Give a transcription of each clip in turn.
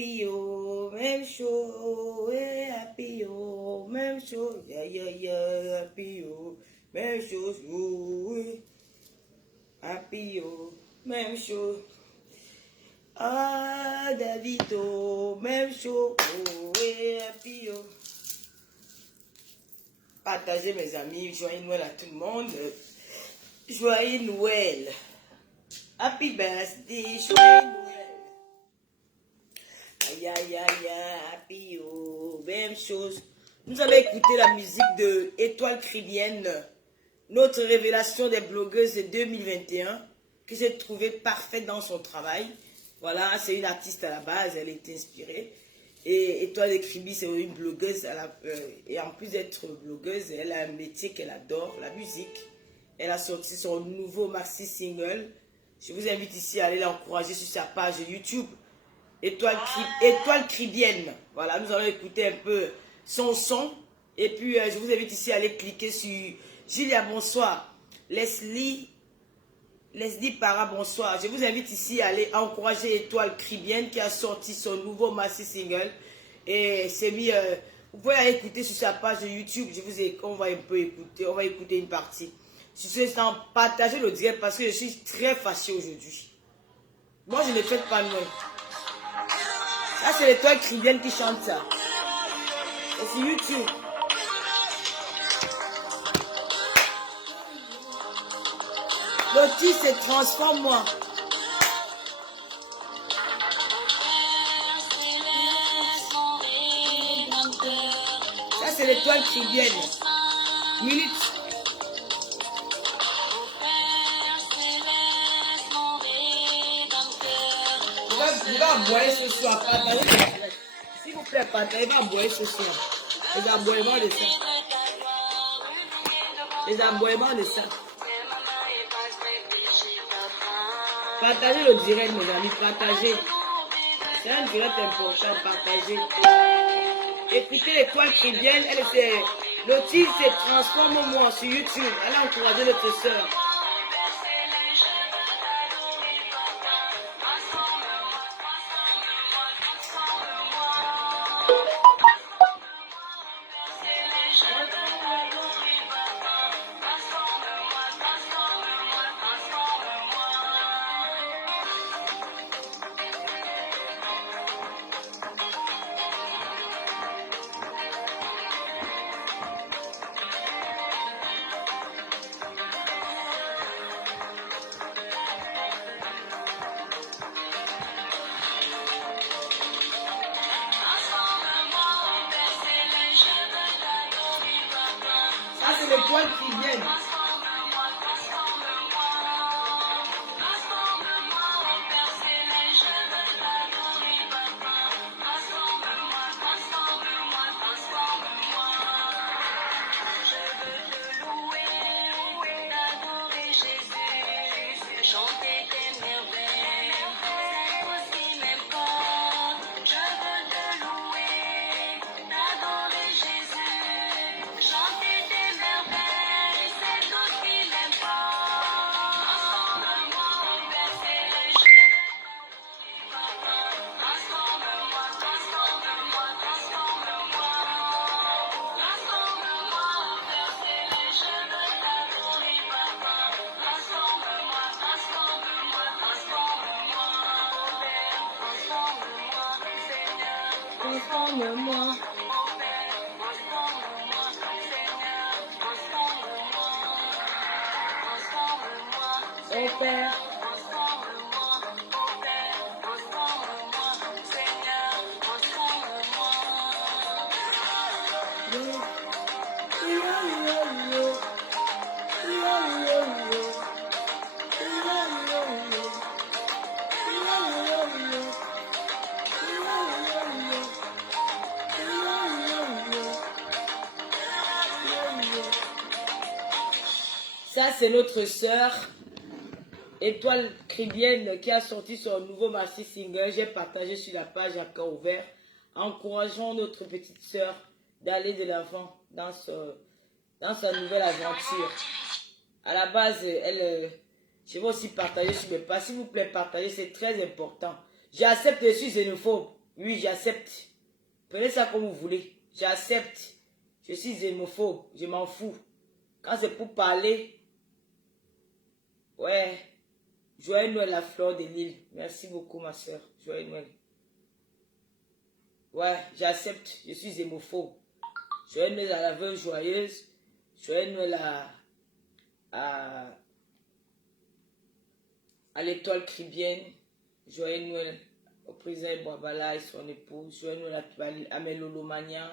happy oh, même chose, happy oh, même chose, happy oh, même chose, happy oh, même chose. Ah, David oh, même chose, happy oh. Partagez mes amis, joyeux Noël à tout le monde. Joyeux Noël. Happy birthday, joyeux Noël. Aïe, aïe, aïe, happy, oh, même chose. Nous allons écouter la musique de Étoile Chrétienne, notre révélation des blogueuses de 2021, que j'ai trouvée parfaite dans son travail. Voilà, c'est une artiste à la base, elle est inspirée. Et Étoile Chrétienne, c'est une blogueuse, et en plus d'être blogueuse, elle a un métier qu'elle adore, la musique. Elle a sorti son nouveau maxi single. Je vous invite ici à aller l'encourager sur sa page YouTube. Étoile Chrétienne. Voilà, nous allons écouter un peu son son. Et puis, je vous invite ici à aller cliquer sur Julia, bonsoir. Leslie Para, bonsoir. Je vous invite ici à aller encourager Étoile Chrétienne qui a sorti son nouveau maxi single. Et c'est mis, vous pouvez aller écouter sur sa page YouTube. On va un peu écouter, on va écouter une partie. Si ce sans partager le direct parce que je suis très fâché aujourd'hui. Moi, je ne fais pas loin. Là, c'est l'Étoile Chrétienne qui chante ça. Et c'est YouTube. Lotus, c'est transforme-moi. Ça, c'est l'Étoile Chrétienne. Minute. Il va boire ce soir. S'il vous plaît, partagez, il va boire ce soir. Les aboiements de ça. Les aboiements de ça. Partagez le direct, mes amis. Partagez. C'est un direct important. Partagez. Écoutez l'Étoile Chrétienne. Elle était. Lotus se transforme-moi sur YouTube. Allez encourager notre soeur. L'Étoile Chrétienne. Transforme-moi. Oh Père. Ça, c'est notre sœur Étoile Chrétienne qui a sorti son nouveau maxi single. J'ai partagé sur la page à cœur ouvert. Encourageons notre petite sœur d'aller de l'avant dans sa nouvelle aventure. À la base, je vais aussi partager sur mes pages. S'il vous plaît, partagez, c'est très important. J'accepte que je suis xénophobe. Oui, j'accepte. Prenez ça comme vous voulez. J'accepte. Je suis xénophobe. Je m'en fous. Quand c'est pour parler, ouais. Joyeux Noël, la fleur de l'île. Merci beaucoup, ma soeur. Joyeux Noël. Ouais, j'accepte. Je suis xénophobe. Joyeux Noël à la veuve joyeuse. Joyeux Noël à l'étoile caribéenne. Joyeux Noël au président Boabala et son épouse. Joyeux Noël à Melolomania.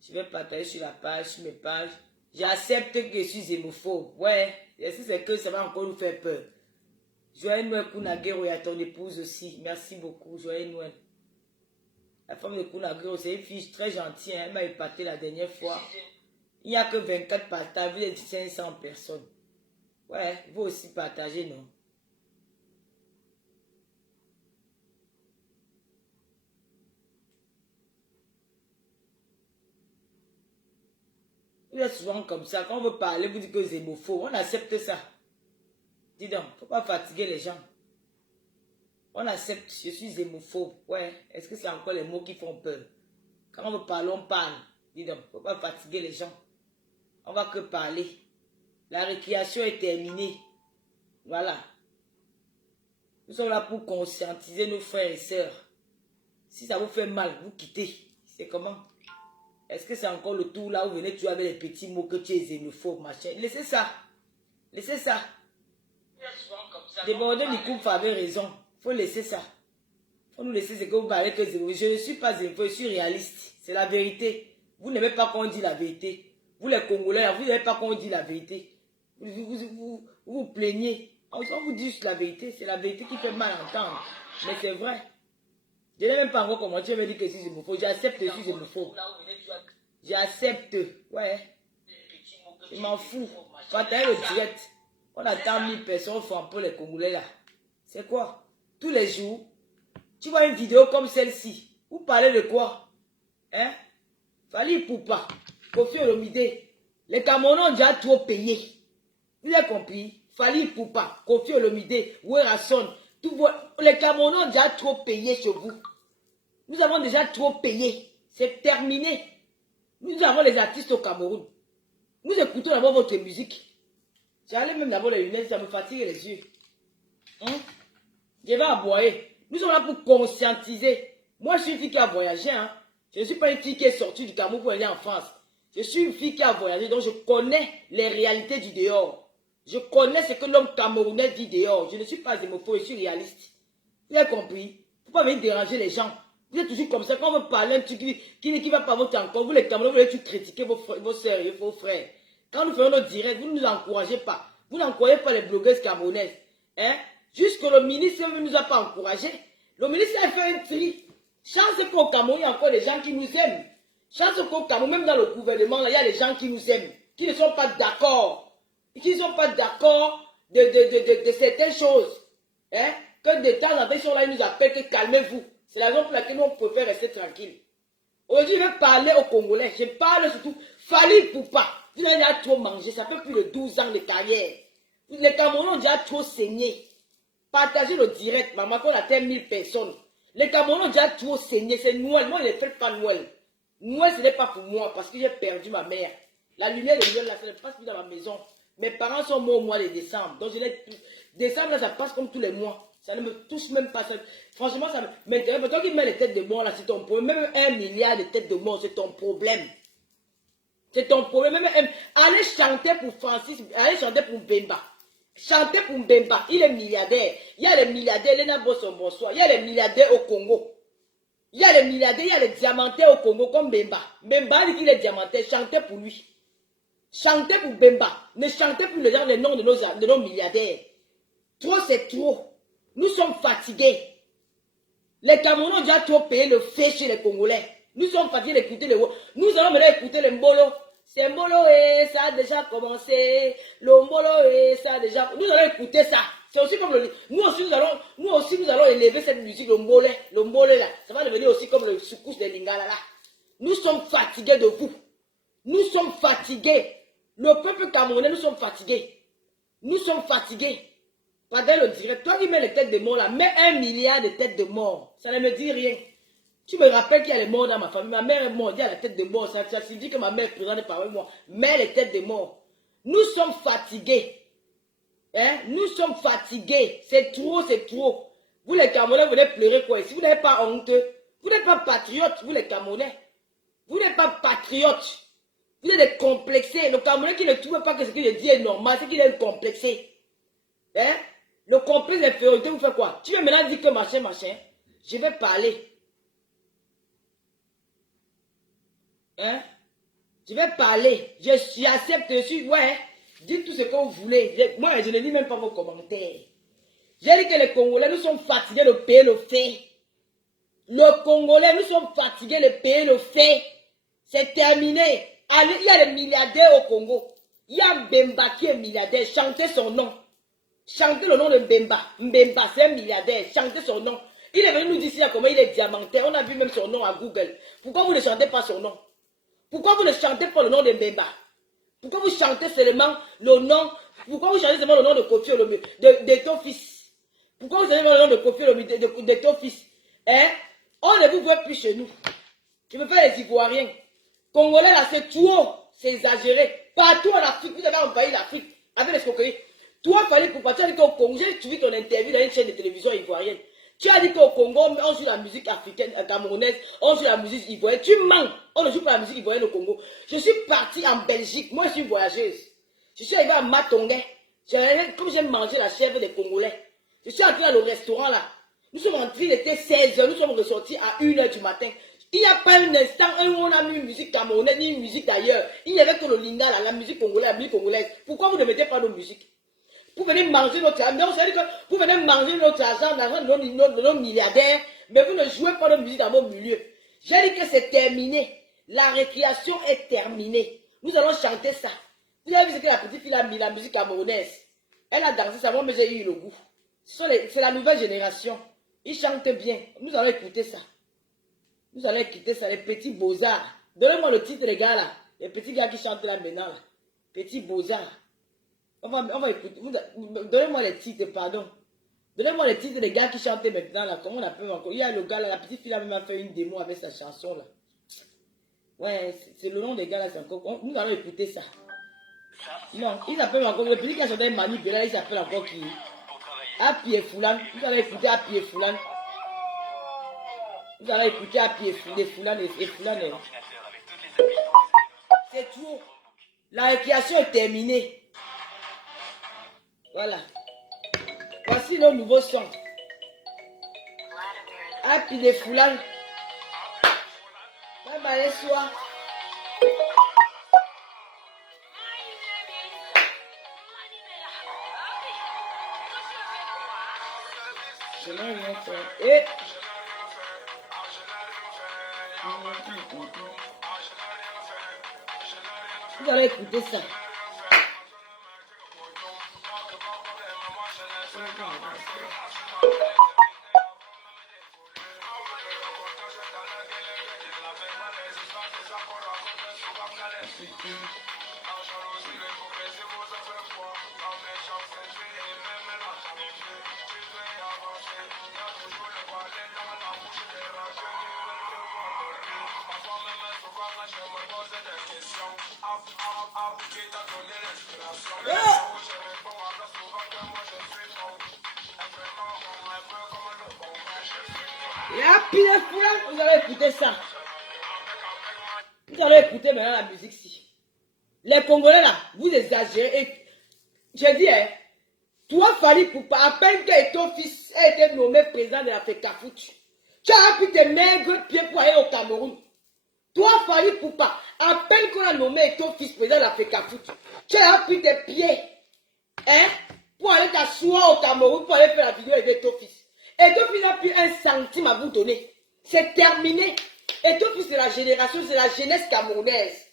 Je vais partager sur la page, sur mes pages. J'accepte que je suis xénophobe. Ouais, c'est que ça va encore nous faire peur. Joyeux Noël Kunagero et à ton épouse aussi. Merci beaucoup. Joyeux Noël. La femme de Kunagero, c'est une fille très gentille. Hein? Elle m'a épaté la dernière fois. Il n'y a que 24 partages. Vous êtes 500 personnes. Ouais, vous aussi partagez, non? Vous êtes souvent comme ça. Quand on veut parler, vous dites que c'est faux. On accepte ça. Dis donc, il ne faut pas fatiguer les gens. On accepte, je suis xénophobe. Ouais, est-ce que c'est encore les mots qui font peur? Quand on veut parler, on parle. Dis donc, il ne faut pas fatiguer les gens. On va que parler. La récréation est terminée. Voilà. Nous sommes là pour conscientiser nos frères et sœurs. Si ça vous fait mal, vous quittez. C'est comment? Est-ce que c'est encore le tour là où vous venez toujours avec les petits mots que tu es xénophobe, machin? Laissez ça. Laissez ça. Débordé Nikouf avait raison. Il faut laisser ça. Il faut nous laisser ce que vous parlez que zéro. Je ne suis pas xénophobe, je suis réaliste. C'est la vérité. Vous n'aimez pas qu'on dit la vérité. Vous les Congolais, vous n'aimez pas qu'on dit la vérité. Vous plaignez. On vous dit juste la vérité. C'est la vérité qui fait mal à entendre. Mais c'est vrai. Je n'ai même pas encore commenté. Je me dis que je suis xénophobe. J'accepte que je suis xénophobe. J'accepte. Ouais. Je m'en fous. Partagez le direct. On attend 1000 personnes pour les Congolais là. C'est quoi? Tous les jours, tu vois une vidéo comme celle-ci. Vous parlez de quoi? Hein? Fali Poupa, Kofi Olomide. Les Camerounais ont déjà trop payé. Vous avez compris? Fali Poupa, Kofi Olomide, Werason. Les Camerounais ont déjà trop payé chez vous. Nous avons déjà trop payé. C'est terminé. Nous avons les artistes au Cameroun. Nous écoutons d'abord votre musique. J'allais même d'abord les lunettes, ça me fatigue les yeux. Hein? Je vais aboyer. Nous sommes là pour conscientiser. Moi, je suis une fille qui a voyagé. Hein? Je ne suis pas une fille qui est sortie du Cameroun pour aller en France. Je suis une fille qui a voyagé, donc je connais les réalités du dehors. Je connais ce que l'homme camerounais vit dehors. Je ne suis pas xénophobe, je suis réaliste. Vous avez compris? Il ne faut pas venir déranger les gens. Vous êtes toujours comme ça. Quand on veut parler un truc qui ne va pas votre encore, vous les Camerounais, vous voulez critiquer vos soeurs et vos frères. Quand nous faisons notre direct, vous ne nous encouragez pas. Vous n'encouragez pas les blogueuses camerounaises. Hein? Jusque le ministre ne nous a pas encouragés. Le ministre a fait un tri. Chance qu'au Cameroun, il y a encore des gens qui nous aiment. Chance qu'au Cameroun, même dans le gouvernement, là, il y a des gens qui nous aiment, qui ne sont pas d'accord. Qui ne sont pas d'accord de certaines choses. Hein? Que de temps en temps, ils sont là, ils nous appellent que calmez-vous. C'est la raison pour laquelle nous, on préfère rester tranquille. Aujourd'hui, je vais parler aux Congolais. Je parle surtout Fali Poupa. Vous avez déjà trop mangé. Ça fait plus de 12 ans de carrière. Les Camerounais ont déjà trop saigné. Partagez le direct, maman, qu'on atteint 1000 personnes. Les Camerounais ont déjà trop saigné. C'est Noël. Moi, je ne fais pas Noël. Noël, ce n'est pas pour moi parce que j'ai perdu ma mère. La lumière de Noël, là, ça ne passe plus dans ma maison. Mes parents sont morts au mois de décembre. Donc, décembre, là, ça passe comme tous les mois. Ça ne me touche même pas. Franchement, ça m'intéresse. Mais toi qui mets les têtes de mort, là, c'est ton problème. Même 1 milliard de têtes de mort, c'est ton problème. C'est ton problème. Même, allez chanter pour Francis, allez chanter pour Mbemba. Chantez pour Mbemba. Il est milliardaire. Il y a les milliardaires, Lena Bosson, bonsoir. Il y a les milliardaires au Congo. Il y a les milliardaires, il y a les diamantaires au Congo comme Mbemba. Mbemba dit qu'il est diamantaire. Chantez pour lui. Chantez pour Mbemba. Ne chantez plus les noms de nos milliardaires. Trop, c'est trop. Nous sommes fatigués. Les Camerounais ont déjà trop payé le fait chez les Congolais. Nous sommes fatigués d'écouter les mots. Nous allons maintenant écouter les Mbolo. C'est Mbolo et ça a déjà commencé. Le Mbolo et ça a déjà... Nous allons écouter ça. C'est aussi comme le... Nous aussi, nous allons élever cette musique, le Mbolo là. Ça va devenir aussi comme le soukous de Lingala là. Nous sommes fatigués de vous. Nous sommes fatigués. Le peuple camerounais, nous sommes fatigués. Nous sommes fatigués. Pendant le direct, toi qui mets les têtes de mort là, mets 1 milliard de têtes de mort. Ça ne me dit rien. Tu me rappelles qu'il y a les morts dans ma famille. Ma mère est morte, il y a la tête de mort. Ça signifie que ma mère est présente parmi moi. Mais elle est tête de mort. Nous sommes fatigués. Hein? Nous sommes fatigués. C'est trop, c'est trop. Vous les Camerounais, vous venez pleurer quoi? Si vous n'êtes pas honteux, vous n'êtes pas patriotes, vous les Camerounais. Vous n'êtes pas patriotes. Vous êtes des complexés. Le Camerounais qui ne trouve pas que ce que je dis est normal, c'est qu'il est complexé. Hein? Le complexe d'infériorité vous fait quoi? Tu veux maintenant dire que machin, machin. Je vais parler. Hein? Je vais parler. J'accepte, je suis. Ouais. Dites tout ce que vous voulez. Moi, je ne lis même pas vos commentaires. J'ai dit que les Congolais, nous sommes fatigués de payer le fait. Le Congolais, nous sommes fatigués de payer le fait. C'est terminé. Allez, il y a des milliardaires au Congo. Il y a Mbemba qui est milliardaire. Chantez son nom. Chantez le nom de Mbemba. Mbemba, c'est un milliardaire. Chantez son nom. Il est venu nous dire ici comment il est diamantaire. On a vu même son nom à Google. Pourquoi vous ne chantez pas son nom? Pourquoi vous ne chantez pas le nom de Mbemba? Pourquoi vous chantez seulement le nom? Pourquoi vous chantez seulement le nom de Kofi Olomide, de ton fils? Pourquoi vous chantez le nom de Kofi Olomide, de ton fils? Hein? On ne vous voit plus chez nous. Je me fais les Ivoiriens. Congolais là, c'est trop. C'est exagéré. Partout en Afrique, vous avez envahi l'Afrique avec les escroqueries. Toi, fallait pour partir au Congo, j'ai suivi ton interview dans une chaîne de télévision ivoirienne. Tu as dit qu'au Congo, on joue la musique africaine, camerounaise, on joue la musique ivoirienne. Tu mens. On ne joue pas la musique ivoirienne au Congo. Je suis partie en Belgique. Moi, je suis voyageuse. Je suis arrivée à Matongé. Comme j'aime manger la chèvre des Congolais. Je suis entrée dans le restaurant là. Nous sommes entrés, il était 16h. Nous sommes ressortis à 1h du matin. Il n'y a pas un instant où on a mis une musique camerounaise, ni une musique d'ailleurs. Il n'y avait que le linda, là, la musique congolaise, la musique congolaise. Pourquoi vous ne mettez pas nos musiques? Vous venez manger notre argent. Non, c'est-à-dire que vous venez manger notre argent, l'argent de nos milliardaires, mais vous ne jouez pas de musique dans vos milieux. J'ai dit que c'est terminé. La récréation est terminée. Nous allons chanter ça. Vous avez vu ce que la petite fille a mis, la musique camerounaise. Elle a dansé ça, moi, mais j'ai eu le goût. C'est la nouvelle génération. Ils chantent bien. Nous allons écouter ça. Nous allons écouter ça, les petits beaux-arts. Donnez-moi le titre, les gars, là. Les petits gars qui chantent là maintenant, là. Petits beaux-arts. On va écouter. Donnez-moi les titres, pardon. Donnez-moi les titres des gars qui chantent maintenant, là. Comment on appelle encore? Il y a le gars, là, la petite fille, là, même a fait une démo avec sa chanson, là. Ouais, c'est le nom des gars, là, c'est encore. Nous allons écouter ça. Non, ils appellent encore. Le petit qui a chanté Manu Bella, il s'appelle encore qui? Happy et Foulan. Nous allons écouter Happy et Foulan. Vous allez écouter à pied les Foulan et Foulan. C'est tout. La récréation est terminée. Voilà. Voici le nouveau son. Happy les Foulan. Bye bye les soirs. Je n'ai rien fait. Et... vous allez écouter ça. Vous allez écouter ça. Vous allez écouter maintenant la musique ici. Les Congolais là, vous exagérez. J'ai dit, hein, toi Fali Poupa, à peine que ton fils a été nommé président de la FECAFOOT, tu as pris tes maigres pieds pour aller au Cameroun. Toi Fali Poupa, à peine qu'on a nommé ton fils président de la FECAFOOT, tu as pris tes pieds, hein, pour aller t'asseoir au Cameroun, pour aller faire la vidéo avec ton fils. Et ton fils n'a plus un centime à vous donner. C'est terminé. Et ton fils, c'est la génération, c'est la jeunesse camerounaise.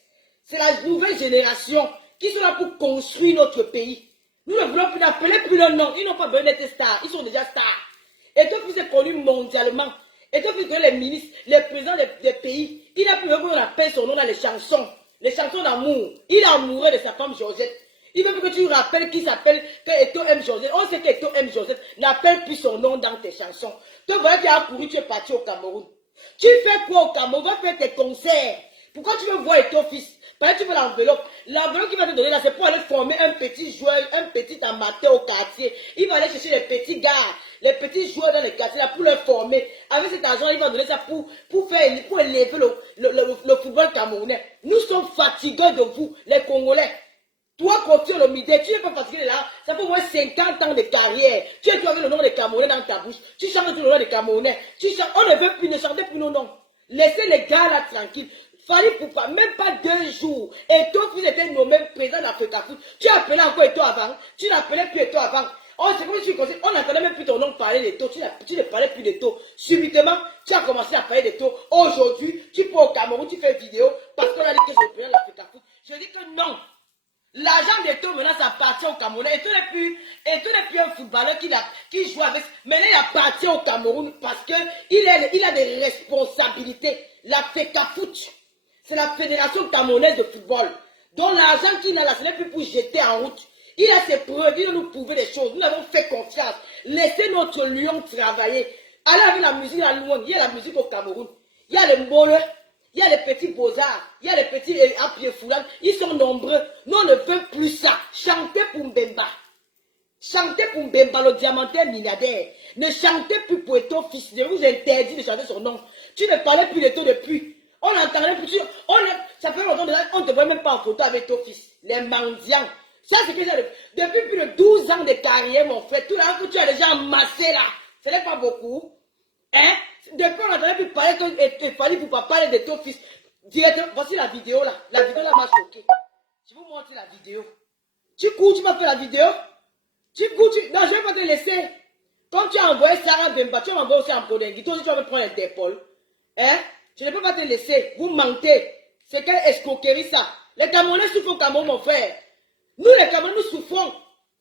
C'est la nouvelle génération qui sont là pour construire notre pays. Nous ne voulons plus n'appeler plus leur nom. Ils n'ont pas besoin d'être stars. Ils sont déjà stars. Et ton fils est connu mondialement. Et ton fils, les ministres, les présidents des pays, il n'a plus besoin qu'on appelle son nom dans les chansons. Les chansons d'amour. Il est amoureux de sa femme Georgette. Il veut que tu rappelles qui s'appelle que Eto M. Josette. On sait que Eto M. Josette n'appelle plus son nom dans tes chansons. Toi, voilà qui a couru, tu es parti au Cameroun. Tu fais quoi au Cameroun? Va faire tes concerts. Pourquoi tu veux voir ton fils? Parce que tu veux l'enveloppe. L'enveloppe qu'il va te donner là, c'est pour aller former un petit joueur, un petit amateur au quartier. Il va aller chercher les petits gars, les petits joueurs dans les quartiers là pour les former. Avec cet argent, il va donner ça pour élever le football camerounais. Nous sommes fatigués de vous, les Congolais. Toi, Kofi Olomide, tu n'es pas fatigué de là. Ça fait au moins 50 ans de carrière. Tu es avec le nom des Camerounais dans ta bouche. Tu chantes tout le nom des Camerounais. On ne veut plus, ne chantez plus nos noms. Laissez les gars là tranquilles. Fallait pourquoi même pas 2 jours. Et toi, tu étais nommé président d'Africa Foot. Tu appelais encore Eto avant. Tu n'appelais plus Eto avant. C'est comme si on n'entendait même plus ton nom parler d'Eto. Tu ne parlais plus d'Eto. Subitement, tu as commencé à parler d'Eto. Aujourd'hui, tu peux au Cameroun, tu fais une vidéo parce qu'on a dit que c'est le président d'Africa Foot. Je dis que non. L'argent d'Eto, maintenant, ça appartient au Cameroun. Eto n'est plus un footballeur qui joue avec. Maintenant, il appartient au Cameroun parce qu'il a des responsabilités. La FECA Foot, c'est la Fédération camerounaise de football. Donc, l'argent qu'il a là, ce n'est plus pour jeter en route. Il a ses preuves, il va nous prouver des choses. Nous avons fait confiance. Laissez notre lion travailler. Allez avec la musique à loin. Il y a la musique au Cameroun. Il y a le mole. Il y a les petits beaux-arts, il y a les petits à pied foulard, ils sont nombreux. Nous, on ne veut plus ça. Chantez pour Mbemba. Chantez pour Mbemba, le diamantaire milliardaire. Ne chantez plus pour ton fils. Je vous interdis de chanter son nom. Tu ne parlais plus de toi depuis. On n'entendait plus. Ça fait longtemps déjà, on ne te voit même pas en photo avec ton fils. Les mendiants. Ça, c'est que j'ai depuis plus de 12 ans de carrière, mon frère. Tout l'argent que tu as déjà amassé là, ce n'est pas beaucoup. Hein? Depuis on n'entendait plus parler qu'il fallait pour pas parler de ton fils. Voici la vidéo là. La vidéo là m'a choqué. Je vais vous montrer la vidéo. Tu cours, tu vas faire la vidéo. Tu cours, non, je ne vais pas te laisser. Comme tu as envoyé Sarah Bemba, tu as envoyé aussi en Podengui. Toi aussi, tu vas me prendre les épaules. Hein? Je ne peux pas te laisser. Vous mentez. C'est quelle escroquerie ça? Les Camerounais souffrent au Cameroun, mon frère. Nous, les Camerounais, nous souffrons.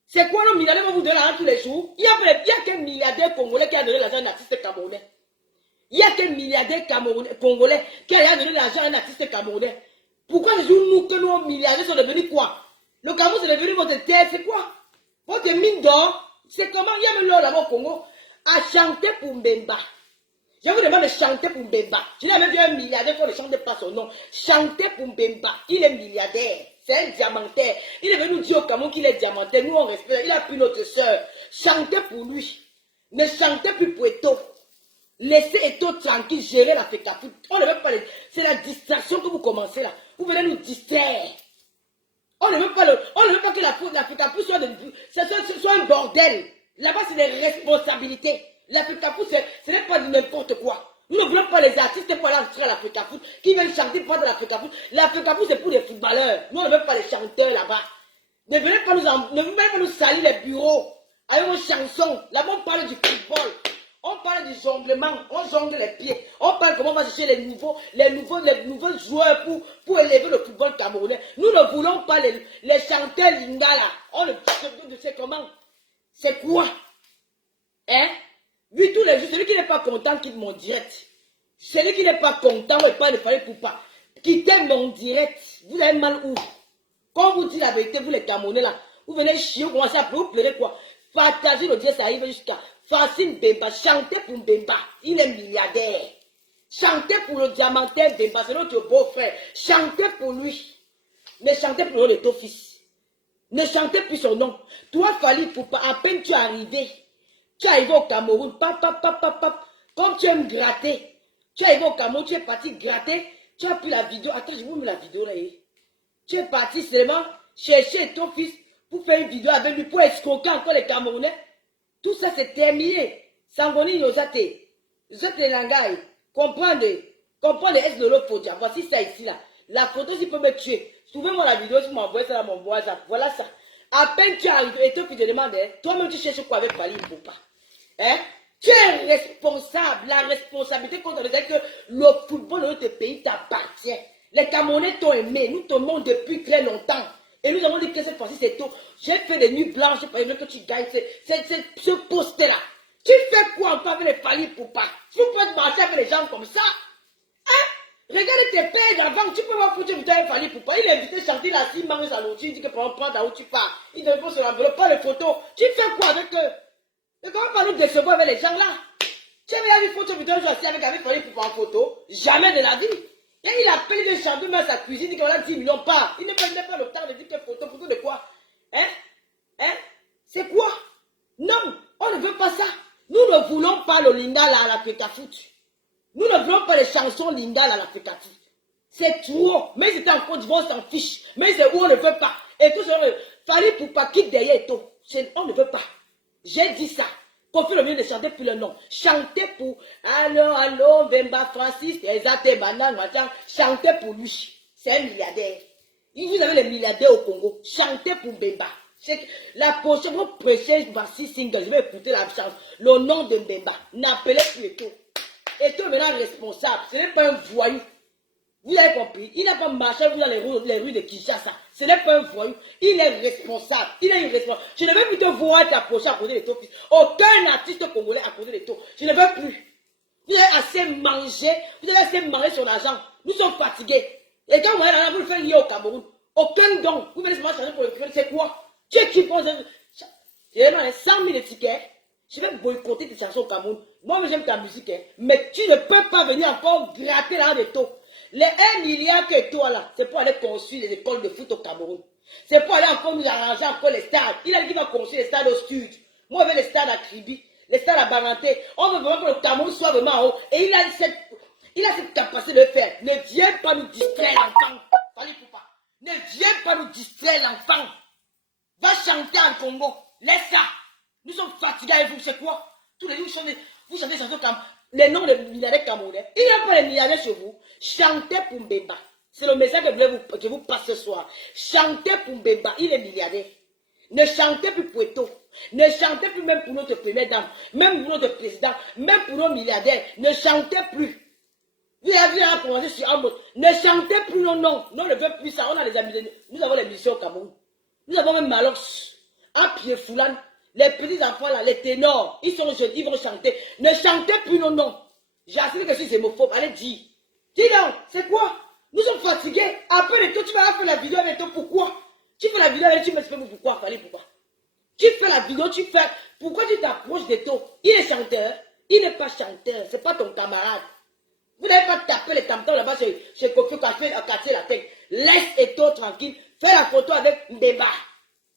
C'est quoi nos milliardaires vont vous donner l'argent tous les jours? Il y a quel milliardaire congolais qui a donné l'argent à un artiste camerounais? Il y a quel milliardaire congolais qui a donné l'argent à un artiste camerounais? Pourquoi nous que nos milliardaires sont devenus quoi? Le Cameroun c'est devenu votre terre, c'est quoi? Votre mine d'or? C'est comment? Il y a même l'or là-bas au Congo à chanter pour Mbemba. Je vous demande de chanter pour Mbemba. Je n'ai même vu un milliardaire qui ne chante pas son nom. Chantez pour Mbemba. Il est milliardaire. C'est un diamantaire. Il est venu nous dire au Cameroun qu'il est diamantaire. Nous, on respecte. Il a pris notre soeur. Chantez pour lui. Ne chantez plus pour Eto. Laissez Eto tranquille gérer la FECA Foot. On ne veut pas. C'est la distraction que vous commencez là. Vous venez nous distraire. On ne veut pas que la FECA Foot soit un bordel. Là-bas, c'est des responsabilités. La FECA Foot, ce n'est pas n'importe quoi. Nous ne voulons pas les artistes pour aller entrer à la FECA Foot qui viennent chanter pour de la FECA Foot. La FECA Foot, c'est pour les footballeurs. Nous, on ne veut pas les chanteurs là-bas. Ne venez pas nous salir les bureaux avec vos chansons. Là-bas, on parle du football. On parle du jonglement. On jongle les pieds. On parle comment on va chercher les nouveaux joueurs pour élever le football camerounais. Nous ne voulons pas les chanteurs lingala. On ne sait comment. C'est quoi? Hein? Lui, tous les jours, celui qui n'est pas content quitte mon direct. Celui qui n'est pas content, il pas de fallait pour pas. Quittez mon direct. Vous avez mal où? Quand vous dites la vérité, vous les Camerounais là, vous venez chier, vous commencez à pleurer, vous pleurez quoi? Partagez le direct, ça arrive jusqu'à Facile Bemba. Chantez pour Bemba. Il est milliardaire. Chantez pour le diamantaire Bemba, c'est notre beau-frère. Chantez pour lui. Mais chantez pour le ton fils. Ne chantez plus son nom. Toi, Fali Poupa, à peine tu es arrivé. Tu es arrivé au Cameroun, comme tu aimes gratter. Tu es arrivé au Cameroun, tu es parti gratter. Tu as pris la vidéo. Attends, je vous mets la vidéo là. Tu es parti seulement chercher ton fils pour faire une vidéo avec lui, pour escroquer encore les Camerounais. Tout ça c'est terminé. Sangoni Yozate. Yozate Langai. Comprendre. Comprendre est de l'autre photo. Voici ça ici là. La photo, si peut me tuer. Trouvez-moi la vidéo, si vous m'envoyez ça à mon voisin. Voilà ça. À peine tu arrives et toi qui te demandes, toi-même tu cherches quoi avec Fali Poupa. Hein? Tu es responsable. La responsabilité qu'on te dit que le football de notre pays t'appartient. Les Camerounais t'ont aimé. Nous t'aimons depuis très longtemps. Et nous avons dit que cette fois-ci c'est tôt. J'ai fait des nuits blanches pour que tu gagnes ce poste-là. Tu fais quoi encore avec les Fali Poupa? Tu peux marcher avec les gens comme ça? Hein? Regarde tes pères d'avant, tu peux voir foutre une Fali Poupa. Il est invité à chanter la cime, mange sa nourriture, il dit que prends là où tu pars. Il ne veut pas se l'enveloppe, pas les photos. Tu fais quoi avec eux? Et comment pas nous décevoir avec les gens là? Tu Tu avais vu photo vidéo, je suis avec Fali Poupa en photo. Jamais de la vie. Et il appelle les chanteur dans sa cuisine, il dit qu'on a 10 millions pas. Il n'est pas le temps de dire que photo de quoi? Hein? Hein? C'est quoi? Non, on ne veut pas ça. Nous ne voulons pas le Linda là à la Pécafoot. Nous ne voulons pas les chansons Linda là à la Pécafoot. C'est trop. Mais c'était en Côte d'Ivoire, on s'en fiche. Mais c'est où on ne veut pas. Et tout ça, Fali Poupa quitte derrière tout. On ne veut pas. J'ai dit ça. Kofi Olomide ne chantait plus le nom. Chantez pour Allô, Bemba Francis, Ezate Banane, chantez pour lui. C'est un milliardaire. Vous avez les milliardaires au Congo. Chantez pour Bemba. La prochaine, vous prêchez voici single. Je vais écouter la chance. Le nom de Bemba. N'appelez plus Eto. Eto est maintenant responsable. Ce n'est pas un voyou. Vous avez compris? Il n'a pas marché dans les rues de Kinshasa. Ce n'est pas un voyou. Il est responsable. Il est irresponsable. Je ne veux plus te voir t'approcher à côté de ton fils. Aucun artiste congolais à côté de toi. Je ne veux plus. Vous avez assez mangé. Vous avez assez mangé sur l'argent. Nous sommes fatigués. Et quand vous allez là, vous le faites lier au Cameroun. Aucun don. Vous venez seulement changer pour le faire. C'est quoi? Tu es qui pense? J'ai 100 000 tickets. Je vais boycotter tes chansons au Cameroun. Moi, j'aime ta musique. Hein. Mais tu ne peux pas venir encore gratter là de taux. Les 1 milliard que toi là, c'est pour aller construire les écoles de foot au Cameroun. C'est pour aller encore nous arranger encore les stades. Il a dit qu'il va construire les stades au sud. Moi, je veux les stades à Kribi, les stades à Baranté. On veut vraiment que le Cameroun soit vraiment en haut. Et il a cette capacité de le faire. Ne viens pas nous distraire l'enfant. Ne viens pas nous distraire l'enfant. Va chanter en Congo. Laisse ça. Nous sommes fatigués avec vous. C'est quoi? Tous les jours, vous chantez des chansons comme les noms des milliardaires camerounais. Il n'y a pas de milliardaires chez vous. Chantez pour Mbemba. C'est le message que vous passe ce soir. Chantez pour Mbemba. Il est milliardaire. Ne chantez plus pour Eto. Ne chantez plus même pour notre première dame. Même pour notre président. Même pour nos milliardaires. Ne chantez plus. Vous avez vu là commencer sur un mot. Ne chantez plus nos noms. Non, on ne veut plus ça. On a les amis. Nous avons les missions au Cameroun. Nous avons même Malox. À pied Foulane. Les petits enfants là, les ténors, ils sont jeunes, ils vont chanter. Ne chantez plus nos noms. J'ai assuré que je suis hémophobe. Allez, dis. Dis donc, c'est quoi? Nous sommes fatigués. Après toi, tu vas faire la vidéo avec toi. Pourquoi? Tu fais la vidéo avec toi, tu m'expliques pourquoi. Fallait pourquoi? Tu fais la vidéo, tu fais. Pourquoi tu t'approches de toi? Il est chanteur. Il n'est pas chanteur. C'est pas ton camarade. Vous n'avez pas tapé les tam-tams là-bas chez Kofi Café à casser la tête. Laisse Eto tranquille. Fais la photo avec Mbemba.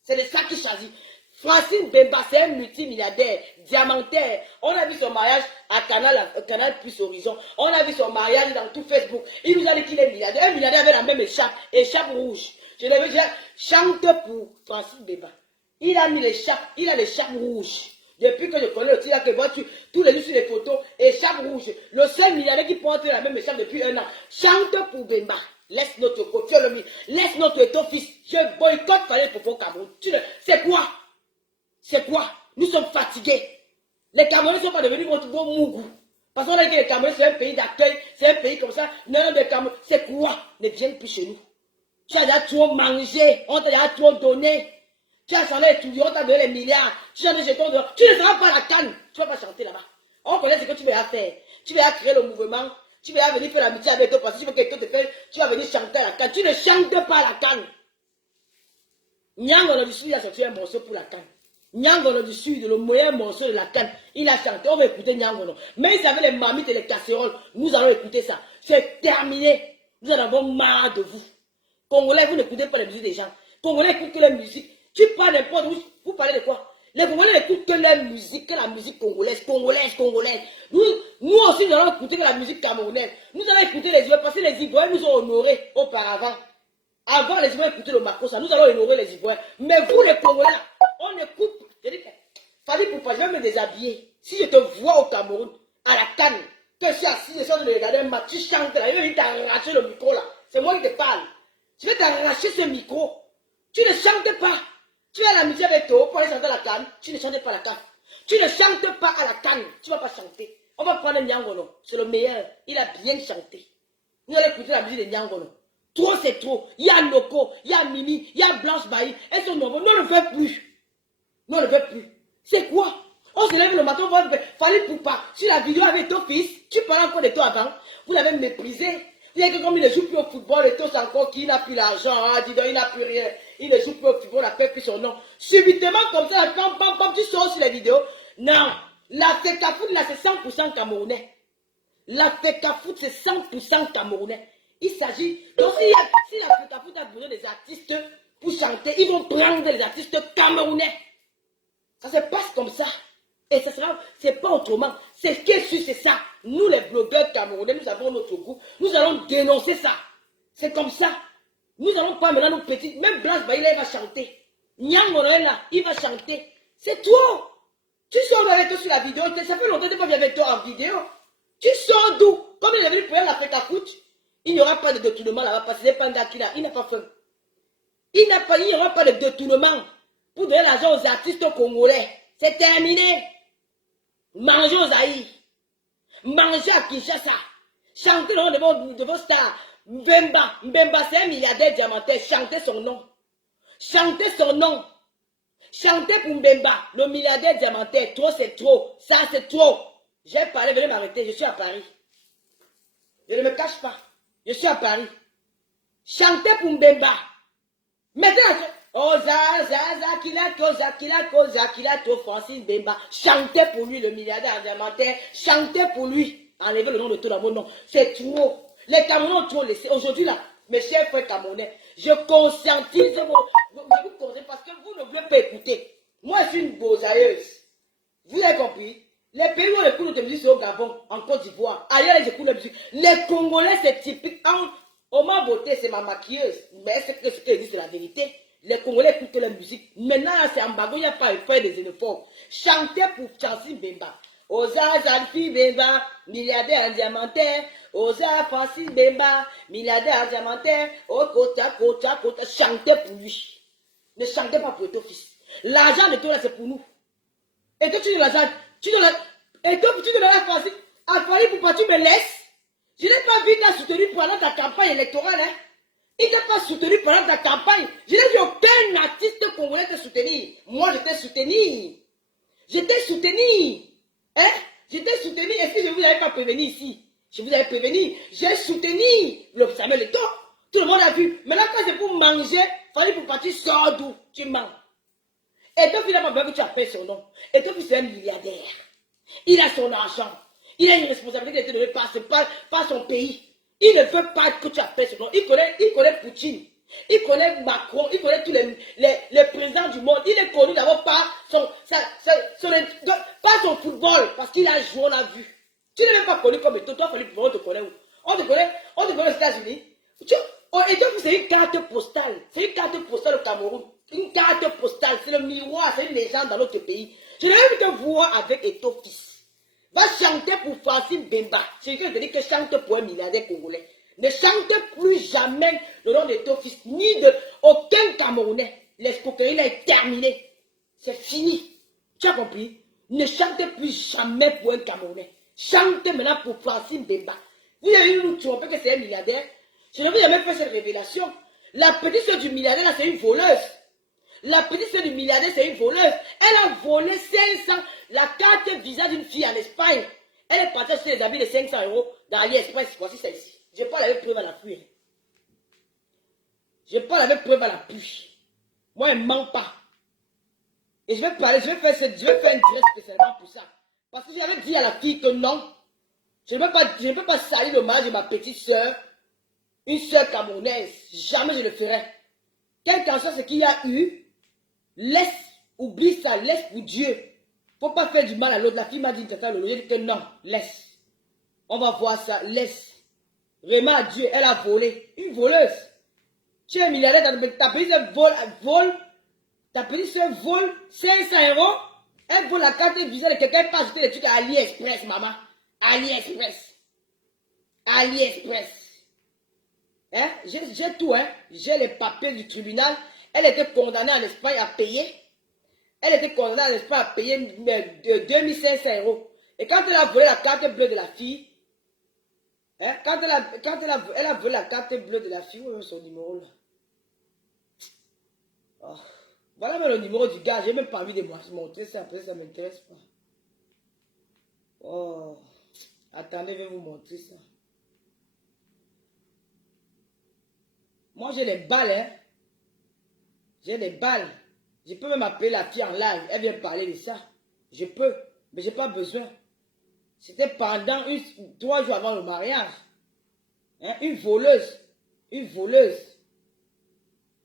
C'est de ça qu'il choisit. Francine Bemba, c'est un multimilliardaire, diamantaire. On a vu son mariage à Canal Plus Horizon. On a vu son mariage dans tout Facebook. Il nous a dit qu'il est milliardaire. Un milliardaire avec la même écharpe rouge. Je l'ai vu, chante pour Francine Bemba. Il a mis l'écharpe, il a l'écharpe rouge. Depuis que je connais le tir, que vois tous les jours sur les photos, écharpe rouge. Le seul milliardaire qui porte la même écharpe depuis 1 an. Chante pour Bemba. Laisse notre côté, laisse notre fils. Je boycotte Fallait pour Cameroun. C'est quoi? C'est quoi? Nous sommes fatigués. Les Camerounais ne sont pas devenus votre beau mougou. Parce qu'on a dit que les Camerounais, c'est un pays d'accueil, c'est un pays comme ça. Non, les Camerounais, c'est quoi? Ne viens plus chez nous. Tu as déjà trop mangé, on t'a déjà trop donné. Tu as chanté les touillons, on t'a donné les milliards. Tu chantes chez toi, tu ne seras pas à la canne. Tu ne vas pas chanter là-bas. On connaît ce que tu vas faire. Tu vas créer le mouvement. Tu vas venir faire l'amitié avec toi parce que tu veux que quelqu'un te fasse. Tu vas venir chanter à la canne. Tu ne chantes pas à la canne. Nyango du Sud a sorti un morceau pour la canne. Nyangono du Sud, le meilleur morceau de la canne, il a chanté. On va écouter Nyangono. Mais il savait les marmites et les casseroles. Nous allons écouter ça. C'est terminé. Nous en avons marre de vous. Congolais, vous n'écoutez pas les musiques des gens. Congolais écoutent que la musique. Tu parles n'importe où. Vous parlez de quoi? Les Congolais n'écoutent que la musique, congolaise. Nous aussi, nous allons écouter que la musique camerounaise. Nous allons écouter les Ivoiriens parce que les Ivoiriens nous ont honorés auparavant. Avant, les Ivoiriens écoutaient le Makossa. Nous allons honorer les Ivoiriens. Mais vous, les Congolais, on écoute. Je dis que Fallait pour pas, je vais me déshabiller. Si je te vois au Cameroun, à la canne, que je suis assis, je suis en train de regarder un match, tu chantes là, je vais t'arracher le micro là. C'est moi qui te parle. Je vais t'arracher ce micro. Tu ne chantes pas. Tu es à la musique avec toi pour aller chanter à la canne. Tu ne chantes pas à la canne. Tu ne chantes pas à la canne. Tu ne vas pas chanter. On va prendre Nyangono. C'est le meilleur. Il a bien chanté. Nous allons écouter la musique de Nyangono. Trop, c'est trop. Il y a Noko, il y a Mimi, il y a Blanche Bailly. Elles sont nombreuses. Nous ne le faisons plus. Nous ne le faisons plus. C'est quoi? On se lève le matin, Fallait pour pas. Sur la vidéo avec ton fils, tu parlais encore de toi avant. Vous l'avez méprisé. Il y a que comme il ne joue plus au football, et tous encore qu'il n'a plus l'argent, hein, dis donc, il n'a plus rien. Il ne joue plus au football, il n'a plus son nom. Subitement, comme ça, pam, tu sors sur les vidéos. Non. La FECAFOOT, là, c'est 100% camerounais. La FECAFOOT, c'est 100% camerounais. Il s'agit... Donc, si la FECAFOOT a besoin des artistes pour chanter, ils vont prendre les artistes camerounais. Ça se passe comme ça. Et ça sera... C'est pas autrement. C'est ce qui est sûr, c'est ça. Nous, les blogueurs camerounais, nous avons notre goût. Nous allons dénoncer ça. C'est comme ça. Nous n'allons pas maintenant nos petits... Même Blanche Baïla, il va chanter. Nyang Monoela, il va chanter. C'est toi. Tu sors avec toi sur la vidéo. Ça fait longtemps que tu n'es pas venu avec toi en vidéo. Tu sors d'où? Comme il avait dit pour la FECAFOOT, il n'y aura pas de détournement là-bas parce que c'est Panda qui l'a. Il n'a pas faim. Il n'y aura pas de détournement pour donner l'argent aux artistes congolais. C'est terminé. Mangez aux Aïe. Mangez à Kinshasa. Chantez le nom de vos stars. Mbemba, c'est un milliardaire diamantaire. Chantez son nom. Chantez son nom. Chantez pour Mbemba, le milliardaire diamantaire. Trop, c'est trop. Ça, c'est trop. J'ai parlé, venez m'arrêter. Je suis à Paris. Je ne me cache pas. Je suis à Paris. Chantez pour Mbemba. Maintenant, oh, Zakilato, Francis Mbemba. Chantez pour lui, le milliardaire diamantaire. Chantez pour lui. Enlevez le nom de tout le monde. Non, c'est trop. Les Camerounais ont trop laissé. Aujourd'hui, là, mes chers frères camerounais, je conscientise je vous conseille parce que vous ne voulez pas écouter. Moi, je suis une bosailleuse. Vous avez compris? Les pays où on écoute de musique, c'est au Gabon, en Côte d'Ivoire. Ailleurs, ils écoutent la musique. Les Congolais, c'est typique. Oh, ma beauté, c'est ma maquilleuse. Mais est-ce que ce qu'elle dit, c'est la vérité? Les Congolais écoutent la musique. Maintenant, c'est en bagot, il n'y a pas à faire des uniformes. Chantez pour Chancy Mbemba. Oza Zalfi Mbemba, milliardaire en diamantaire. Oza Francis Mbemba, milliardaire en diamantaire. Oh, Kota. Chantez pour lui. Ne chantez pas pour ton fils. L'argent de toi, là, c'est pour nous. Et toi, tu donnes l'argent. Tu donnes la Francis. À Paris, pour pas tu me laisses. Je n'ai pas vu ta soutenu pendant ta campagne électorale. Hein? Il t'a pas soutenu pendant ta campagne. Je n'ai vu aucun artiste congolais te soutenir. Moi, je t'ai soutenu. Je t'ai soutenu. Hein? Je t'ai soutenu. Est-ce que je ne vous avais pas prévenu ici? Je vous avais prévenu. J'ai soutenu le Samuel Eto'o. Tout le monde a vu. Maintenant, quand c'est pour manger, fallait pour partir, sors d'où? Tu manges. Et donc, il n'a pas besoin que tu appelles son nom. Et donc, c'est un milliardaire. Il a son argent. Il a une responsabilité qui a été donnée par son pays. Il ne veut pas que tu appelles son nom. Il connaît Poutine. Il connaît Macron. Il connaît tous les présidents du monde. Il est connu d'abord par son football. Parce qu'il a joué, on a vu. Tu n'es même pas connu comme toi. Toi, on te connaît où? On te connaît aux États-Unis. Et donc, c'est une carte postale. C'est une carte postale au Cameroun. Une carte postale. C'est le miroir. C'est une légende dans notre pays. Je n'ai même te voir avec Eto'o fils. Va chanter pour Francis Mbemba. C'est quelqu'un qui te dit que chante pour un milliardaire congolais. Ne chante plus jamais le nom d'Eto'o fils, ni de aucun Camerounais. L'escroquerie là est terminée. C'est fini. Tu as compris? Ne chante plus jamais pour un Camerounais. Chante maintenant pour Francis Mbemba. Vous avez eu nous tromper que c'est un milliardaire. Je ne vais jamais faire cette révélation. La petite soeur du milliardaire là, c'est une voleuse. La petite soeur du milliardaire, c'est une voleuse. Elle a volé 500, la carte Visa d'une fille en Espagne. Elle est partie acheter les habits de 500 € dans AliExpress. Voici celle-ci. Je n'ai pas la preuve à la pluie. Je n'ai pas la preuve à la pluie. Moi, elle ne ment pas. Et je vais parler, je vais faire une dresse spécialement pour ça. Parce que j'avais dit à la fille que non, je ne peux pas salir le mariage de ma petite soeur, une soeur camerounaise. Jamais je le ferai. Quel qu'en soit ce qu'il y a eu, laisse, oublie ça, laisse pour Dieu. Faut pas faire du mal à l'autre. La fille m'a dit que non, laisse. On va voir ça, laisse. Vraiment à Dieu, elle a volé. Une voleuse. Tu es milliardaire, ta petite soeur vole, ta petite soeur vole 500 €. Elle vole la carte Visa de quelqu'un, elle peut acheter des trucs à AliExpress, maman. AliExpress. AliExpress. Hein? J'ai tout, hein. J'ai les papiers du tribunal. Elle était condamnée en Espagne à payer. Elle était condamnée en Espagne à payer 2500 €. Et quand elle a volé la carte bleue de la fille, hein, quand elle a volé la carte bleue de la fille, où est son numéro là? Oh. Voilà même le numéro du gars. J'ai même pas envie de montrer ça. Après, ça ne m'intéresse pas. Oh. Attendez, je vais vous montrer ça. Moi, j'ai les balles, hein. J'ai des balles. Je peux même appeler la fille en live. Elle vient parler de ça. Je peux. Mais j'ai pas besoin. C'était pendant 3 jours avant le mariage. Hein, une voleuse. Une voleuse.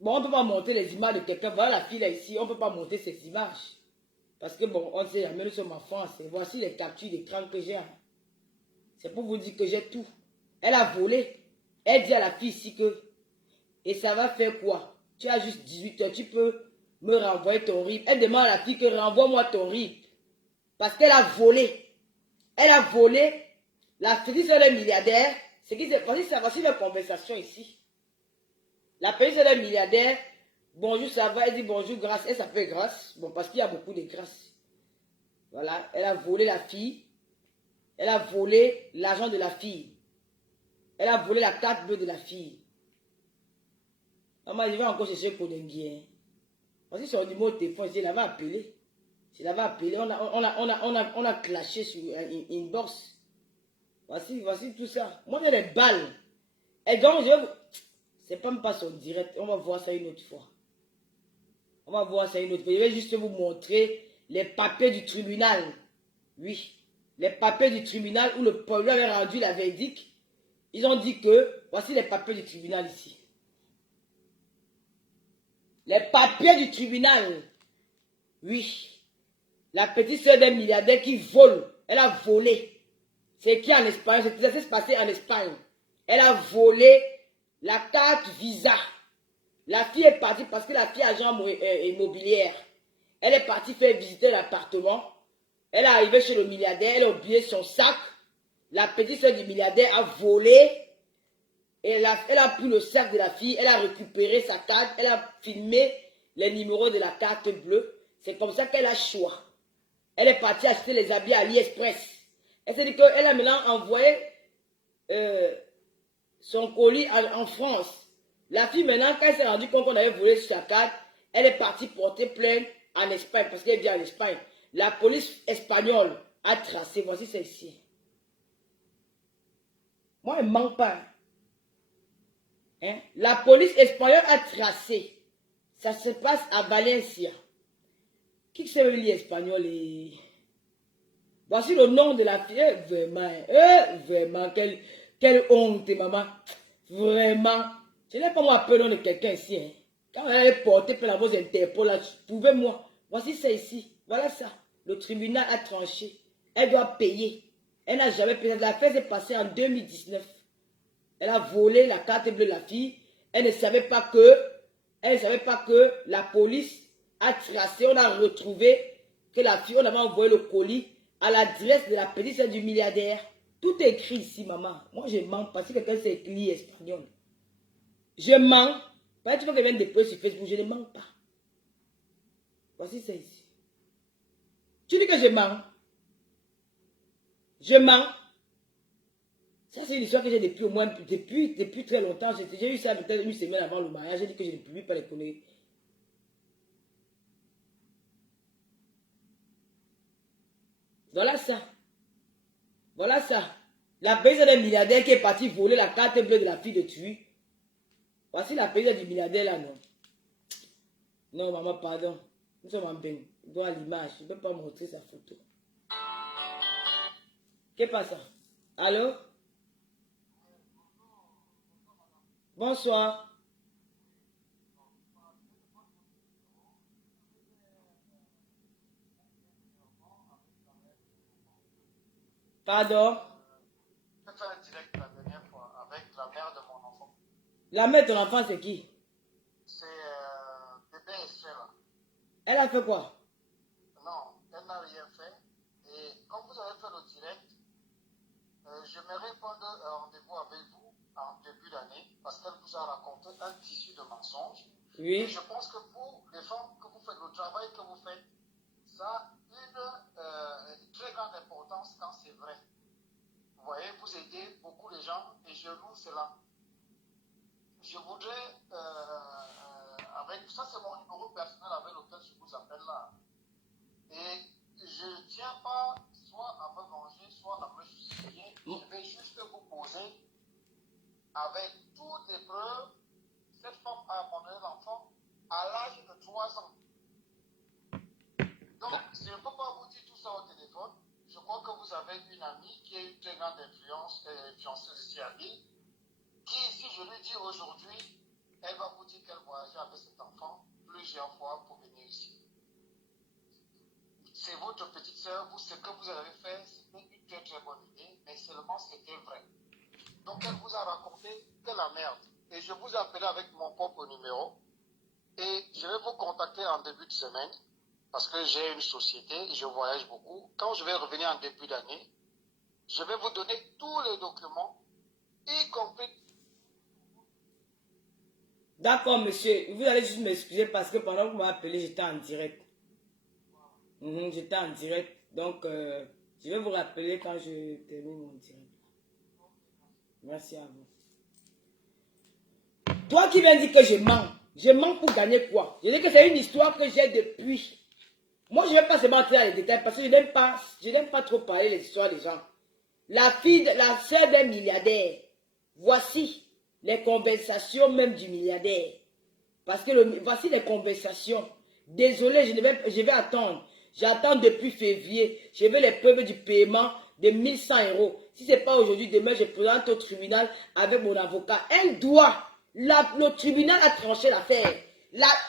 Bon, on ne peut pas monter les images de quelqu'un. Voilà la fille là ici. On ne peut pas monter ces images. Parce que bon, on sait jamais, nous sommes en France. Et voici les captures d'écran que j'ai. C'est pour vous dire que j'ai tout. Elle a volé. Elle dit à la fille ici que... Et ça va faire quoi? Tu as juste 18 heures. Tu peux me renvoyer ton RIB. Elle demande à la fille que renvoie-moi ton RIB. Parce qu'elle a volé. Elle a volé. La petite sœur d'un milliardaire. C'est qui s'est passé. Voici la conversation ici. La petite sœur d'un milliardaire. Bonjour, ça va. Elle dit bonjour, Grâce. Elle s'appelle Grâce. Bon, parce qu'il y a beaucoup de grâce. Voilà. Elle a volé la fille. Elle a volé l'argent de la fille. Elle a volé la carte bleue de la fille. Maman, je vais encore chercher Kodengui. Voici son numéro de téléphone. Je l'avais appelé. Je l'avais appelé. On a clashé sur une inbox. Voici tout ça. Moi, j'ai des balles. Et donc, c'est pas même pas son direct. On va voir ça une autre fois. On va voir ça une autre fois. Je vais juste vous montrer les papiers du tribunal. Oui. Les papiers du tribunal où le peuple avait rendu la verdict. Ils ont dit que, voici les papiers du tribunal ici. Les papiers du tribunal. Oui. La petite sœur d'un milliardaire qui vole. Elle a volé. C'est qui en Espagne? Ça s'est passé en Espagne. Elle a volé la carte Visa. La fille est partie parce que la fille est agent immobilière. Elle est partie faire visiter l'appartement. Elle est arrivée chez le milliardaire. Elle a oublié son sac. La petite sœur du milliardaire a volé. Et elle a pris le sac de la fille. Elle a récupéré sa carte. Elle a filmé les numéros de la carte bleue. C'est comme ça qu'elle a choix. Elle est partie acheter les habits à AliExpress. Elle s'est dit qu'elle a maintenant envoyé son colis en France. La fille maintenant, quand elle s'est rendue compte qu'on avait volé sa carte, elle est partie porter plainte en Espagne parce qu'elle vient en Espagne. La police espagnole a tracé. Voici celle-ci. Moi, elle ne manque pas. Hein? La police espagnole a tracé. Ça se passe à Valencia. Qui sait lire espagnol et... Voici le nom de la fille. Vraiment, quelle honte, maman. Vraiment. Je n'ai pas moi appelé le nom de quelqu'un ici. Hein. Quand elle est portée par la voix Interpol, là, pouvez-moi. Voici ça ici. Voilà ça. Le tribunal a tranché. Elle doit payer. Elle n'a jamais payé. L'affaire s'est passée en 2019. Elle a volé la carte bleue de la fille. Elle ne savait pas que la police a tracé. On a retrouvé que la fille, on avait envoyé le colis à l'adresse de la petite sœur du milliardaire. Tout est écrit ici, maman. Moi, je mens parce que quelqu'un sait écrire espagnol. Je mens. Pas tu veux que je vienne déployer sur Facebook, je ne mens pas. Voici ça ici. Tu dis que je mens. Je mens. Ça, c'est une histoire que j'ai depuis au moins, depuis très longtemps. J'ai eu ça peut-être une semaine avant le mariage. J'ai dit que je ne publie pas les conneries. Voilà ça. Voilà ça. La paysane d'un milliardaire qui est parti voler la carte bleue de la fille de Tui. Voici la paysane du milliardaire là, non. Non, maman, pardon. Nous sommes en bain. Je dois l'image. Je ne peux pas montrer sa photo. Qu'est-ce que passe? Allô? Bonsoir. Pardon? J'ai fait un direct la dernière fois avec la mère de mon enfant. La mère de ton enfant, c'est qui? C'est bébé Estelle. Elle a fait quoi? Non, elle n'a rien fait. Et comme vous avez fait le direct, j'aimerais prendre un rendez-vous avec vous en début d'année parce qu'elle vous a raconté un tissu de mensonges. Oui. Et je pense que pour les femmes que vous faites, le travail que vous faites, ça a une très grande importance quand c'est vrai. Vous voyez, vous aidez beaucoup les gens et je loue cela. Je voudrais, avec ça c'est mon numéro personnel avec lequel je vous appelle là. Et je ne tiens pas soit à me venger, soit à me justifier. Je vais juste vous poser avec toutes les preuves. Cette femme a abandonné l'enfant à l'âge de 3 ans. Donc, je ne peux pas vous dire tout ça au téléphone. Je crois que vous avez une amie qui est une très grande influenceuse ici à Lille, qui, si je lui dis aujourd'hui, elle va vous dire qu'elle voyageait avec cet enfant plusieurs fois pour venir ici. C'est votre petite sœur, ce que vous avez fait, c'était une très très bonne idée, mais seulement c'était vrai. Donc elle vous a raconté que la merde. Et je vous ai appelé avec mon propre numéro. Et je vais vous contacter en début de semaine, parce que j'ai une société, je voyage beaucoup. Quand je vais revenir en début d'année, je vais vous donner tous les documents, y compris... D'accord, monsieur. Vous allez juste m'excuser parce que pendant que vous m'avez appelé, j'étais en direct. J'étais en direct. Donc, je vais vous rappeler quand je termine mon direct. Merci à vous. Toi qui viens dire que je mens pour gagner quoi? Je dis que c'est une histoire que j'ai depuis. Moi, je ne vais pas seulement entrer dans les détails parce que je n'aime pas trop parler des histoires des gens. La sœur d'un milliardaire. Voici les conversations même du milliardaire. Parce que voici les conversations. Désolé, je vais attendre. J'attends depuis février. Je veux les preuves du paiement de 1100 €. Si ce n'est pas aujourd'hui, demain, je présente au tribunal avec mon avocat. Un doigt. Le tribunal a tranché l'affaire.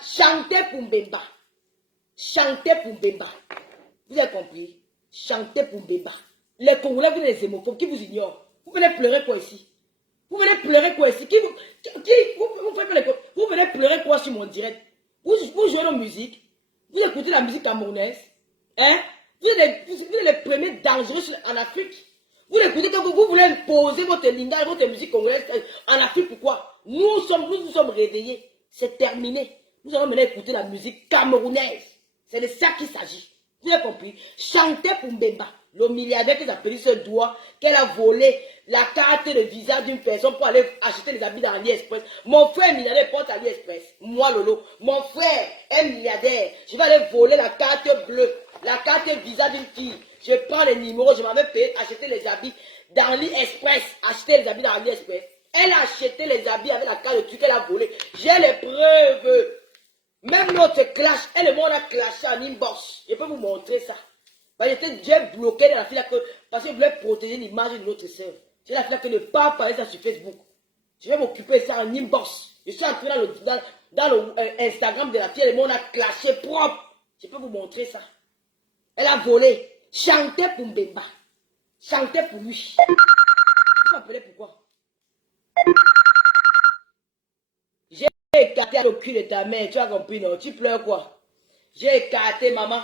Chanter pour Mbemba. Chanter pour Mbemba. Vous avez compris? Chanter pour Mbemba. Les Congolais, vous êtes les hémophobes qui vous ignorent. Vous venez pleurer quoi ici? Vous venez pleurer quoi ici? Vous venez pleurer quoi sur mon direct? Vous jouez nos musiques? Vous écoutez la musique camerounaise? Hein? Vous êtes les premiers dangereux en Afrique. Vous écoutez que vous voulez imposer votre lingage, votre musique congolaise en Afrique. Pourquoi? Nous sommes réveillés. C'est terminé. Nous allons maintenant écouter la musique camerounaise. C'est de ça qu'il s'agit. Vous avez compris? Chanter pour Mbemba, le milliardaire qui a pris ce doigt, qu'elle a volé la carte de visa d'une personne pour aller acheter les habits dans AliExpress. Mon frère milliardaire porte AliExpress. Moi, Lolo. Mon frère est milliardaire. Je vais aller voler la carte bleue, la carte visa d'une fille. Je prends les numéros, je m'avais payé acheter les habits dans AliExpress. Acheter les habits dans AliExpress. Elle a acheté les habits avec la carte de truc qu'elle a volé. J'ai les preuves. Même notre clash, elle et moi on a clashé en inbox. Je peux vous montrer ça. J'ai bloqué la fille là parce que je voulais protéger l'image de notre sœur. J'ai la fille là que ne pas parler ça sur Facebook. Je vais m'occuper de ça en inbox. Je suis entré dans le Instagram de la fille, elle et moi on a clashé propre. Je peux vous montrer ça. Elle a volé. Chantait pour Mbemba. Chantait pour lui. Tu m'appelais pourquoi? J'ai écarté le cul de ta mère, tu as compris, non? Tu pleures quoi? J'ai écarté, maman.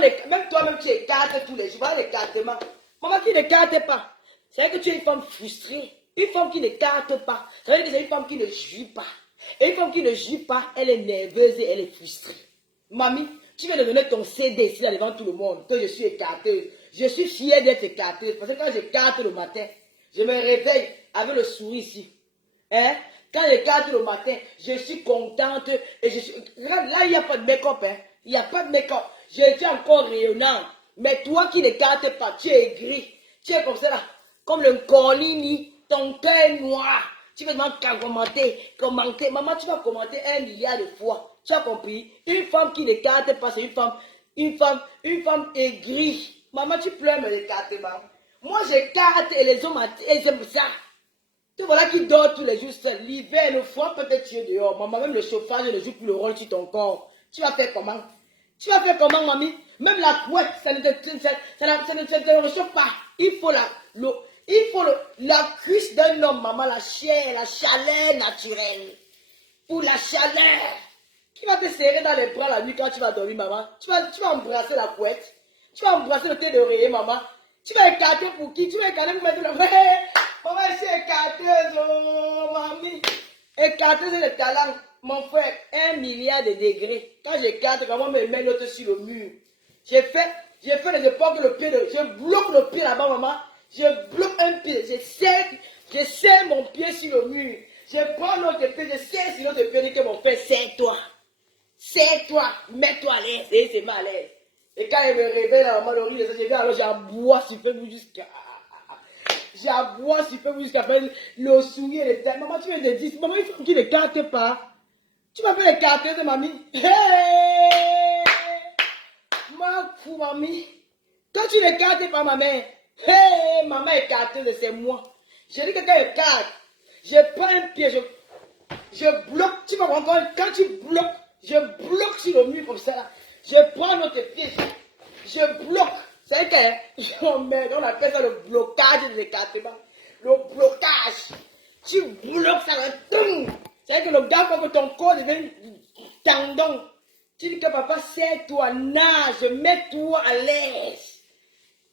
Même toi-même, tu écartes tous les jours. Voilà l'écartement. Maman, tu n'écartes pas. C'est vrai que tu es une femme frustrée. Une femme qui n'écarte pas. Ça veut dire que c'est une femme qui ne joue pas. Et une femme qui ne joue pas, elle est nerveuse et elle est frustrée. Mamie, tu viens de donner ton CD ici là devant tout le monde, que je suis écarteuse. Je suis fière d'être écarteuse. Parce que quand j'écarte le matin, je me réveille avec le sourire ici. Hein? Quand j'écarte le matin, je suis contente. Et je suis... Là, il n'y a pas de make-up. Hein? Il n'y a pas de make-up. Je suis encore rayonnante. Mais toi qui n'écartes pas, tu es gris. Tu es comme ça là. Comme le colini, ton cœur est noir. Tu vas commenter. Maman, tu vas commenter 1 milliard de fois. Tu as compris? Une femme qui n'écarte pas, c'est une femme aigrie. Maman, tu pleures mais l'écartement. Moi, j'écarte et les hommes, ils aiment ça. Tu voilà qui dort tous les jours seul. L'hiver, le froid peut te tuer dehors. Maman, même le chauffage ne joue plus le rôle sur ton corps. Tu vas faire comment? Tu vas faire comment, mamie? Même la couette, ça ne te réchauffe pas. Il faut la cuisse d'un homme, maman, la chair, la chaleur naturelle. Pour la chaleur. Qui va te serrer dans les bras la nuit quand tu vas dormir, maman? Tu vas embrasser la couette. Tu vas embrasser le thé d'oreiller, maman. Tu vas écarter pour qui? Tu vas écarter pour mettre le... Maman, je suis écarteuse, oh, mamie. Écarteuse, c'est le talent. Mon frère, 1 milliard de degrés. Quand j'écarte, comment me met l'autre sur le mur? J'ai fait les époques, je bloque le pied là-bas, maman. Je bloque un pied. Je serre mon pied sur le mur. Je prends l'autre pied, je serre sur l'autre pied. Je dis que mon frère, serre-toi. Serre-toi. Mets-toi à l'aise. Et c'est mal à l'aise. Et quand il me réveille, la maman, je vais alors j'aboie sur Facebook jusqu'à... J'aboie sur Facebook jusqu'à peine le sourire et le tête. Maman, tu viens de dire, maman, il faut que tu ne l'écartes pas. Tu m'as fait l'écarter de mamie. Hey! Ma fou, mamie. Quand tu es écarté par ma mère, hey, maman est écartée, c'est moi. Je dis que quelqu'un écarte, je prends un pied, je bloque, tu vas encore, quand tu bloques, je bloque sur le mur comme ça, là. Je prends notre pied, je bloque. C'est que, on appelle ça le blocage de l'écartement. Le blocage. Tu bloques ça, là, c'est que le gars, quand ton corps devient tendon, tu dis que papa, serre-toi, nage, mets-toi à l'aise.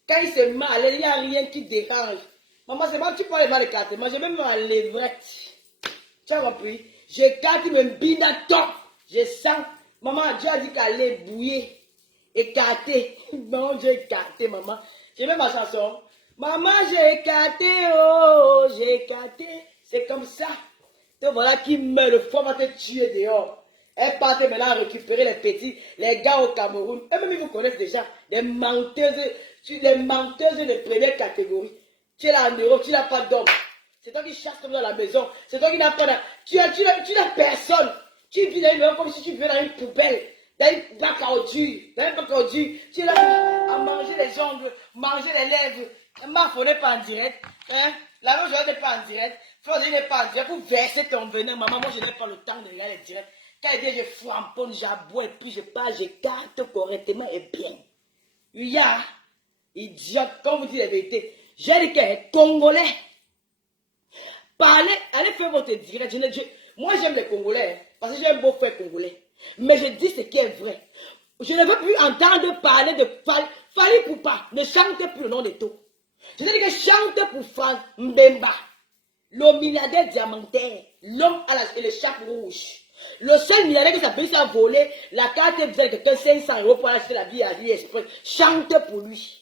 Quand il se met à l'aise, il n'y a rien qui dérange. Maman, c'est pas que tu parles mal d'écartement, j'ai même ma levrette. Tu as compris? J'écarte me binaton. Je sens. Maman, Dieu a dit qu'elle est bouillée. Écarté. Non, j'ai écarté, maman. J'ai même ma chanson. Maman, j'ai écarté, oh, j'ai écarté. C'est comme ça. Donc voilà qui meurt, le foie va te tuer dehors. Elle part maintenant récupérer les petits, les gars au Cameroun. Eux-mêmes, ils vous connaissent déjà. Des menteuses de première catégorie. Tu es là en Europe, tu n'as pas d'homme. C'est toi qui chasses comme dans la maison. C'est toi qui n'as pas d'homme. Tu n'as personne. Tu vis dans une maison comme si tu vivais dans une poubelle. Dans une bac à ordures. Tu es là à manger les ongles, manger les lèvres. Marfo n'est pas en direct. Hein? La même chose n'est pas en direct. Floride n'est pas en direct. Pour verser ton venin, maman, moi je n'ai pas le temps de regarder les directs. Quand il dit je flamponne, j'aboie et puis je parle, j'écarte correctement et bien. Il y a, idiote, comme vous dites la vérité, j'ai dit que Congolais, parlez, allez faire votre direct. Moi j'aime les Congolais, hein, parce que j'ai un beau frère congolais. Mais je dis ce qui est vrai. Je ne veux plus entendre parler de Fali Poupa. Ne chante plus le nom de tout. Je dis que chante pour Franck Mbemba. Le milliardaire diamantaire. L'homme et le chapeau rouge. Le seul milliardaire que ça peut a volé la carte de quelqu'un 500 € pour acheter la vie à AliExpress. Chante pour lui.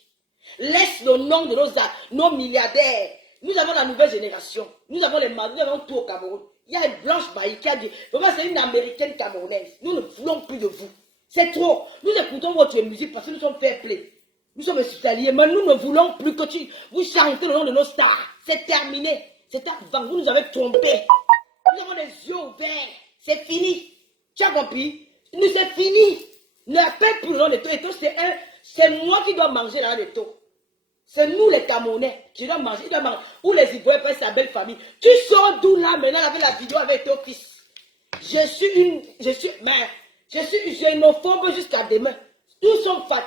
Laisse le nom de nos milliardaires. Nous avons la nouvelle génération. Nous avons les mariés, nous avons tout au Cameroun. Il y a une Blanche Bailly qui a dit, vraiment c'est une américaine camerounaise. Nous ne voulons plus de vous. C'est trop. Nous écoutons votre musique parce que nous sommes fair play. Nous sommes hospitaliers, mais nous ne voulons plus que vous chantez le nom de nos stars. C'est terminé. C'est avant. Vous nous avez trompés. Nous avons les yeux ouverts. C'est fini. Tu as compris? C'est fini. Ne appelle plus le nom de tout. Et tout, c'est moi qui dois manger le nom de tout. C'est nous les Camerounais qui doivent manger. Ou les Ivoiriens, parce sa belle famille. Tu sors d'où là maintenant avec la vidéo avec ton fils? Je suis xénophobe jusqu'à demain. Tous sont fat.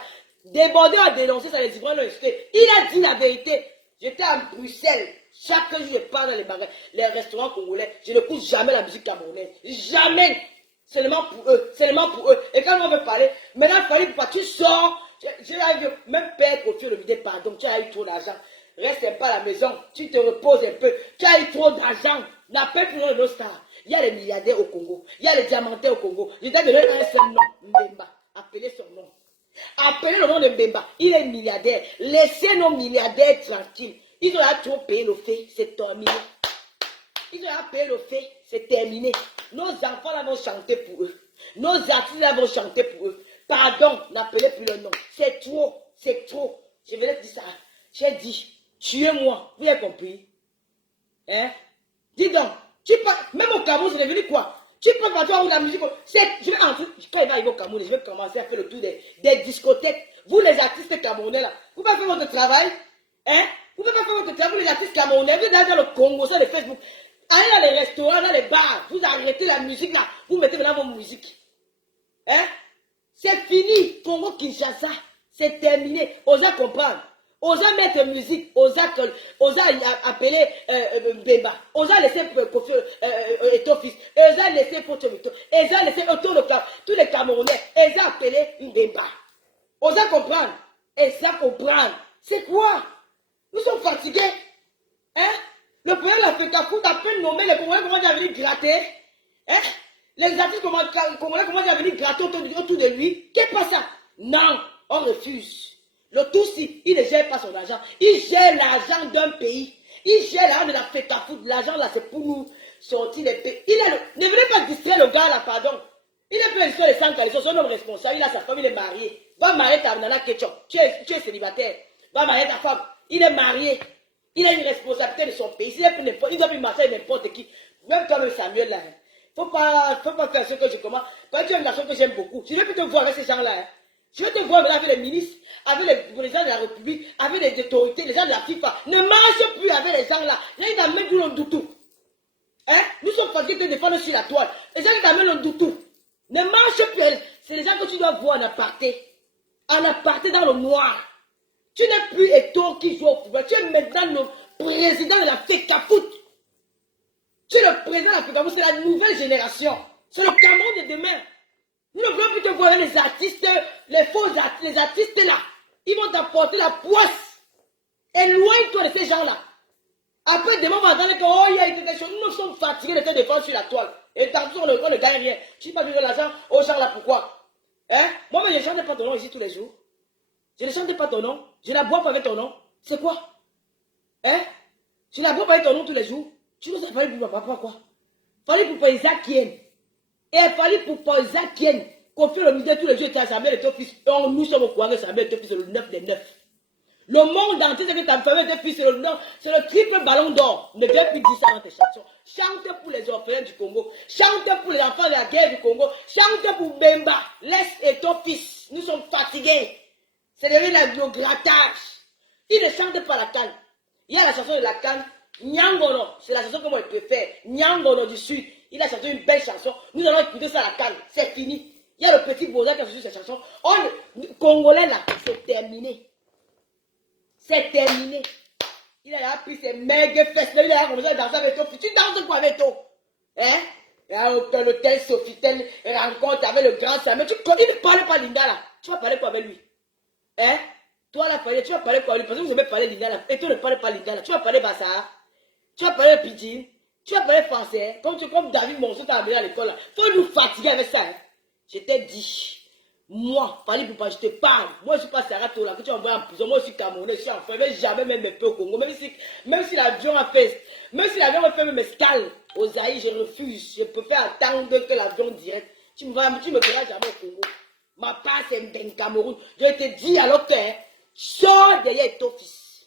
Débordés à dénoncer ça, les Ivoiriens l'ont expliqué. Il a dit la vérité. J'étais à Bruxelles. Chaque jour, je pars dans les restaurants congolais. Je ne n'écoute jamais la musique camerounaise. Jamais. Seulement pour eux. Seulement pour eux. Et quand on veut parler, maintenant, il fallait pas. Tu sors. J'ai même père au fil de l'idée, pardon. Tu as eu trop d'argent. Reste un peu à la maison. Tu te reposes un peu. Tu as eu trop d'argent. N'appelle plus nos stars. Il y a les milliardaires au Congo. Il y a les diamantaires au Congo. Je t'ai donné un seul nom. Mbemba. Appelez son nom. Appelez le nom de Mbemba. Il est milliardaire. Laissez nos milliardaires tranquilles. Ils ont trop payé le fait. C'est terminé. Ils ont payé le fait. C'est terminé. Nos enfants là vont chanter pour eux. Nos artistes là vont chanter pour eux. Pardon, n'appelez plus le nom. C'est trop. C'est trop. Je vais dire ça. J'ai dit, tuez-moi. Vous avez compris? Hein? Dis donc. Même au Cameroun, c'est devenu quoi? Tu peux pas voir où la musique. Je vais entrer. Quand il va arriver au Cameroun, je vais commencer à faire le tour des discothèques. Vous, les artistes camerounais, là, vous pouvez faire votre travail. Hein? Vous pouvez pas faire votre travail, vous, les artistes camerounais. Vous êtes dans le Congo, sur le Facebook. Allez dans les restaurants, dans les bars. Vous arrêtez la musique, là. Vous mettez maintenant vos musiques. Hein? C'est fini. Congo-Kinshasa. C'est terminé. Osez comprendre. Osez mettre musique, osez appeler Mbemba, osez laisser Etofis, osez laisser Potomito, osez laisser tous les Camerounais, osez appeler Mbemba. Osez comprendre, osez comprendre. C'est quoi? Nous sommes fatigués. Hein? Le président de la FECAFOOT a pu nommer les Congolais comment ils venir gratter. Hein? Les artistes Congolais comment ils venir gratter autour de lui. Qu'est-ce que ça? Non, on refuse. Le Tutsi, il ne gère pas son argent. Il gère l'argent d'un pays. Il gère l'argent de la FECAFOOT. L'argent là, c'est pour nous sortir des pays. Ne venez pas distraire le gars là, pardon. Il est plein de soins de sang, c'est un homme responsable. Il a sa femme, il est marié. Va marier ta nana Ketchup. Tu es célibataire. Va marier ta femme. Il est marié. Il a une responsabilité de son pays. Il doit plus marcher avec n'importe qui. Même comme Samuel là. Faut pas faire ce que je commence. Quand tu es une garçon que j'aime beaucoup, je vais plutôt voir avec ces gens là. Je vais te voir maintenant avec les ministres, avec les gens de la République, avec les autorités, les gens de la FIFA. Ne marche plus avec les gens là. Là, ils t'amènent tout le doutou. Hein? Nous sommes fatigués de te défendre sur la toile. Les gens qui t'amènent le doutou. Ne marche plus. C'est les gens que tu dois voir en aparté. En aparté dans le noir. Tu n'es plus Eto'o qui joue au football. Tu es maintenant le président de la FECAFOOT. Tu es le président de la FECAFOOT. C'est la nouvelle génération. C'est le Cameroun de demain. Nous ne pouvons plus te voir les artistes, les faux artistes, les artistes là. Ils vont t'apporter la poisse. Éloigne-toi de ces gens-là. Après, demain, on va entendre que, oh, il y a été des choses. Nous sommes fatigués de te défendre sur la toile. Et tantôt, on ne gagne rien. Tu n'as pas besoin de l'argent aux gens là, pourquoi? Hein? Moi, je ne chante pas ton nom ici tous les jours. Je ne chante pas ton nom. Je ne la bois pas avec ton nom. C'est quoi? Hein? Je ne la bois pas avec ton nom tous les jours. Tu nous as fallu pour papa, quoi? Fallu pour Isaac Kien. Et il fallait pour Isaac Kien qu'on fait le ministère tous les jours et Samuel était fils. Nous sommes au courant que Samuel était fils le 9 des 9. Le monde entier sait que ta famille était fils, c'est le triple ballon d'or. Ne viens plus dire ça dans tes chansons. Chante pour les orphelins du Congo. Chante pour les enfants de la guerre du Congo. Chante pour Bemba. Laisse et ton fils. Nous sommes fatigués. C'est devenu le grattage. Il ne chante pas la canne. Il y a la chanson de la canne. Nyangono. C'est la chanson que moi je préfère. Nyangono du Sud. Il a chanté une belle chanson. Nous allons écouter ça à la canne. C'est fini. Il y a le petit Boza qui a chanté cette chanson. Congolais là, c'est terminé. C'est terminé. Il a pris ses maigres fesses. Il a commencé à danser avec toi. Tu danses quoi avec toi? Hein? L'hôtel Sofitel rencontre avec le grand Samuel. Il ne parle pas Linda là. Tu vas parler quoi avec lui? Hein? Toi là, tu vas parler quoi avec lui? Parce que vous aimez parler Linda là. Et toi ne parles pas Linda là. Tu vas parler Bassa. Tu vas parler Pidgin. Tu vas parler français. Comme David Monceau t'a amené à l'école là. Faut nous fatiguer avec ça. Hein? Je t'ai dit. Moi, Fali Poupa, je te parle. Moi, je ne suis pas Sarah Tola, que tu envoies en prison. Moi, je suis Camerounais, je suis enfermé. Jamais même mes peu au Congo. Même si l'avion a fait même escale aux Zaïre, je refuse. Je préfère attendre que l'avion direct. Tu me verras jamais au Congo. Ma part, c'est un Cameroun. Je te dis alors que, sors derrière ton fils.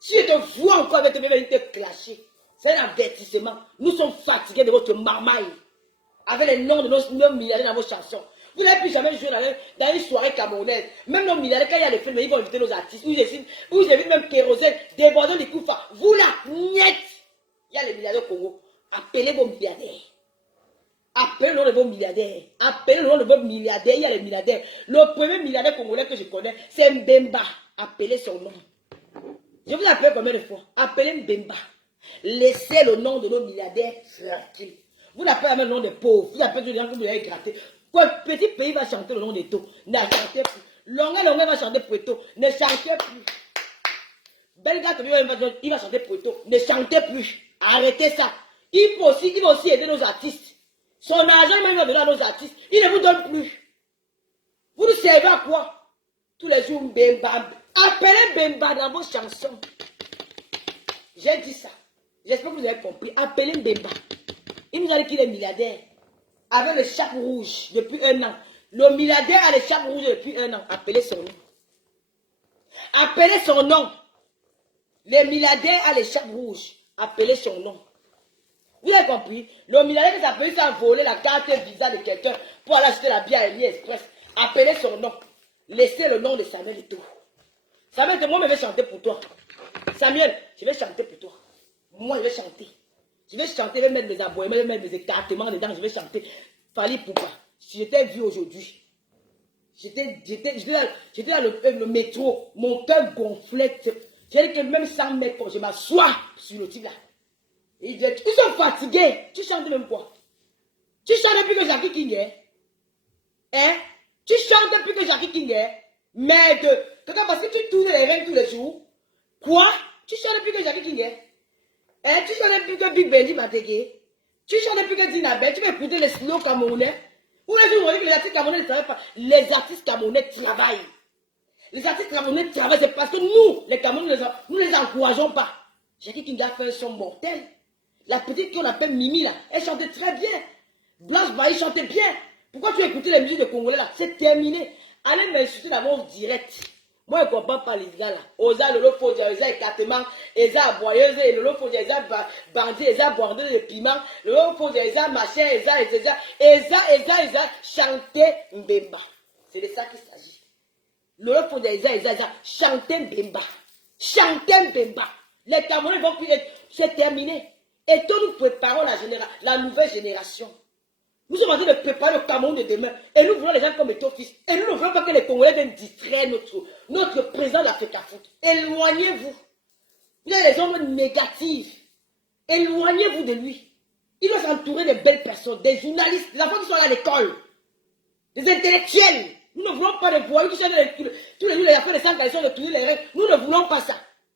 Si je te vois encore avec tes bébés, te clasher. C'est un avertissement. Nous sommes fatigués de votre marmaille. Avec les noms de nos milliardaires dans vos chansons. Vous n'avez plus jamais joué dans une soirée camerounaise. Même nos milliardaires, quand il y a des films, ils vont inviter nos artistes. Vous invitent même Kérosène, débordant des coups. Vous là, niet. Il y a les milliardaires au Congo. Appelez vos milliardaires. Appelez le nom de vos milliardaires. Appelez le nom de vos milliardaires. Il y a les milliardaires. Le premier milliardaire congolais que je connais, c'est Mbemba. Appelez son nom. Je vous appelle combien de fois? Appelez Mbemba. Laissez le nom de nos milliardaires tranquille. Vous n'appelez même le nom des pauvres. Vous appelez les gens que vous avez gratté. Quoi, petit pays va chanter le nom d'Eto. Ne chantez plus. Longue va chanter pour Eto. Ne chantez plus. Belga, il va chanter pour Eto. Ne chantez plus. Arrêtez ça. Il va aussi aider nos artistes. Son argent, même, il va donner à nos artistes. Il ne vous donne plus. Vous nous servez à quoi? Tous les jours, Bemba. Appelez Bemba dans vos chansons. J'ai dit ça. J'espère que vous avez compris. Appelez Bemba. Il nous a dit qu'il est milliardaire. Avec le chape rouge depuis 1 an. Le milliardaire a le chape rouge depuis 1 an. Appelez son nom. Appelez son nom. Le milliardaire a le chape rouge. Appelez son nom. Vous avez compris? Le milliardaire qui s'appelle ça a volé la carte visa de quelqu'un pour aller acheter la bière à AliExpress. Appelez son nom. Laissez le nom de Samuel et tout. Samuel, moi je vais chanter pour toi. Samuel, je vais chanter pour toi. Moi je vais chanter. Je vais chanter, je vais mettre mes aboiements, je vais mettre mes écartements dedans, je vais chanter. Fali Poupa. Si j'étais vu aujourd'hui, j'étais dans le métro, mon cœur gonflait. J'ai dit que même 100 mètres, je m'assois sur le type là. Et il dit, ils sont fatigués. Tu chantes même quoi? Tu chantes depuis que Jackie King est? Hein? Tu chantes depuis que Jackie King est? Merde. Parce que tu tournes les reins tous les jours. Quoi? Tu chantes depuis que Jackie King est? Hein? Tu chantes depuis que Big Benji m'a tégué? Tu chantes depuis que Dinabel? Tu vas écouter les slow camerounais? Ou les jours, on dit que les artistes camerounais ne travaillent pas. Les artistes camerounais travaillent. Les artistes camerounais travaillent. C'est parce que nous, les Camerounais, nous ne les encourageons pas. Jackie King a fait un son mortel. La petite qu'on appelle Mimi là, elle chantait très bien. Blanche Bailly chantait bien. Pourquoi tu as écouté les musiques de Congolais là? C'est terminé. Allez m'insulter d'abord direct. Moi je ne comprends pas les gars là. Osa, le lot dire, Osa écartement, Eza aboyeuse, le lot dire, Eza bandit, Eza boirdeuse de piment, le lot dire, Eza machin, Eza, chanter Mbemba. C'est de ça qu'il s'agit. Le faut des chanter Bemba. Chanter Bemba. Les Camerounais vont plus être, c'est terminé. Et que nous préparons la nouvelle génération. Nous sommes en train de préparer le Cameroun de demain. Et nous voulons les gens comme Ethofis. Et nous ne voulons pas que les Congolais viennent distraire notre président de l'Afrique Foot. Éloignez-vous. Vous avez des hommes négatifs. Éloignez-vous de lui. Il doit s'entourer de belles personnes, des journalistes, des enfants qui sont à l'école, des intellectuels. Nous ne voulons pas de voyous qui sont tous les jours les affaires de sang, de tourner les règles. Nous ne voulons pas ça.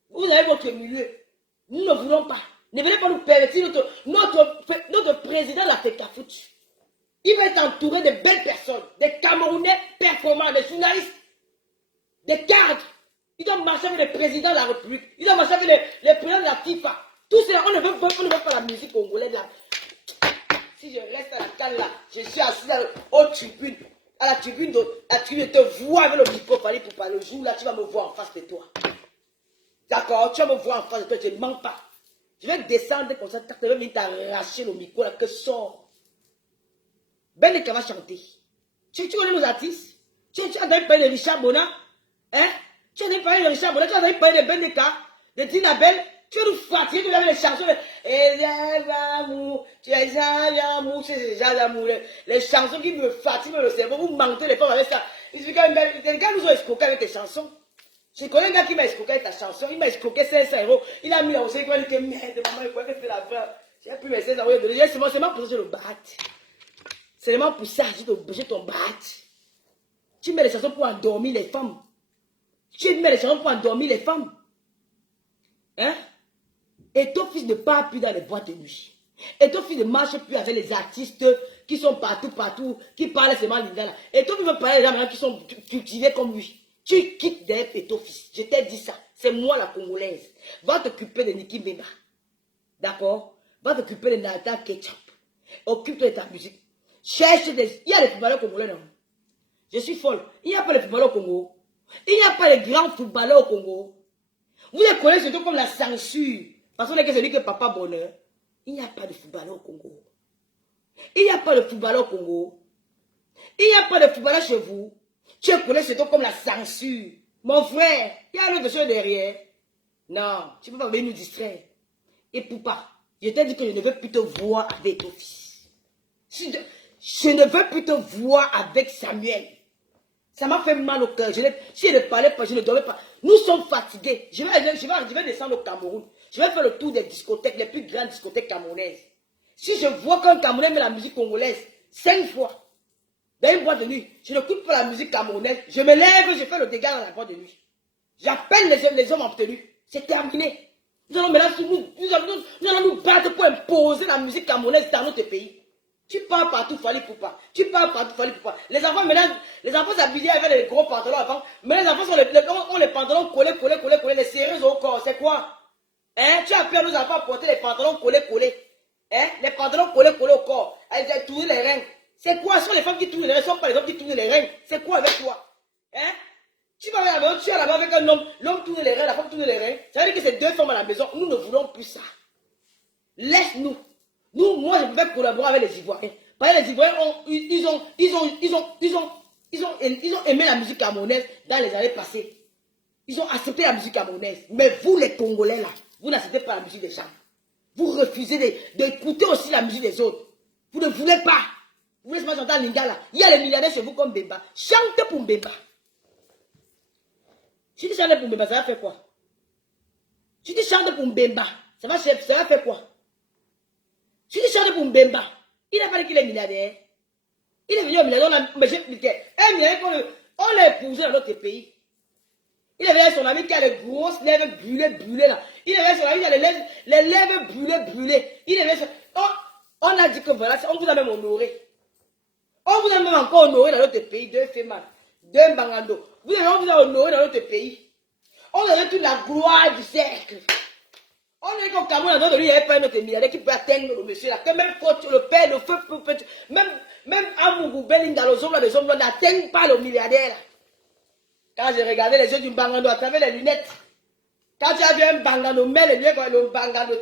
Vous avez votre milieu. Nous ne voulons pas. Ne venez pas nous pervertir notre président de l'Afrique Foot. Il va être entouré de belles personnes, des Camerounais performants, des journalistes, des cadres. Il doit marcher avec le président de la République. Il doit marcher avec le président de la FIFA. Tout cela, on ne veut pas la musique congolaise là. Si je reste à la canne là, je suis assis là, aux tribunes, à la tribune te vois avec le micro pour parler. Le jour là, tu vas me voir en face de toi. D'accord, tu vas me voir en face de toi, je ne mens pas. Je vais descendre comme ça, tu vas venir t'arracher le micro là, que sort. Ben qui va chanter. Tu connais nos artistes? Tu as entendu parler de Richard Bona? Hein? Tu as entendu parler de Richard Bona? Tu as entendu parler de Beneka? De Dina Bell? Tu vas nous fatiguer de regarder les chansons de tu es l'amour, c'est l'amour. Les chansons qui me fatiguent le cerveau, vous mentez les femmes avec ça. Les gars nous ont escroqué avec tes chansons. Je connais un gars qui m'a escroqué avec ta chanson, il m'a escroqué 500 €. Il a mis au sein, il dit merde, maman, il croit que c'est la fin. J'ai plus mes 16 €. C'est seulement pour ça que je le batte. C'est seulement pour ça que j'ai obligé ton batte. Tu mets les chansons pour endormir les femmes. Tu mets les chansons pour endormir les femmes. Hein? Et ton fils ne part plus dans les boîtes de nuit. Et ton fils ne marche plus avec les artistes qui sont partout, qui parlent seulement lingala. Et ton fils veut parler des gens qui sont cultivés comme lui. Tu quittes derrière ton fils. Je t'ai dit ça. C'est moi la Congolaise. Va t'occuper de Niki Mbemba. D'accord? Va t'occuper de Nathan Ketchup. Occupe-toi de ta musique. Cherche des... Il y a des footballeurs congolais, non? Je suis folle. Il n'y a pas de footballeurs au Congo. Il n'y a pas de grands footballeurs au Congo. Vous les connaissez surtout comme la censure. Parce qu'on est que celui que papa bonheur. Il n'y a pas de footballeur au Congo. Il n'y a pas de footballeur au Congo. Il n'y a pas de footballeur chez vous. Tu connais surtout comme la censure. Mon frère, il y a l'autre chose derrière. Non, tu ne peux pas venir nous distraire. Et Poupa, je t'ai dit que je ne veux plus te voir avec ton fils. Je ne veux plus te voir avec Samuel. Ça m'a fait mal au cœur. Si je ne parlais pas, je ne dormais pas. Nous sommes fatigués. Je vais descendre au Cameroun. Je vais faire le tour des discothèques, les plus grandes discothèques camerounaises. Si je vois qu'un Camerounais met la musique congolaise 5 fois dans une boîte de nuit, je n'écoute pas la musique camerounaise. Je me lève, je fais le dégât dans la boîte de nuit. J'appelle les hommes en tenue. C'est terminé. Nous allons nous battre pour imposer la musique camerounaise dans notre pays. Tu pars partout, Fali Poupa. Tu pars partout, Fali Poupa. Les enfants, maintenant, les enfants s'habillaient avec les gros pantalons avant. Mais les enfants ont les pantalons collés, les serrures au corps. C'est quoi? Hein? Tu as peur nos enfants porter les pantalons collés. Hein? Les pantalons collés au corps. Elles tournent les reins. C'est quoi? Ce sont les femmes qui tournent les reins. Ce ne sont pas les hommes qui tournent les reins. C'est quoi avec toi? Hein? Tu vas là-bas avec un homme. L'homme tourne les reins, la femme tourne les reins. Ça veut dire que c'est deux femmes à la maison. Nous ne voulons plus ça. Laisse-nous. Moi, je pouvais collaborer avec les Ivoiriens. Parce que les Ivoiriens, ils ont aimé la musique camerounaise dans les années passées. Ils ont accepté la musique camerounaise. Mais vous, les Congolais, là, vous n'acceptez pas la musique des gens. Vous refusez d'écouter aussi la musique des autres. Vous ne voulez pas. Vous voulez seulement chanter en lingala. Il y a les milliardaires chez vous comme Mbemba. Chantez pour Mbemba. Si tu chantes pour Mbemba, ça va faire quoi? Si tu chantes pour Mbemba, ça va faire quoi? Si tu chantes pour Mbemba, il n'a pas dit qu'il est milliardaire. Il est venu au milliardaire, mais j'expliquais. Un milliardaire, on l'a épousé dans notre pays. Il avait son ami qui a les grosses lèvres brûlées là. Il avait son ami qui a les lèvres brûlées. Il avait son... on a dit que voilà, on vous a même honoré. On vous a même encore honoré dans notre pays. 2 Féman, 2 Mbangando. On vous a honoré dans notre pays. On avait toute la gloire du cercle. On est qu'au Cameroun, dans il n'y avait pas notre milliardaire qui peut atteindre le monsieur là. Que même le père, le feu, même Amougou, Belinda, les hommes n'atteignent pas le milliardaire là. Quand j'ai regardé les yeux du Bangando à travers les lunettes, quand tu as vu un Bangando, mets les lunettes, le Bangando,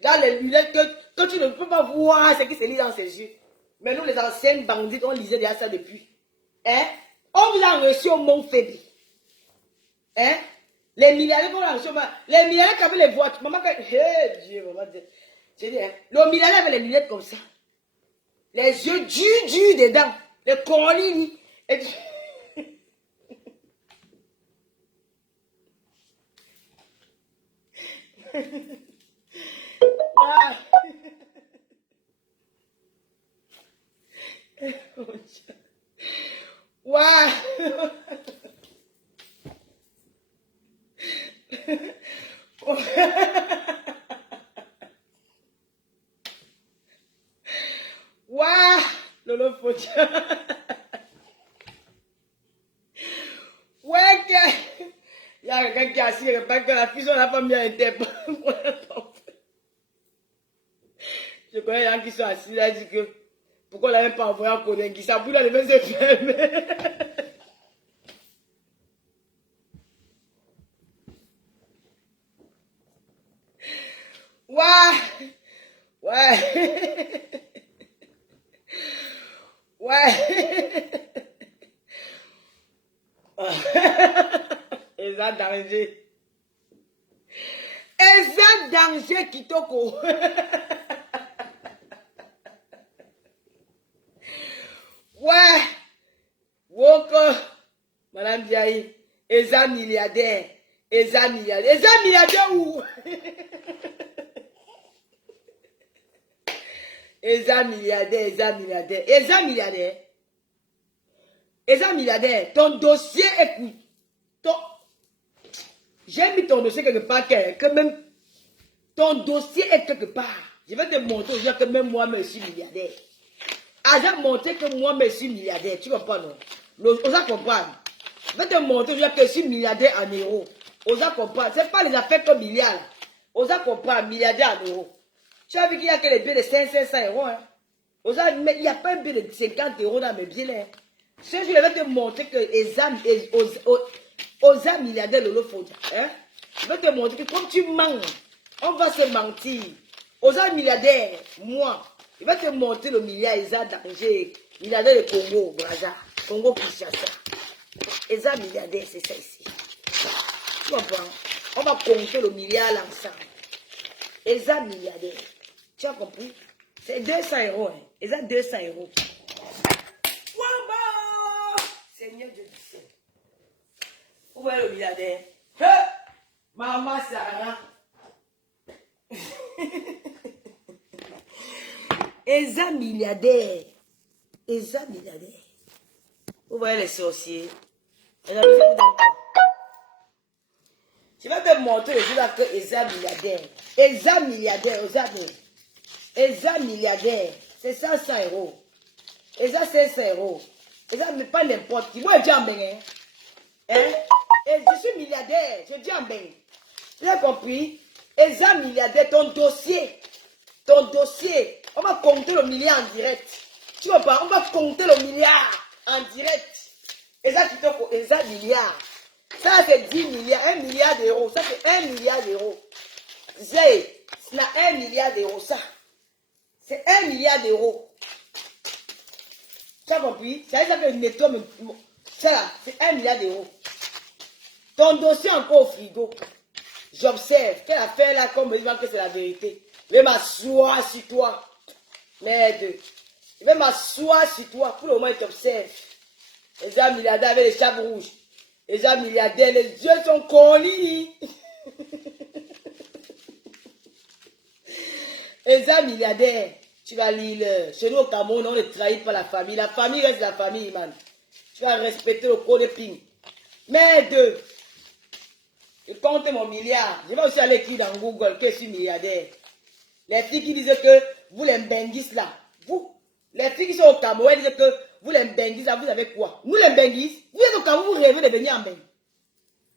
dans les lunettes, que tu ne peux pas voir ce qui se lit dans ses yeux. Mais nous, les anciennes bandits, on lisait déjà ça depuis. Hein? On vous a reçu au Mont Fébi. Hein? Les milliardaires qu'on a au chômage. Les milliardaires qui avaient les voitures. Maman, Dieu, maman. J'ai dit, hein, le milliardaire avait les lunettes comme ça. Les yeux durs dedans. Les collines. Et... ah. Waouh. Waouh. Lolo Focha. Ouais, il y a quelqu'un qui a assis quelque part que la fille n'a pas bien été. Je connais les gens qui sont assis là, disent que pourquoi on l'a même pas envoyé en Kodeng, qui s'appuie dans les mains de fermer. Ouais, ouais, ouais. Et ça danger. Et ça danger Kitoko. Ouais. Woko. Madame Diaye. Et ça milliardaire. Et ça milliardaire. Et ça milliardaire où? Et ça milliardaire. Et ça milliardaire. Et ça milliardaire. Et ça milliardaire. Ton dossier écoute. J'ai mis ton dossier quelque part que même ton dossier est quelque part. Je vais te montrer aujourd'hui que même moi, je suis milliardaire. Ah, j'ai montré que moi, je suis milliardaire. Tu comprends, non? Osa comprendre. Je vais te montrer aujourd'hui que je suis milliardaire en euros. Osa comprendre. Ce n'est pas les affaires comme milliards. Osa comprendre, milliardaire en euros. Tu as vu qu'il n'y a que les billets de 500 euros. Hein? Osa, mais il n'y a pas un billet de 50 euros dans mes billets. Hein? Ce jour, je vais te montrer que Osa milliardaire Lolo Focha. Hein? Je vais te montrer que comme tu mens, on va se mentir. Osa milliardaire, moi, je vais te montrer le milliard Eza danger. Milliardaire de Congo, Braza, Congo Kinshasa. Eza milliardaire, c'est ça ici. Tu comprends? On va compter le milliard ensemble. Eza milliardaire. Tu as compris? C'est 200 euros. Hein? Eza 200 euros. Wamba! Seigneur Dieu du ciel. Où est le milliardaire? Maman Sarah. Eza milliardaire. Eza milliardaire. Vous voyez les sorciers. Je vais te montrer le jour là que Eza milliardaire. Eza milliardaire. Eza milliardaire. C'est 500 euros. Eza 500 euros. Eza mais pas n'importe qui. Moi je dis en ben. Hein? Et je suis milliardaire. Je dis en ben. Tu as compris? Eza milliardaire. Ton dossier. On va compter le milliard en direct. Tu vois pas? On va compter le milliard en direct. Eza milliard. Ça c'est 10 milliards. 1 milliard d'euros. Ça c'est 1 milliard d'euros. C'est 1 milliard d'euros. Ça. C'est 1 milliard d'euros. Tu as compris? Ça veut dire que le nettoie. Ça là, c'est 1 milliard d'euros. Ton dossier encore au frigo. J'observe. Telle affaire là, comme me dit que c'est la vérité. Je vais m'asseoir sur toi. Merde. Je vais m'asseoir sur toi. Pour le moment, je t'observe. Les gens milliardaires avec les chapeaux rouges. Les gens milliardaires, les yeux sont collés. Les gens milliardaires, tu vas lire. Chez nous au Cameroun, on ne trahit pas la famille. La famille reste la famille, man. Tu vas respecter le code de ping. Merde. Je compte mon milliard. Je vais aussi aller écrire dans Google que je suis milliardaire. Les filles qui disent que vous les Mbenguis là, vous, les filles qui sont au Cameroun, disent que vous les Mbenguis là, vous avez quoi? Nous les Mbenguis, vous êtes au Cameroun, vous rêvez de venir en Mbeng.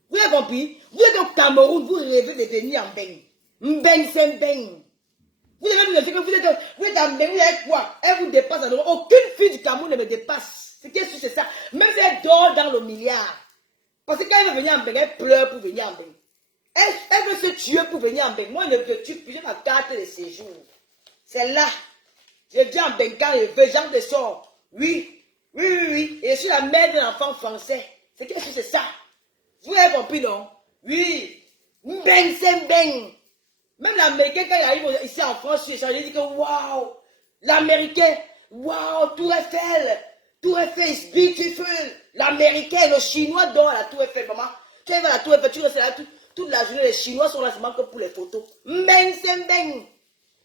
Vous avez compris? Vous êtes au Cameroun, vous rêvez de venir en Mbeng. Mbeng c'est Mbeng. Vous avez dit que vous êtes en Mbeng, vous avez quoi? Elle vous dépasse en euros. Aucune fille du Cameroun ne me dépasse. Ce qui est sûr, c'est ça. Même si elle dort dans le milliard. Parce que quand elle veut venir en Mbeng, elle pleure pour venir en Mbeng. Elle veut se tuer pour venir en Mbeng. Moi, je ne tue plus, j'ai ma carte de séjour. C'est là. Je viens en Mbeng quand je veux, j'en de sort. Oui. Et je suis la mère d'un enfant français. C'est qu'est-ce que c'est ça? Vous avez compris, non? Oui. Beng, c'est beng. Même l'Américain, quand il arrive ici en France, il dit que waouh, l'Américain, waouh, Tour Eiffel is beautiful. L'Américain, le Chinois dort à la Tour Eiffel, maman. Quand il va à la Tour Eiffel, tu restes là toute la journée, les Chinois sont là seulement que pour les photos. Beng, c'est beng.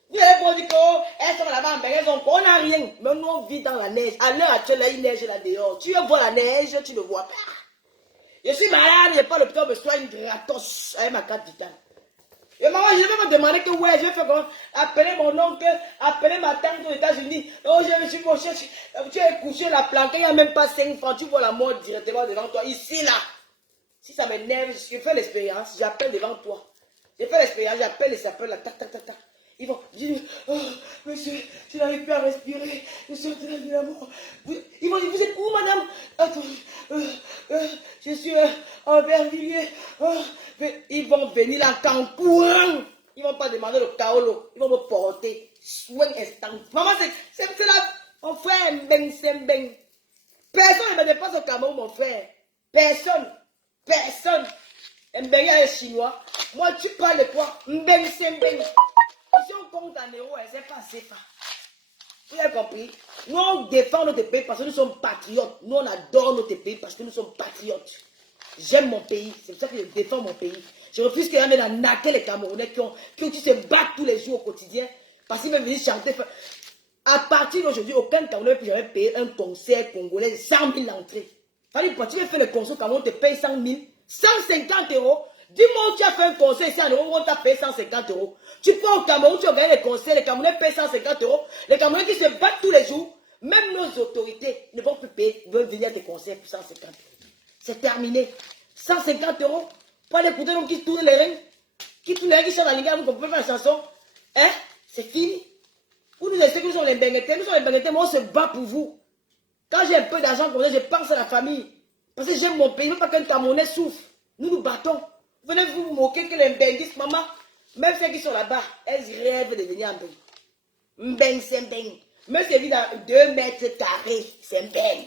Vous avez pas dit qu'elles sont là-bas en beng, on n'a rien. Mais nous, on vit dans la neige. À l'heure actuelle, là, il neige là dehors. Tu veux voir la neige, tu ne vois pas. Je suis malade, je n'ai pas le temps de me soigner gratos avec ma carte vitale. Et maman, je vais me demander que ouais, je vais faire comment? Appeler mon oncle, appeler ma tante aux États-Unis. Oh, je suis couché, tu es couché la planque, il n'y a même pas 5 francs, tu vois la mort directement devant toi, ici, là. Si ça m'énerve, je fais l'expérience, j'appelle devant toi. Je fais l'expérience, j'appelle et ça appelle là, tac, tac, tac, tac. Ils vont dire, oh, monsieur, je n'arrive plus à respirer, je suis en train de la mort. Ils vont dire, vous êtes où, madame? Attends, je suis en Bervilliers. Ils vont venir là en courant. Ils ne vont pas demander le kaolo. Ils vont me porter. Soin instant. Maman, c'est là. Mon frère, mbeng, c'est mbeng. Personne ne me dépasse au Cameroun, mon frère. Personne. Personne. Mbeng est chinois. Moi, tu parles de quoi? Mbeng, c'est mbeng. Si on compte en euros, c'est pas CFA. Vous avez compris? Nous, on défend notre pays parce que nous sommes patriotes. Nous, on adore notre pays parce que nous sommes patriotes. J'aime mon pays. C'est pour ça que je défends mon pays. Je refuse qu'il y ait naquer les Camerounais qui ont se battre tous les jours au quotidien parce qu'ils veulent venir chanter. À partir d'aujourd'hui, aucun Camerounais ne peut jamais payer un concert congolais de 100 000 entrées. Tu veux faire le concert au Cameroun, tu payes 100 000, 150 euros. Dis-moi où tu as fait un concert ici en Europe où on t'a payé 150 euros. Tu pars au Cameroun, tu organises les concerts, les Camerounais payent 150 euros. Les Camerounais qui se battent tous les jours, même nos autorités ne vont plus payer, veulent venir à tes concerts pour 150 euros. C'est terminé. 150 euros pour aller écouter l'homme qui tourne les reins, qui sont dans la ligne, vous comprenez pas la chanson. Hein? C'est fini. Vous nous laissez que nous sommes les benguetés, mais on se bat pour vous. Quand j'ai un peu d'argent comme ça, je pense à la famille. Parce que j'aime mon pays, je ne veux pas qu'un Camerounais souffre. Nous nous battons. Venez vous moquer que les benguistes, maman, même ceux qui sont là-bas, elles rêvent de venir en Mbeng. Mbeng, c'est Mbeng. Même si elle vit dans 2 mètres carrés, c'est Mbeng.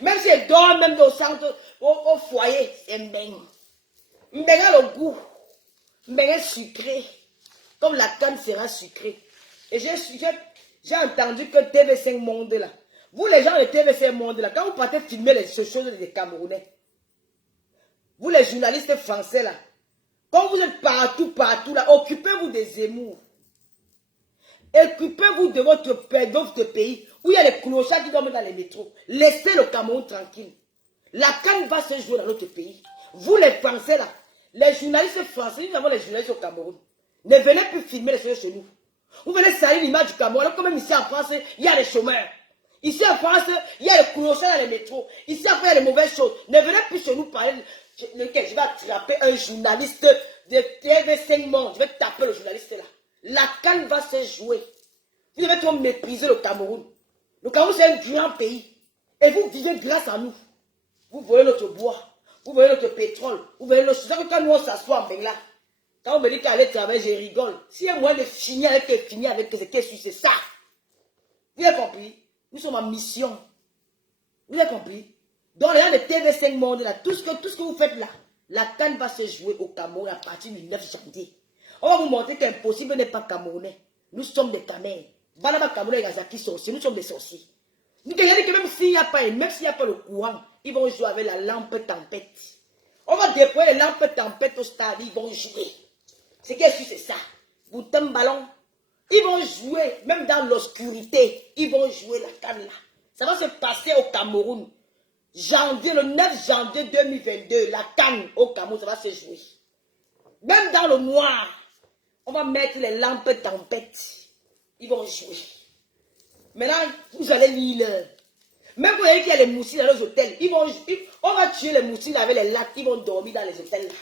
Même si elle dort même au centre, au foyer, c'est Mbeng. Mbeng a le goût. Mbeng est sucré. Comme la canne sera sucrée. Et j'ai entendu que TV5 Monde là. Vous les gens de TV5 Monde là, quand vous partez filmer les choses des Camerounais, vous les journalistes français là, quand vous êtes partout là, occupez-vous des Zemmour. Occupez-vous de votre pays, où il y a les clochards qui dorment dans les métros. Laissez le Cameroun tranquille. La canne va se jouer dans notre pays. Vous les Français là, les journalistes français, nous avons les journalistes au Cameroun. Ne venez plus filmer les choses chez nous. Vous venez salir l'image du Cameroun, alors que même ici en France, il y a les chômeurs. Ici en France, il y a les clochards dans les métros. Ici après, il y a les mauvaises choses. Ne venez plus chez nous parler. Je vais attraper un journaliste de TV5 Monde. Je vais taper le journaliste là. La canne va se jouer. Vous devez trop mépriser le Cameroun. Le Cameroun, c'est un grand pays. Et vous vivez grâce à nous. Vous voyez notre bois. Vous voyez notre pétrole. Vous voyez notre... C'est ça que quand nous on s'assoit en Bengla, quand on me dit qu'elle allait travailler, je rigole. S'il y a moyen de finir avec c'est ça. Vous avez compris? Nous sommes en mission. Vous avez compris? Dans les gens de TV5 Monde, là, tout ce que vous faites là, la canne va se jouer au Cameroun à partir du 9 janvier. On va vous montrer qu'impossible n'est pas camerounais. Nous sommes des Camers. Banaba Camerounais et Gazaki sorciers. Nous sommes des sorciers. Nous regardez que même s'il n'y a pas le courant, ils vont jouer avec la lampe tempête. On va déployer les lampes tempête au stade, ils vont jouer. Qu'est-ce que c'est ça? Bouton ballon. Ils vont jouer, même dans l'obscurité, ils vont jouer la canne là. Ça va se passer au Cameroun. Le 9 janvier 2022, la canne au Cameroun, ça va se jouer. Même dans le noir, on va mettre les lampes tempête. Ils vont jouer. Maintenant, vous allez lire l'heure. Même vous voyez qu'il y a les moussines dans les hôtels. On va tuer les moussines avec les lattes. Ils vont dormir dans les hôtels là.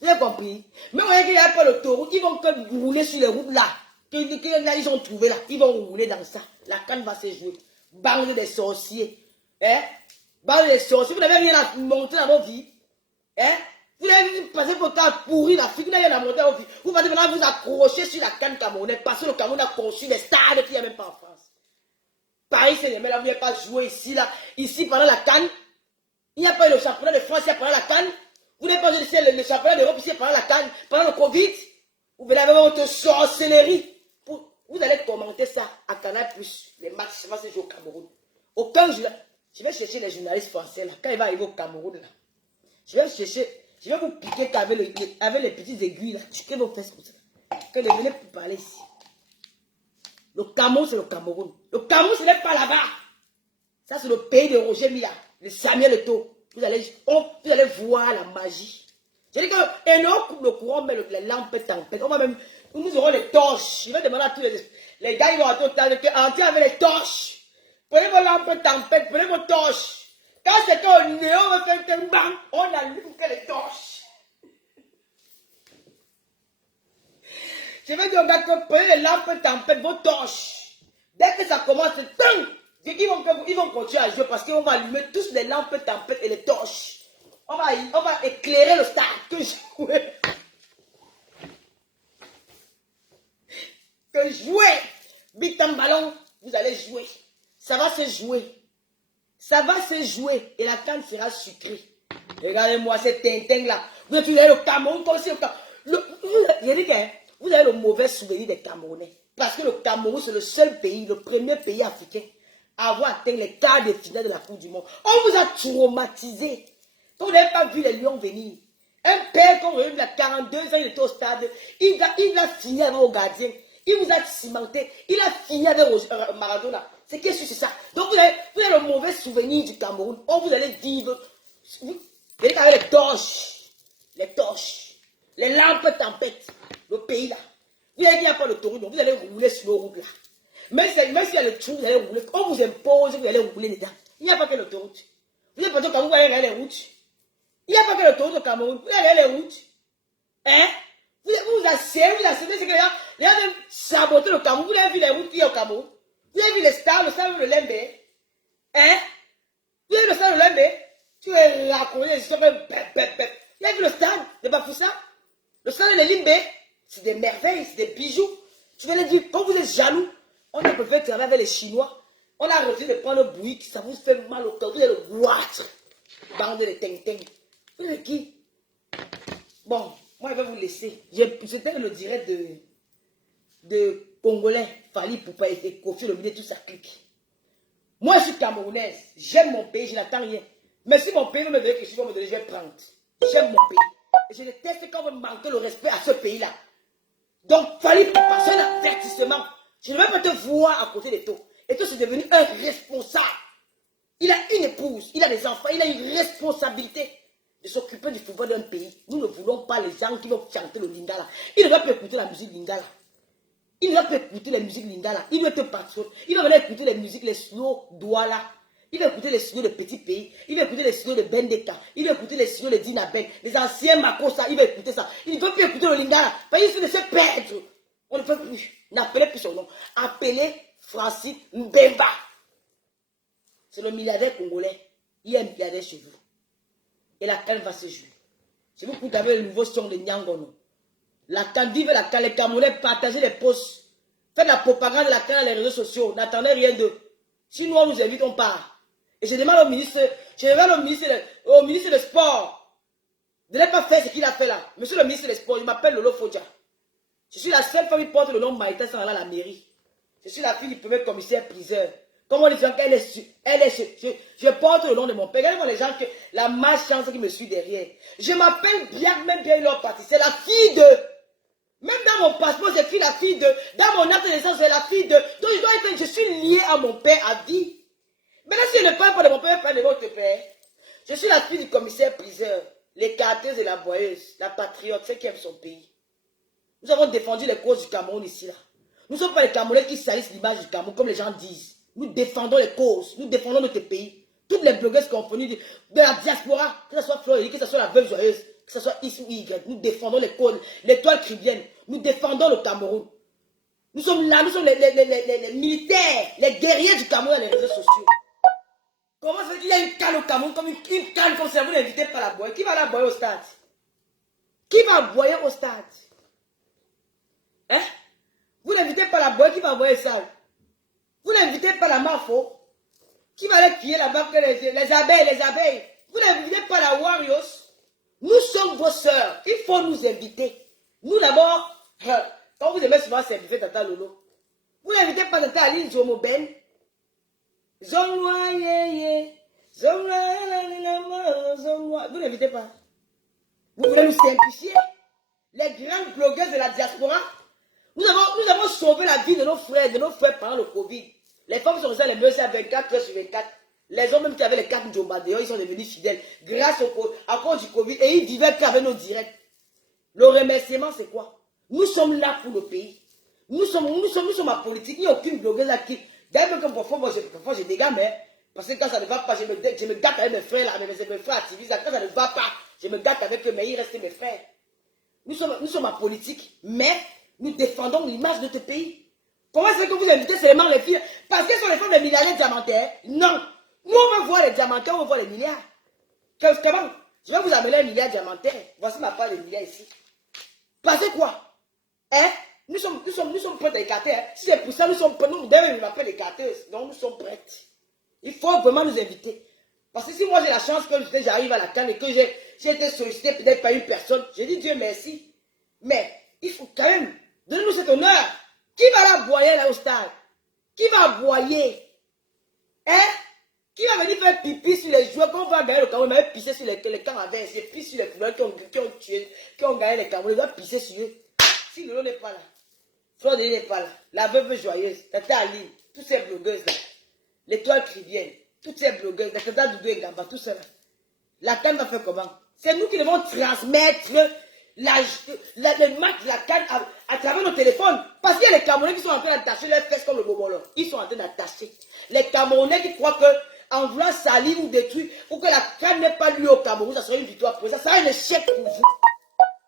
Vous avez compris? Même vous voyez qu'il n'y a pas l'autoroute. Ils vont rouler sur les routes là. Ils ont trouvé là. Ils vont rouler dans ça. La canne va se jouer. Bande des sorciers. Hein? Bande des sorciers. Vous n'avez rien à monter dans vos vies. Hein? Vous avez passé votre temps à pourrir la fille. Vous n'avez rien à monter dans vos vies. Vous allez maintenant vous accrocher sur la canne camerounaise. Parce que le Cameroun a conçu des stades qu'il n'y a même pas en France. Paris Saint-Germain, là, vous n'avez pas joué ici, là. Ici, pendant la canne. Il n'y a pas eu le championnat de France, il y a pendant la canne. Vous n'avez pas joué le championnat d'Europe ici pendant la CAN, pendant le Covid. Vous venez avec votre sorcellerie. Vous allez commenter ça à Canal+, les matchs, ça va se jouer au Cameroun. Aucun journal. Je vais chercher les journalistes français là, quand il va arriver au Cameroun là. Je vais vous piquer avec les petites aiguilles là. Tu peux vos fesses comme ça. Que de venir pour parler ici. Le Cameroun, c'est le Cameroun. Le Cameroun, ce n'est pas là-bas. Ça, c'est le pays de Roger Mila, de Samuel Eto'o. Vous allez voir la magie. J'ai dit que, et nous, coupe le courant, mais les lampes tempêtes. Nous aurons les torches. Je vais demander à tous les gars, ils vont entendre que entier avec les torches. Prenez vos lampes tempêtes, prenez vos torches. Quand c'est qu'au néon, on va faire un bang, on allume que les torches. Je vais dire aux gars que prenez les lampes tempêtes, vos torches. Dès que ça commence, ils vont continuer à jouer parce qu'on va allumer tous les lampes tempêtes et les torches. On va éclairer le stade que jouer. Que jouer. Big Time Ballon, vous allez jouer. Ça va se jouer. Ça va se jouer. Et la canne sera sucrée. Regardez-moi cette Tintin là. Vous êtes le Cameroun comme si j'ai dit que vous avez le mauvais souvenir des Camerounais. Parce que le Cameroun, c'est le seul pays, le premier pays africain à avoir atteint les quarts de finale de la Coupe du Monde. On vous a traumatisé. Quand vous n'avez pas vu les Lions venir. Un père, quand vous avez vu à 42 ans, il était au stade. Il a fini avec vos gardiens. Il vous a cimenté. Il a fini avec Maradona. C'est qu'est-ce que c'est ça? Donc vous avez le mauvais souvenir du Cameroun. On vous allez vivre. Vous allez avec les torches, les lampes tempêtes, le pays là. Vous allez dire qu'il n'y a pas d'autoroute, donc vous allez rouler sur nos routes là. Même s'il y a le trou, vous allez rouler. On vous impose, vous allez rouler dedans. Il n'y a pas que l'autoroute. Vous êtes pas au Cameroun, vous allez regarder les routes. Il n'y a pas que l'autoroute au Cameroun, vous allez regarder les routes. Hein? Vous asseyez, c'est que les gens viennent saboter le Cameroun. Vous avez vu les routes qu'il y a au Cameroun? Vous avez vu les stars, le stade de Lembe? Hein? Vous avez vu le stade de Lembe? Tu es raconté les histoires. Vous avez vu le stade de Bafoussa? Le stade de Limbe? C'est des merveilles, c'est des bijoux. Je vais leur dire, quand vous êtes jaloux, on a préféré travailler avec les Chinois. On a refusé de prendre le bouillie, ça vous fait mal au cœur. Vous allez le boîte. Bande de ting-ting. Vous êtes qui? Bon, moi je vais vous laisser. C'était le direct de Congolais. Fali Poupa et Kofi le milieu, tout ça clique. Moi je suis camerounaise. J'aime mon pays, je n'attends rien. Mais si mon pays veut me donner quelque chose, je vais prendre. J'aime mon pays. Et je déteste quand vous manquez le respect à ce pays-là. Donc, Fali Poupa, c'est un avertissement. Je ne vais pas te voir à côté de toi. Et toi, c'est devenu un responsable. Il a une épouse, il a des enfants, il a une responsabilité de s'occuper du football d'un pays. Nous ne voulons pas les gens qui vont chanter le lingala. Il ne va pas écouter la musique lingala. Il ne va pas écouter la musique lingala. Il doit être patron. Il va venir écouter les musiques, les slow douala. Il va écouter les studios de petits pays. Il va écouter les studios de Bendeka. Il va écouter les studios de Dina Ben. Les anciens Makosa. Il va écouter ça. Il ne veut plus écouter le lingala. Parce qu'il se perdre. On ne peut plus. N'appelez plus son nom. Appelez Francis Mbemba. C'est le milliardaire congolais. Il y a un milliardaire chez vous. Et la canne va se jouer. C'est vous qui avez le nouveau son de Nyangono. La canne, vive la canne. Les Camerounais, partagez les posts. Faites la propagande de la canne dans les réseaux sociaux. N'attendez rien d'eux. Sinon, on nous invite, on part. Et je demande au ministre des Sports de ne pas faire ce qu'il a fait là. Monsieur le ministre des Sports, je m'appelle Lolo Fodja. Je suis la seule femme qui porte le nom Maïta sans aller à la mairie. Je suis la fille du premier commissaire priseur. Comment les gens, je porte le nom de mon père. Regardez-moi les gens, la malchance qui me suit derrière. Je m'appelle bien, même bien leur partie. C'est la fille de. Même dans mon passeport, j'ai écrit la fille de. Dans mon acte de naissance, c'est la fille de. Donc je suis lié à mon père à vie. Maintenant, si je ne parle pas de mon père, pas de votre père. Je suis la fille du commissaire priseur, l'écarteuse et la boyeuse, la patriote, celle qui aime son pays. Nous avons défendu les causes du Cameroun ici, là. Nous ne sommes pas les Camerounais qui salissent l'image du Cameroun, comme les gens disent. Nous défendons les causes, nous défendons notre pays. Toutes les blogueuses confondues de la diaspora, que ce soit Floride, que ce soit la veuve joyeuse, que ce soit X ou Y, nous défendons les causes, l'étoile cribienne, nous défendons le Cameroun. Nous sommes là, nous sommes les militaires, les guerriers du Cameroun dans les réseaux sociaux. Comment ça fait qu'il y a une canne au Cameroun, comme une canne comme ça, vous n'invitez pas la boire? Qui va la boire au stade? Qui va boire au stade? Hein? Vous n'invitez pas la boire, qui va boire ça? Vous n'invitez pas la mafo? Qui va aller crier là-bas? Les abeilles. Vous n'invitez pas la Warriors? Nous sommes vos sœurs. Il faut nous inviter. Nous d'abord, quand vous aimez souvent s'inviter Tata Lolo, vous n'invitez pas Tata Aline Jomo Ben. Zongwa yeye. Zongwa. Vous n'invitez pas. Vous voulez nous simplifier. Les grandes blogueuses de la diaspora. Nous avons sauvé la vie de nos frères pendant le Covid. Les femmes sont restées les mœurs à 24 heures sur 24. Les hommes même qui avaient les cartes Jomba dehors, ils sont devenus fidèles grâce à cause du Covid. Et ils vivaient qu'avec nos directs. Le remerciement, c'est quoi? Nous sommes là pour le pays. Nous sommes en politique. Il n'y a aucune blogueuse à qui. D'ailleurs, comme parfois, je dégage, mais parce que quand ça ne va pas, je me gâte avec mes frères, là, mes frères activistes. Quand ça ne va pas, je me gâte avec eux, mais ils restent mes frères. Nous sommes en politique, mais nous défendons l'image de notre pays. Comment est-ce que vous invitez seulement les filles? Parce qu'elles sont les femmes des milliardaires diamantaires? Non. Nous, on va voir les diamantaires, on va voir les milliards. Comment? Je vais vous amener un milliard diamantaire. Voici ma part de milliards ici. Parce que quoi? Hein? Nous sommes prêts à écarter. Hein? Si c'est pour ça, nous sommes prêts. Nous, d'ailleurs, ils m'appellent écarteuses. Donc, nous sommes prêts. Il faut vraiment nous inviter. Parce que si moi, j'ai la chance que j'arrive à la canne et que j'ai été sollicité peut-être par une personne, j'ai dit Dieu merci. Mais, il faut quand même donner nous cet honneur. Qui va la boyer là au stade? Qui va boyer? Hein? Qui va venir faire pipi sur les joueurs? Quand on va gagner le Cameroun, on va pisser sur les Canadiens. C'est pis sur les footballeurs qui ont gagné les Cameroun. On va pisser sur eux. Si Lolo n'est pas là, Flodé n'est pas là, la veuve joyeuse, Tata Ali, toutes ces blogueuses là, l'étoile crivienne, toutes ces blogueuses, la Tata Doudou et Gamba, tout ça là. La canne va faire comment? C'est nous qui devons transmettre le match de la canne à travers nos téléphones. Parce qu'il y a les Camerounais qui sont en train d'attacher leurs fesses comme le bobolon. Ils sont en train d'attacher. Les Camerounais qui croient que en voulant salir ou détruire, pour que la canne n'ait pas lieu au Cameroun, ça serait une victoire pour eux. Ça serait un échec pour vous.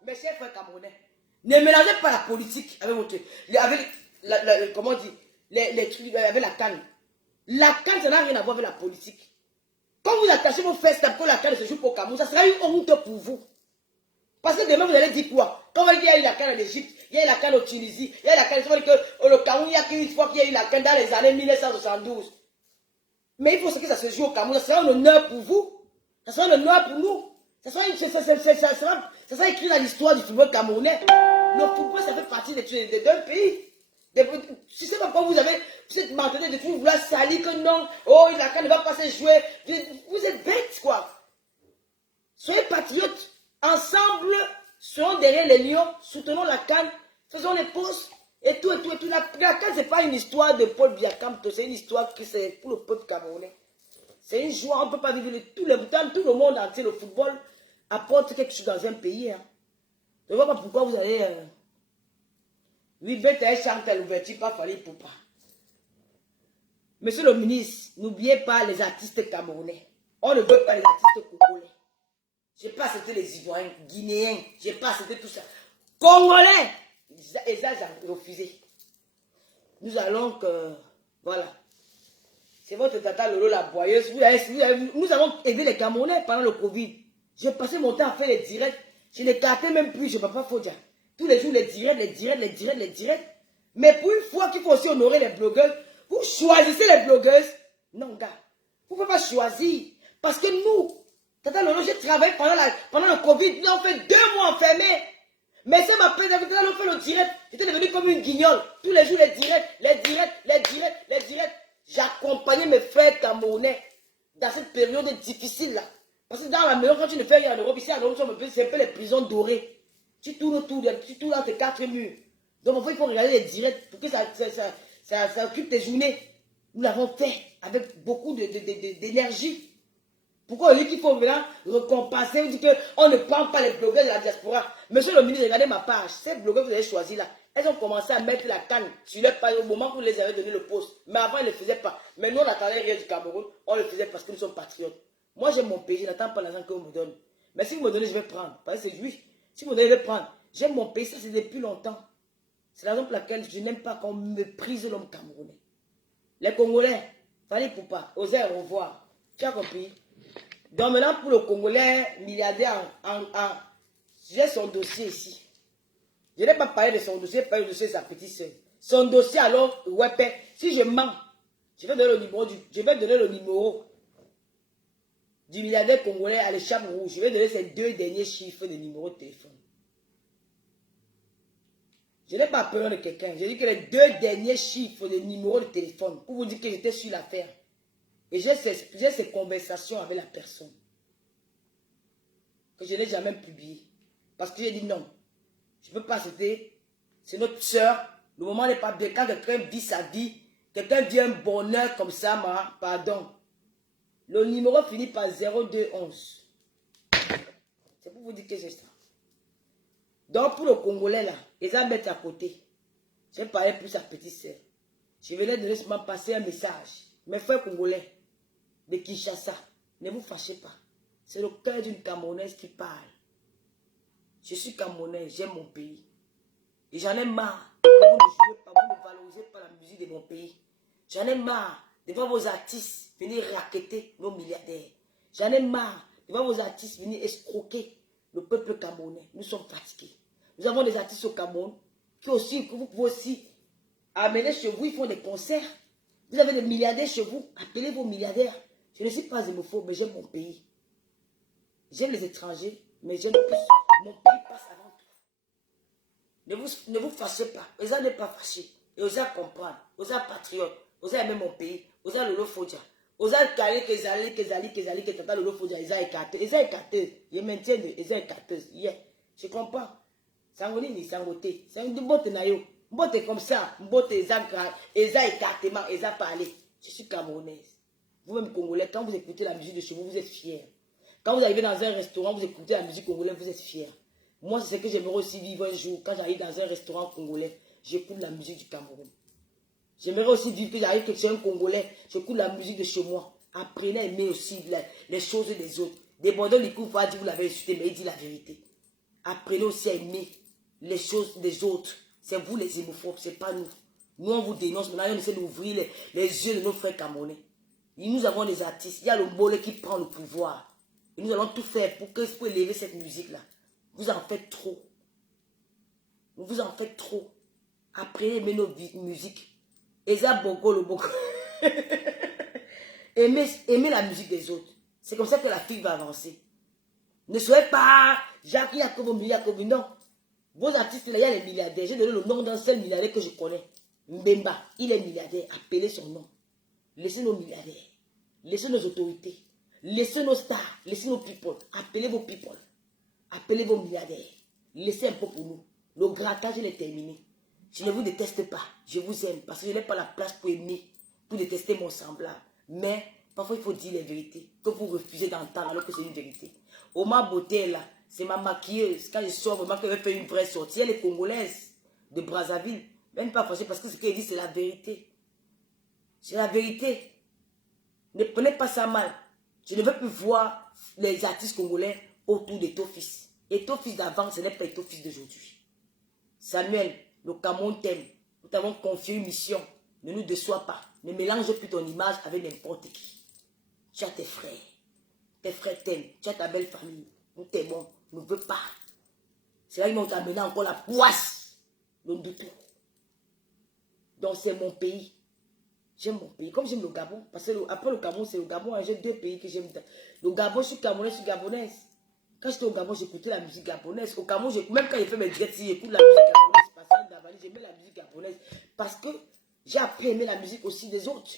Mes chers frères camerounais, ne mélangez pas la politique avec comment on dit, les trucs, avec la canne. La canne, ça n'a rien à voir avec la politique. Quand vous attachez vos fesses pour la canne se joue pour le Cameroun, ça sera une honte pour vous. Parce que demain, vous allez dire quoi? Quand on va dire qu'il y a eu la canne en Égypte, il y a eu la canne en Tunisie, il y a eu la canne, ça veut dire que le Cameroun, il y a qu'une fois qu'il y a eu la canne dans les années 1972. Mais il faut que ça se joue au Cameroun. Ça sera un honneur pour vous. Ça sera un honneur pour nous. Ça sera écrit dans l'histoire du football camerounais. Le football, ça fait partie d'un pays. Si c'est pas pourquoi vous êtes maintenant de tout vouloir salir que non, oh, la canne ne va pas se jouer. Vous êtes bêtes, quoi. Soyez patriotes. Ensemble, soyons derrière les lions, soutenons la canne, faisons les pauses. Et tout. La canne, ce n'est pas une histoire de Paul Biakam, c'est une histoire qui c'est pour le peuple camerounais. C'est une joie, on ne peut pas vivre tout le monde entier. Le football apporte quelque chose dans un pays. Hein. Je ne vois pas pourquoi vous allez... Oui, bête chante à l'ouverture, pas fallu pour pas. Monsieur le ministre, n'oubliez pas les artistes camerounais. On ne veut pas les artistes congolais. Je n'ai pas accepté les Ivoiriens, Guinéens, je n'ai pas accepté tout ça. Congolais! Et ça, j'ai refusé. Nous allons que... Voilà. C'est votre tata Lolo la boyeuse. Nous avons aidé les Camerounais pendant le Covid. J'ai passé mon temps à faire les directs. Je ne l'écartais même plus, je ne peux pas faut dire. Tous les jours, les directs. Mais pour une fois qu'il faut aussi honorer les blogueuses, vous choisissez les blogueuses. Non, gars. Vous ne pouvez pas choisir. Parce que nous, tata Lolo, j'ai travaillé pendant le Covid. Nous avons fait 2 mois enfermés. Mais ça m'a pris, on fait le direct. J'étais devenu comme une guignole. Tous les jours, les directs. J'accompagnais mes frères camerounais dans cette période difficile là. Parce que dans la maison, quand tu ne fais rien en Europe, ici en Europe, c'est un peu les prisons dorées. Tu tournes autour, tu tournes dans tes 4 murs. Donc en fait, il faut regarder les directs pour que ça occupe tes journées. Nous l'avons fait avec beaucoup d'énergie. Pourquoi on dit qu'il faut maintenant récompenser, on dit qu'on ne prend pas les blogueurs de la diaspora. Monsieur le ministre, regardez ma page. Ces blogueurs que vous avez choisis là, elles ont commencé à mettre la canne sur leur page au moment où vous les avez donné le poste. Mais avant, ils ne le faisaient pas. Mais nous, on n'attendait rien du Cameroun. On le faisait parce que nous sommes patriotes. Moi, j'ai mon pays, je n'attends pas l'argent que vous me donnez. Mais si vous me donnez, je vais prendre. Parce que c'est juif. Si vous me donnez, je vais prendre. J'aime mon pays, ça c'est depuis longtemps. C'est la raison pour laquelle je n'aime pas qu'on méprise l'homme camerounais. Les Congolais, fallait pour pas. Osez au revoir. Tu as compris? Donc maintenant, pour le Congolais milliardaire, j'ai son dossier ici. Je n'ai pas parlé de son dossier, pas le dossier de sa petite soeur. Son dossier alors, ouais, si je mens, je vais donner le numéro du milliardaire congolais à l'échappe rouge. Je vais donner ces 2 derniers chiffres de numéro de téléphone. Je n'ai pas peur de quelqu'un. J'ai dit que les 2 derniers chiffres de numéro de téléphone pour vous dire que j'étais sur l'affaire. Et j'ai ces conversations avec la personne que je n'ai jamais publié. Parce que j'ai dit non. Je ne peux pas citer. C'est notre soeur. Le moment n'est pas bien. Quand quelqu'un vit sa vie, quelqu'un vit un bonheur comme ça, pardon. Le numéro finit par 0211. C'est pour vous dire que j'ai ça. Donc pour le Congolais là, ils vont mettre à côté. Je vais parler plus à petite sœur. Je vais leur donner seulement passer un message. Mes frères congolais de Kinshasa, ne vous fâchez pas. C'est le cœur d'une Camerounaise qui parle. Je suis Camerounaise, j'aime mon pays. Et j'en ai marre que vous ne jouez pas, vous ne valorisez pas la musique de mon pays. J'en ai marre de voir vos artistes venir raqueter nos milliardaires. J'en ai marre de voir vos artistes venir escroquer le peuple camerounais. Nous sommes fatigués. Nous avons des artistes au Cameroun que vous pouvez aussi amener chez vous, ils font des concerts. Vous avez des milliardaires chez vous, appelez vos milliardaires. Je ne suis pas xénophobe, mais j'aime mon pays. J'aime les étrangers, mais j'aime plus. Mon pays passe avant tout. Ne vous fâchez pas. Osa n'est pas fâché. Et osa comprendre. Osa patriote. Osa aimer mon pays. Osa lolo fodja. Osa kale que tata lolo fodja. Osa écarté. Osa écarté. Je maintiens de osa écarté. Yeah. Je comprends. Sangoni ni sangoté. C'est un botte nayo. Botte comme ça. Botte osa écartement. Osa parler. Je suis camerounaise. Vous-même congolais, quand vous écoutez la musique de chez vous, vous êtes fiers. Quand vous arrivez dans un restaurant, vous écoutez la musique congolaise, vous êtes fiers. Moi, c'est ce que j'aimerais aussi vivre un jour. Quand j'arrive dans un restaurant congolais, j'écoute la musique du Cameroun. J'aimerais aussi vivre que j'arrive chez un Congolais, j'écoute la musique de chez moi. Apprenez à aimer aussi les choses des autres. Débordons les coups, dire vous l'avez insulté, mais il dit la vérité. Apprenez aussi à aimer les choses des autres. C'est vous les hémophobes, c'est pas nous. Nous, on vous dénonce, maintenant on essaie d'ouvrir les yeux de nos frères camerounais. Et nous avons des artistes, il y a le Mbolé qui prend le pouvoir. Et nous allons tout faire pour élever cette musique-là. Vous en faites trop. Vous en faites trop. Apprenez à aimer nos musiques. Eza Boko, le Boko. aimez la musique des autres. C'est comme ça que la fille va avancer. Ne soyez pas Jacques Yacobo, non. Vos artistes, là, il y a les milliardaires. J'ai donné le nom d'un seul milliardaire que je connais. Mbemba, il est milliardaire. Appelez son nom. Laissez nos milliardaires. Laissez nos autorités. Laissez nos stars. Laissez nos people. Appelez vos people. Appelez vos milliardaires. Laissez un peu pour nous. Le grattage, il est terminé. Je ne vous déteste pas. Je vous aime parce que je n'ai pas la place pour aimer, pour détester mon semblable. Mais parfois, il faut dire les vérités que vous refusez d'entendre alors que c'est une vérité. Oma Beauté, là, c'est ma maquilleuse. Quand je sors, vraiment qu'elle fait une vraie sortie. Elle est congolaise de Brazzaville. Même pas fâchée parce que ce qu'elle dit, c'est la vérité. C'est la vérité. Ne prenez pas ça mal. Je ne veux plus voir les artistes congolais autour d'Etofis. Etofis d'avant, ce n'est pas Etofis d'aujourd'hui. Samuel, le Cameroun t'aime. Nous t'avons confié une mission. Ne nous déçois pas. Ne mélange plus ton image avec n'importe qui. Tu as tes frères. Tes frères t'aiment. Tu as ta belle famille. Nous t'aimons. Ne veux pas. C'est là qu'ils m'ont amené encore la poisse. Le doutou. Donc c'est mon pays. J'aime mon pays. Comme j'aime le Gabon. Parce que après le Gabon, c'est le Gabon. J'ai 2 pays que j'aime. Le Gabon, je suis Camerounais, je suis gabonaise. Quand j'étais au Gabon, j'écoutais la musique gabonaise. Au Cameroun, même quand j'ai fait mes directs, j'écoute la musique gabonaise. J'aimais la musique gabonaise. Parce que j'ai appris à aimer la musique aussi des autres.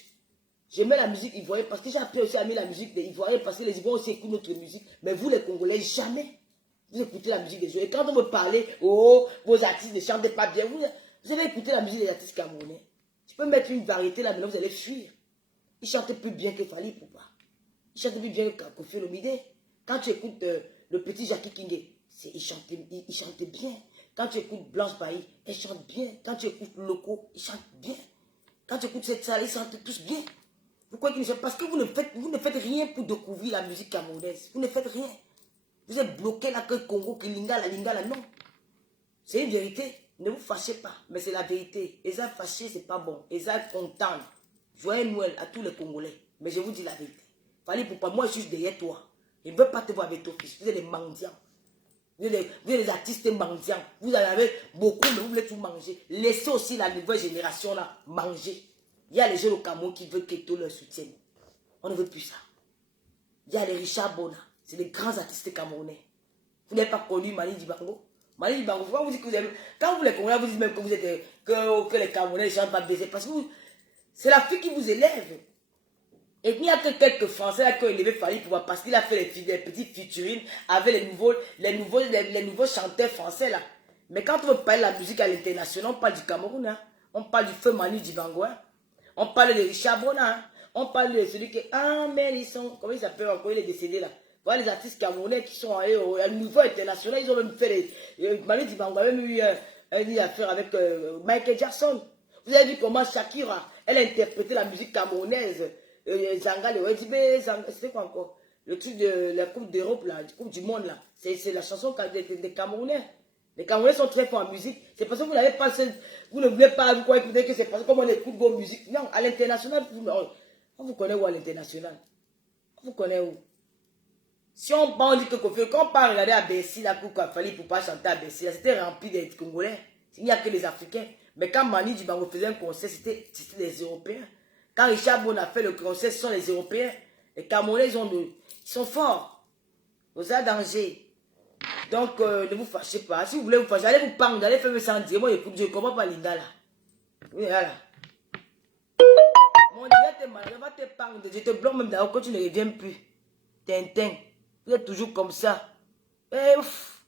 J'aimais la musique ivoirienne parce que j'ai appris aussi à aimer la musique des Ivoiriens. Parce que les Ivoiriens aussi écoutent notre musique. Mais vous, les Congolais, jamais. Vous écoutez la musique des autres. Et quand on me parlait, oh, vos artistes ne chantent pas bien. Vous avez écouté la musique des artistes camerounais. Je peux mettre une variété là, maintenant vous allez fuir. Ils chantent plus bien que Fally Poupa. Ils chantent plus bien que Koffi Olomide. Quand tu écoutes le petit Jackie Kingé, il chante bien. Quand tu écoutes Blanche Bailly, elle chante bien. Quand tu écoutes Loco, il chante bien. Quand tu écoutes cette salle, ils chantent tous bien. Pourquoi qu'ils ne chantent? Parce que vous ne faites rien pour découvrir la musique camerounaise. Vous ne faites rien. Vous êtes bloqué là que Congo, que Lingala, non. C'est une vérité. Ne vous fâchez pas, mais c'est la vérité. Eza fâché, c'est pas bon. Eza content. Joyeux Noël à tous les Congolais. Mais je vous dis la vérité. Fallait pourquoi moi je suis derrière toi. Je ne veux pas te voir avec ton fils. Vous êtes des mendiants. Vous êtes des artistes mendiants. Vous en avez beaucoup, mais vous voulez tout manger. Laissez aussi la nouvelle génération là manger. Il y a les jeunes au Cameroun qui veulent que tout leur soutienne. On ne veut plus ça. Il y a les Richard Bona. C'est les grands artistes camerounais. Vous n'avez pas connu Mali Dibango? Mali Dibango, pourquoi vous dites que vous avez... Quand vous les Camerounais, vous dites même que vous êtes... Que les Camerounais ne chantent pas baiser. Parce que c'est la fille qui vous élève. Et il n'y a que quelques Français là, qui ont élevé Fally Poupa parce qu'il a fait les petites featurines avec les nouveaux chanteurs français là. Mais quand on veut parler de la musique à l'international, on parle du Cameroun, hein. On parle du feu Manu Dibango, hein. On parle de Richard Bona, hein. On parle de celui qui est... Ah, mais ils sont... Comment il s'appelle encore? Il est décédé là. Voilà les artistes camerounais qui sont à niveau international. Ils ont même fait Manu Dibango a même eu une affaire avec Michael Jackson. Vous avez vu comment Shakira, elle a interprété la musique camerounaise. Zanga, c'était quoi encore? Le truc de la Coupe d'Europe, la Coupe du Monde, là. C'est la chanson des Camerounais. Les Camerounais sont très forts en musique. C'est parce que vous n'avez pas... Vous ne voulez pas vous écouter que c'est parce que comme on écoute vos musiques. Non, à l'international, on vous connaît où à l'international? On vous connaît où? Si on dit que quand on parle regarder à Bercy, là, pour Fally Poupa chanter à Bercy, c'était rempli des Congolais. Il n'y a que les Africains. Mais quand Manu Dibango faisait un concert, c'était les Européens. Quand Richard Bona a fait le concert, ce sont les Européens. Les Camerounais, ils sont forts. Vous avez danger. Donc, ne vous fâchez pas. Si vous voulez vous fâcher, allez vous pendre, allez faire me sentir. Moi, écoute, je ne comprends pas Linda là. Oui, là. Mon Dieu, t'es malade, va te pendre. Je te bloque même d'ailleurs quand tu ne reviens plus. Tintin. Vous êtes toujours comme ça. Eh, ouf.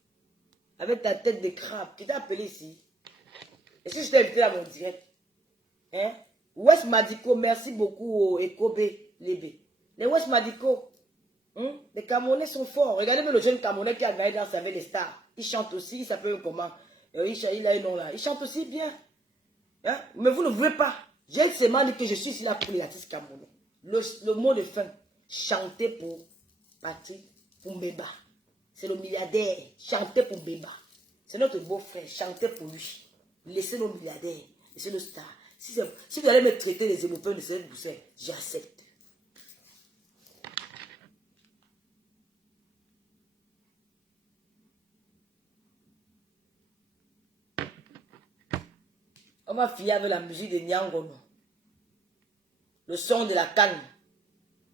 Avec ta tête de crabe. Qui t'a appelé ici? Est-ce que je t'ai invité à mon direct? Hein? West Madiko, merci beaucoup au Ekobe Lébé. Les West Madiko, les Camerounais sont forts. Regardez le jeune Camerounais qui a gagné dans avec les stars. Il chante aussi, il s'appelle comment? Il a un nom là. Il chante aussi bien. Hein? Mais vous ne voulez pas. J'ai seulement dit que je suis ici là pour les artistes camerounais. Le mot de fin, chanter pour Patrick Mbemba. C'est le milliardaire. Chanter pour Mbemba. C'est notre beau-frère. Chanter pour lui. Laissez nos milliardaires. Laissez nos stars. Si vous allez me traiter les émotions de cette boussole, j'accepte. On va filer avec la musique de Nyangono. Le son de la canne.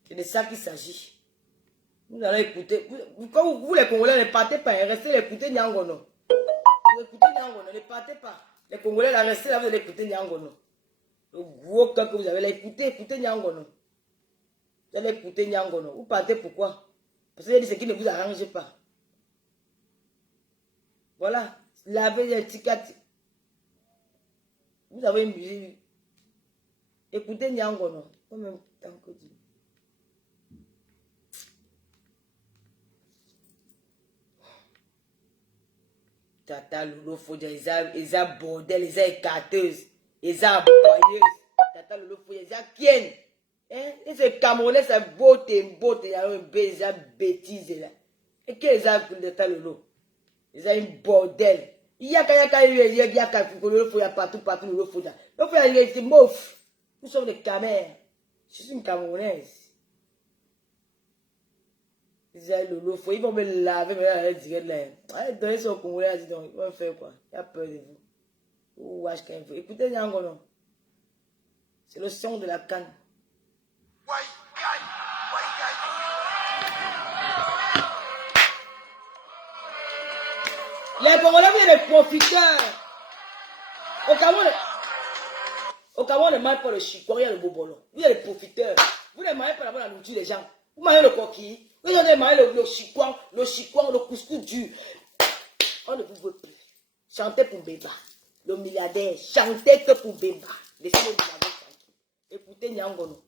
C'est de ça qu'il s'agit. Vous allez écouter. Quand vous les Congolais ne partez pas, restez écouter Nyangono. Vous écoutez Nyangono, ne partez pas. Les Congolais, là, restez là, vous allez écouter Nyangono. Le gros cas que vous avez là, écoutez Nyangono. Vous allez écouter Nyangono. Vous partez pourquoi? Parce qu'il y a ce qui ne vous arrange pas. Voilà. Lavez les tickets. Vous avez une musique. Écoutez Nyangono. En même temps que Dieu. Tata Lolo Fodia, ils ont bordel, ils ont écarteuse, ils ont aboyeuse. Tata Lolo Fodia, ils ont kien. Et ce Camerounais, c'est beauté, il y a un bêtise là. Et qu'ils ont Tata Lolo? Ils ont une bordel. Il y a Lolo Fodia partout, Lolo Fodia. Lolo Fodia, c'est mouf. Nous sommes des Camères. Je suis une Camerounaise. Ils vont me laver, mais ils vont dire, allez, donnez ça au Congolais, ils vont faire quoi? Il a peur de vous. Écoutez, Nyangono. C'est le son de la canne. Les Congolais, vous êtes des profiteurs. Au Cameroun, on ne mange pas le chikwang, il y a le bobolo. Vous êtes des profiteurs. Vous ne mangez pas la nourriture des gens. Vous mangez le coquille. Vous avez mangé le chikwang, le couscous dur. On ne vous veut plus. Chantez pour Mbemba. Le milliardaire, chantez que pour Mbemba. Laissez le milliardaire tranquille. Écoutez Nyangono.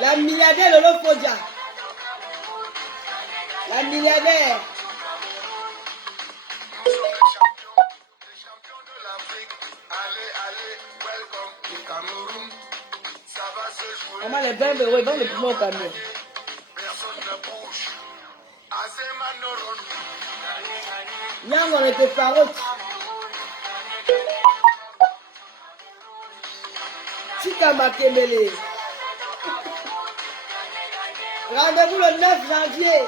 La milliardaire Lolo Fodia. La milliardaire. Maman, les bains, ils vont le poumon au camion. Nyangono était farouche. Chikama Kemele. Rendez-vous le 9 janvier.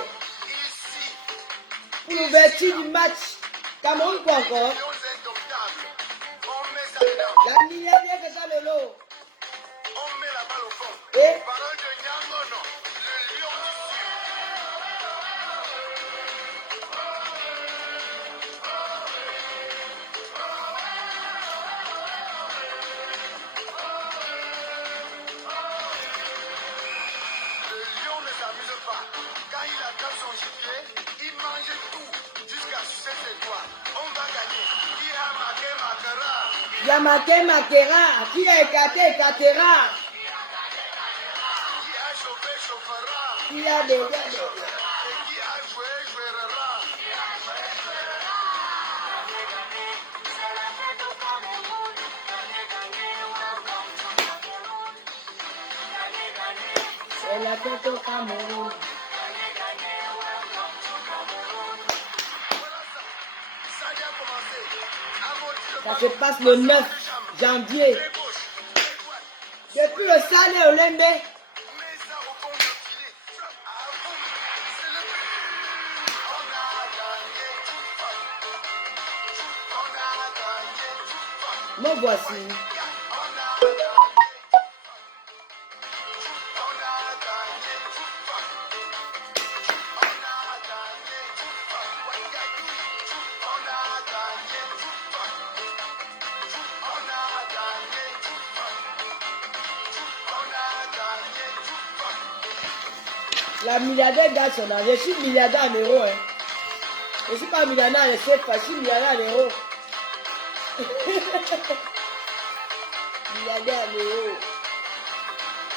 pour l'ouverture du match. Cameroun quoi encore? La milliardaire que ça le lot. On met la balle au fond. Et Parole de Nyangono, le lion du Le lion ne s'amuse pas. Quand il attrape son gibier, il mange tout jusqu'à sucer ses doigts. On va gagner. Qui a marqué marquera. Yamake Makera, qui a écarté écartera. Qui a chauffé chauffera. Qui a déjà. Et qui a joué jouera. C'est la tête au Cameroun. Ça vient commencer. Amorti le Ça se passe le 9 janvier. pied gauche. Pied droite. Depuis le Salé au Lembe. Mets ça au fond de filet. Frappe à fond. C'est le but. On a gagné. On a gagné. Me voici. On a gagné. On a gagné. On a gagné. On a gagné. On a gagné. On a gagné. La milliardaire garde son argent. Je suis milliardaire en euros. Hein. Je ne suis pas milliardaire en CFA, je suis milliardaire en euros. Milliardaire en euros.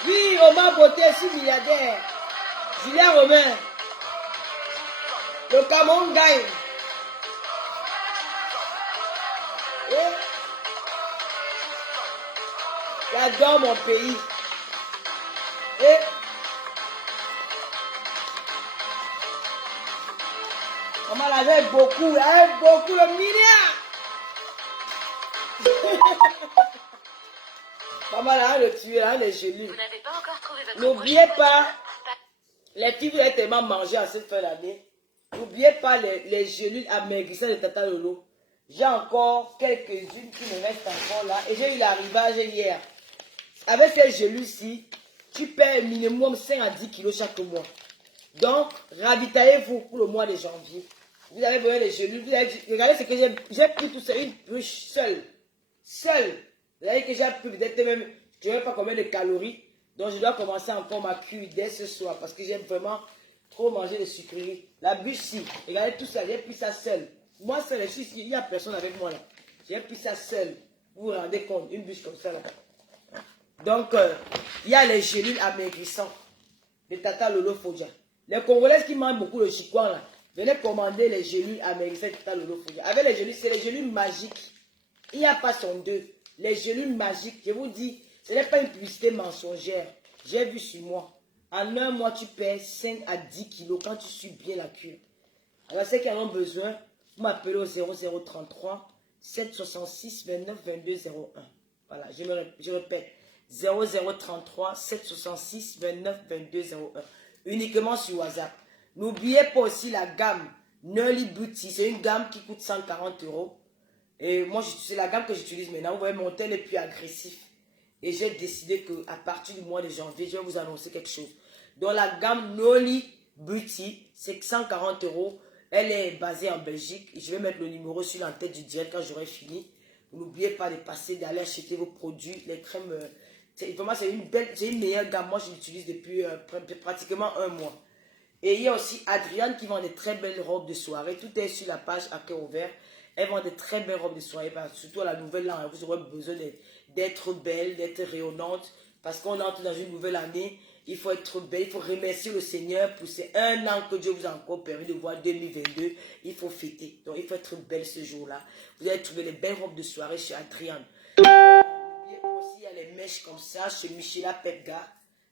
Oui, Omar Beauté, je suis milliardaire. Julien Romain. Le Cameroun gagne. Et j'adore mon pays. Et on m'en avait beaucoup, le milliard. Maman là, le tuer, là, les gelus. Vous n'avez pas encore trouvé votre N'oubliez prochaine pas, voiture? les filles vous avez tellement mangé à cette fin d'année. N'oubliez pas les gelus amaigrissants de Tata Lolo. J'ai encore quelques-unes qui me restent encore là. Et j'ai eu l'arrivage hier. Avec ces gelus-ci, tu perds minimum 5 à 10 kilos chaque mois. Donc, ravitaillez-vous pour le mois de janvier. Vous avez besoin des gelus. Regardez ce que j'ai pris tout ça, une bûche seule. Seule. Vous savez que j'ai pris peut-être même, je ne sais pas combien de calories. Donc, je dois commencer encore ma cure dès ce soir. Parce que j'aime vraiment trop manger de sucreries. La bûche-ci, regardez tout ça, j'ai pris ça seul. Moi seul, je suis ici, il n'y a personne avec moi là. J'ai pris ça seul. Vous vous rendez compte, une bûche comme ça là. Donc, il y a les gélules amaigrissants de Tata Lolo Fodja. Les Congolaises qui mangent beaucoup le chikwan là, venez commander les gélules amaigrissants de Tata Lolo Fodja. Avec les gélules, c'est les gélules magiques. Il n'y a pas son deux. Les gélules magiques, je vous dis, ce n'est pas une publicité mensongère. J'ai vu sur moi. En un mois, tu perds 5 à 10 kilos quand tu suis bien la cure. Alors, ceux qui en ont besoin, vous m'appelez au 0033 766 29 22 01. Voilà, je répète. 0033 766 29 22 01. Uniquement sur WhatsApp. N'oubliez pas aussi la gamme Nolly Beauty. C'est une gamme qui coûte 140 €. Et moi, c'est la gamme que j'utilise maintenant. Vous voyez, mon teint est plus agressif. Et j'ai décidé qu'à partir du mois de janvier, je vais vous annoncer quelque chose. Donc, la gamme Nolly Beauty, c'est 140 €. Elle est basée en Belgique. Et je vais mettre le numéro sur la tête du direct quand j'aurai fini. N'oubliez pas de passer, d'aller acheter vos produits. Les crèmes, vraiment, c'est une meilleure gamme. Moi, je l'utilise depuis pratiquement un mois. Et il y a aussi Adriane qui vend des très belles robes de soirée. Tout est sur la page à cœur ouvert. Elle vend des très belles robes de soirée. Surtout à la nouvelle année, vous aurez besoin d'être belle, d'être rayonnante. Parce qu'on entre dans une nouvelle année. Il faut être belle, il faut remercier le Seigneur pour ces 1 an que Dieu vous a encore permis de voir 2022. Il faut fêter. Donc, il faut être belle ce jour-là. Vous allez trouver les belles robes de soirée chez Adriane. N'oubliez pas aussi, il y a les mèches comme ça chez Michela Pepga.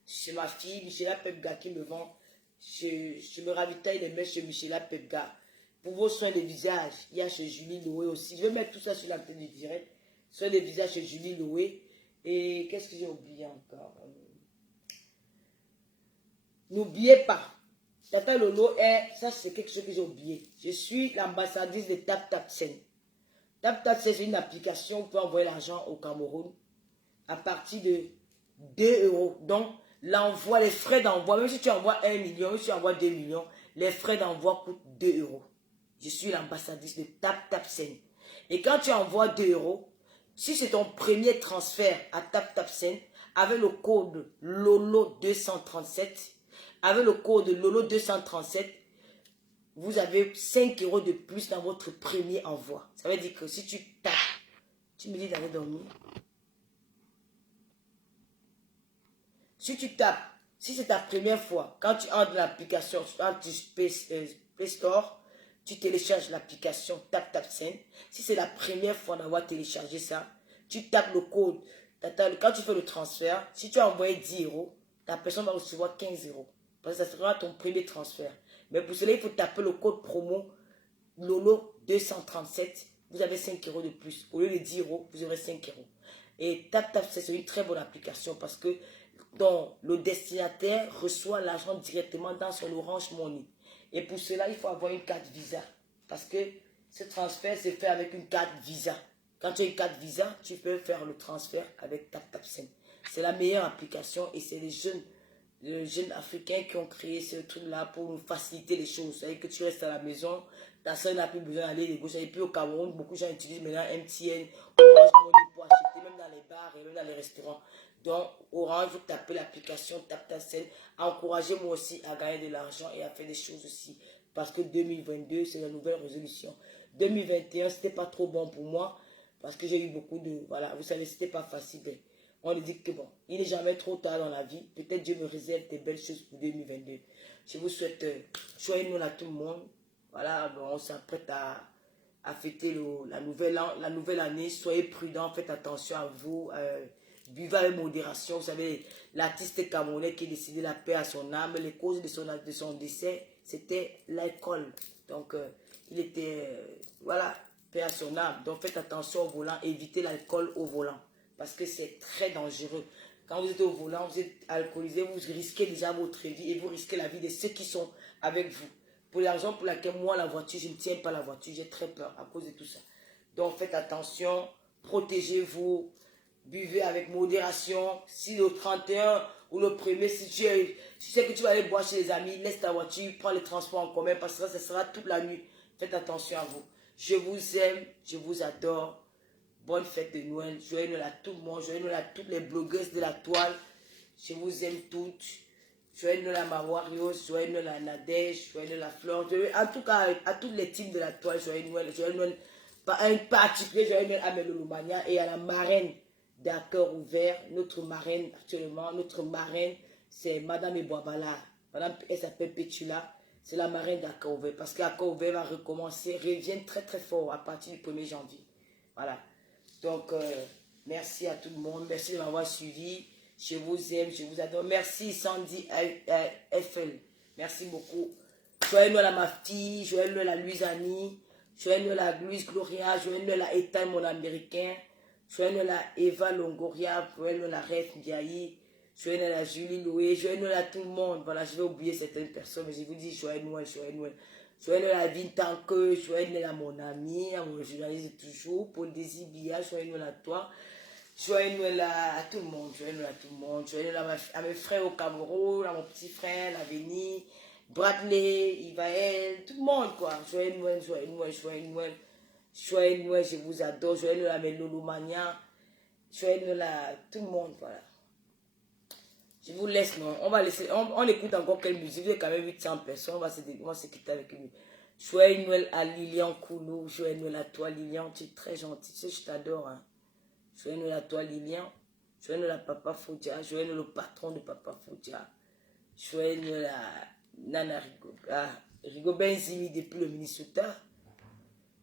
Chez ma fille, Michela Pepga qui me vend. Je me ravitaille les mèches chez Michela Pepga. Pour vos soins de visage, il y a chez Julie Loé aussi. Je vais mettre tout ça sur la tête du direct. Soins de visage chez Julie Loé. Et qu'est-ce que j'ai oublié encore? N'oubliez pas, Tata Lolo est, ça c'est quelque chose que j'ai oublié. Je suis l'ambassadrice de TapTapSend. TapTapSend, c'est une application pour envoyer l'argent au Cameroun à partir de 2 €. Donc, l'envoi, les frais d'envoi, même si tu envoies 1 million, même si tu envoies 2 millions, les frais d'envoi coûtent 2 €. Je suis l'ambassadrice de TapTapSend. Et quand tu envoies 2 €, si c'est ton premier transfert à TapTapSend, avec le code LOLO237, avec le code LOLO237, vous avez 5 € de plus dans votre premier envoi. Ça veut dire que si tu tapes, tu me dis d'aller dormir. Si tu tapes, si c'est ta première fois, quand tu entres dans l'application, quand tu Play Store, tu télécharges l'application TapTapSend. Si c'est la première fois d'avoir téléchargé ça, tu tapes le code. Quand tu fais le transfert, si tu as envoyé 10 €, ta personne va recevoir 15 €. Parce que ça sera ton premier transfert. Mais pour cela, il faut taper le code promo LOLO237. Vous avez 5 € de plus. Au lieu de 10 €, vous aurez 5 €. Et TapTapSend, c'est une très bonne application parce que le destinataire reçoit l'argent directement dans son Orange Money. Et pour cela, il faut avoir une carte Visa. Parce que ce transfert se fait avec une carte Visa. Quand tu as une carte Visa, tu peux faire le transfert avec TapTapSend. C'est la meilleure application et c'est les jeunes africains qui ont créé ce truc-là pour nous faciliter les choses. C'est-à-dire que tu restes à la maison, ta soeur n'a plus besoin d'aller négocier. Et puis au Cameroun, beaucoup de gens utilisent maintenant MTN, Orange Money pour acheter, même dans les bars et même dans les restaurants. Donc, Orange, vous tapez l'application TapTapSend. Encouragez-moi aussi à gagner de l'argent et à faire des choses aussi. Parce que 2022, c'est la nouvelle résolution. 2021, c'était pas trop bon pour moi. Parce que j'ai eu beaucoup de... Voilà, vous savez, c'était pas facile. On dit que bon, il n'est jamais trop tard dans la vie. Peut-être Dieu me réserve des belles choses pour 2022. Je vous souhaite joyeux Noël à tout le monde. Voilà, bon, on s'apprête à fêter la nouvelle année. Soyez prudents, faites attention à vous. Buvez avec modération. Vous savez, l'artiste camerounais qui a décidé la paix à son âme, les causes de son décès, c'était l'alcool. Donc, il était, voilà, paix à son âme. Donc, faites attention au volant, évitez l'alcool au volant. Parce que c'est très dangereux. Quand vous êtes au volant, vous êtes alcoolisé, vous risquez déjà votre vie et vous risquez la vie de ceux qui sont avec vous. Pour la raison pour laquelle moi, la voiture, je ne tiens pas la voiture. J'ai très peur à cause de tout ça. Donc, faites attention, protégez-vous. Buvez avec modération. Si le 31 ou le 1er, si tu sais que tu vas aller boire chez les amis, laisse ta voiture, prends les transports en commun parce que ça sera toute la nuit. Faites attention à vous. Je vous aime, je vous adore. Bonne fête de Noël. Joyeux Noël à tout le monde. Joyeux Noël à toutes les blogueuses de la toile. Je vous aime toutes. Joyeux Noël à ma Warriors. Joyeux Noël à Nadège. Joyeux Noël à Flore. En tout cas, à tous les teams de la toile. Joyeux Noël. Joyeux Noël. Un particulier. Joyeux Noël à Melolomania et à la marraine d'Accord Ouvert. Notre marraine actuellement. Notre marraine, c'est Madame Eboabala. Madame, elle s'appelle Petula. C'est la marraine d'Accord Ouvert. Parce qu'Accord Ouvert va recommencer. Revient très très fort à partir du 1er janvier. Voilà. Donc, merci à tout le monde. Merci de m'avoir suivi. Je vous aime, je vous adore. Merci Sandy FL. Merci beaucoup. Joyeux Noël à ma fille. Joyeux Noël à Louise Annie. Joyeux Noël à Louise Gloria. Joyeux Noël à Ethan, mon américain. Joyeux Noël à Eva Longoria. Joyeux Noël à Ref Ndiaye. Joyeux Noël à Julie Loué. Joyeux Noël à tout le monde. Voilà, je vais oublier certaines personnes, mais je vous dis joyeux Noël, joyeux Noël. Joyeux Noël à Vintanque, joyeux Noël à mon ami, à mon journaliste de toujours, Paul Désibia, joyeux Noël à toi, joyeux Noël à tout le monde, joyeux Noël à tout le monde, joyeux Noël à mes frères au Cameroun, à mon petit frère, Laveni, Bradley, Ivaël, tout le monde quoi, joyeux Noël, joyeux Noël, joyeux Noël, joyeux Noël, je vous adore, joyeux Noël à mes Lolomania, joyeux Noël à tout le monde, voilà. Je vous laisse, non. On va laisser, on écoute encore quelle musique. Il y a quand même 800 personnes. On va se quitter avec une. Joyeux Noël à Lilian Koulou. Joyeux Noël à toi, Lilian. Tu es très gentil. Tu sais, je t'adore. Hein. Joyeux Noël à toi, Lilian. Joyeux Noël à Papa Foudia. Joyeux Noël au patron de Papa Foudia. Joyeux Noël à Nana Rigobin Zimi depuis le Minnesota.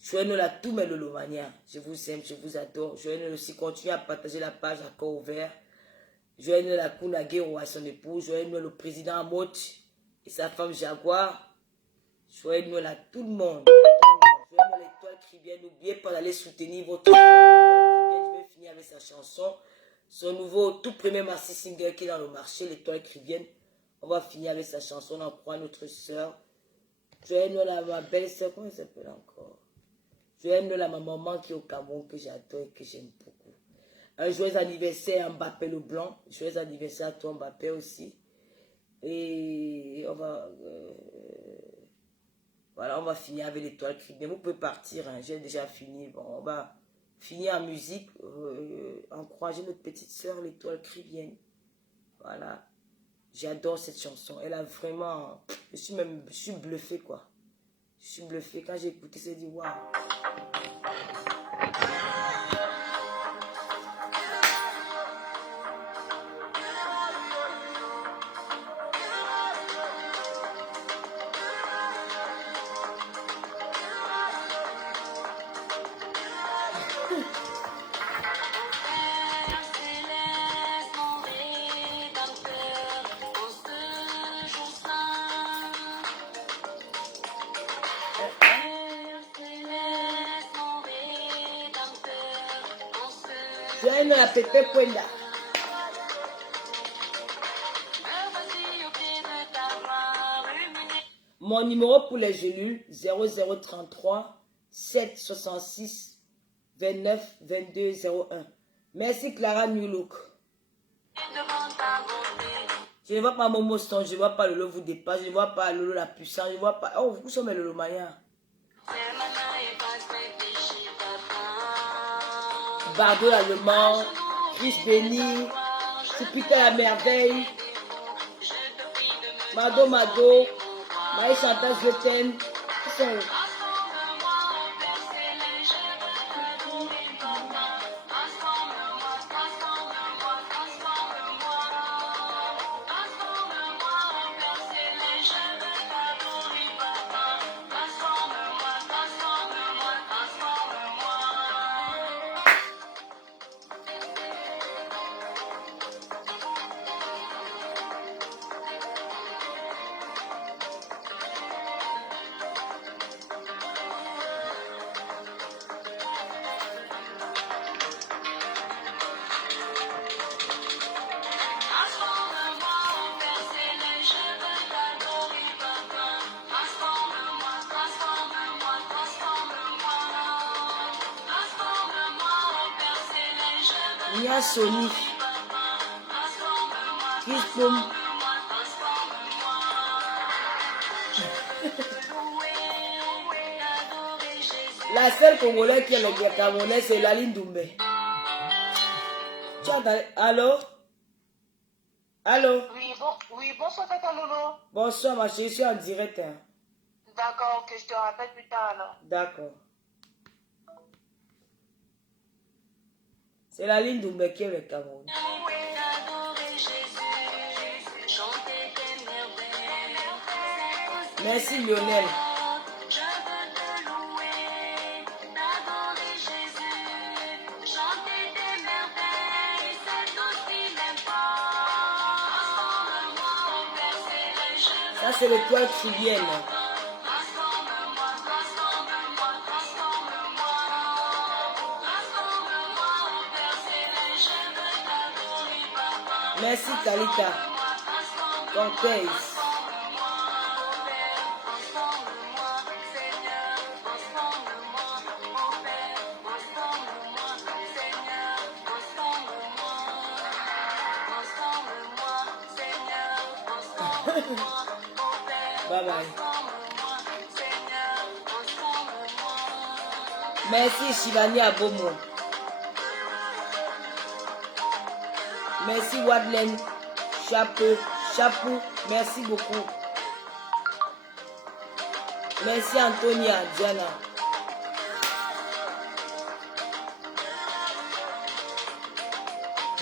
Joyeux Noël à tous mes Lolomaniens. Je vous aime, je vous adore. Joyeux Noël aussi. Continuez à partager la page à corps ouvert. Joyeux Noël à Kounagero à son épouse. Joyeux Noël au président Amot et sa femme Jaguar. Joyeux Noël à tout le monde. Joyeux Noël à l'Étoile Caribéenne. N'oubliez pas d'aller soutenir votre étoile caribéenne. Je vais finir avec sa chanson. Son nouveau tout premier maxi single qui est dans le marché, l'Étoile Caribéenne. On va finir avec sa chanson. On en croit notre soeur. Joyeux Noël à ma belle-sœur. Comment elle s'appelle encore? Joyeux Noël à ma maman qui est au Cameroun, que j'adore et que j'aime beaucoup. Un joyeux anniversaire à Mbappé Leblanc. Joyeux anniversaire à toi Mbappé aussi. Et on va... voilà, on va finir avec l'étoile Caribéenne. Vous pouvez partir, hein, j'ai déjà fini. Bon, on va finir en musique. Encourager notre petite soeur, l'étoile Caribéenne. Voilà. J'adore cette chanson. Elle a vraiment... Je suis bluffé, quoi. Je suis bluffé. Quand j'ai écouté, j'ai dit, waouh. Joyeux Noël à Pépé Kwenda. Mon numéro pour les gélules 0033 766 29 22 01. Merci Clara New Look. Je ne vois pas Momo Stone, je ne vois pas Lolo vous dépasse, je ne vois pas Lolo la puissance, je ne vois pas... Oh, vous sommes Lolo Maya. Bardot l'Allemand, Chris Benny, Jupiter la merveille, Mado, Maï Chantal, je t'aime. Nia Sony, Chris Poum. La seule Congolaise qui est le Camerounais, c'est Laline Doumbé. Tu entends? Allô? Allô? Oui, bonsoir Tata Lolo. Bonsoir ma chérie, je suis en direct. Hein. D'accord, que je te rappelle plus tard alors. D'accord. C'est Laline Doumbé qui est le Cameroun. Merci Lionel. Ça c'est l'étoile Caribéenne. Merci Talita. Cortez. Bye bye. Merci Shivani Abomo. Merci Wadlen. Chapeau. Merci beaucoup. Merci Antonia, Diana.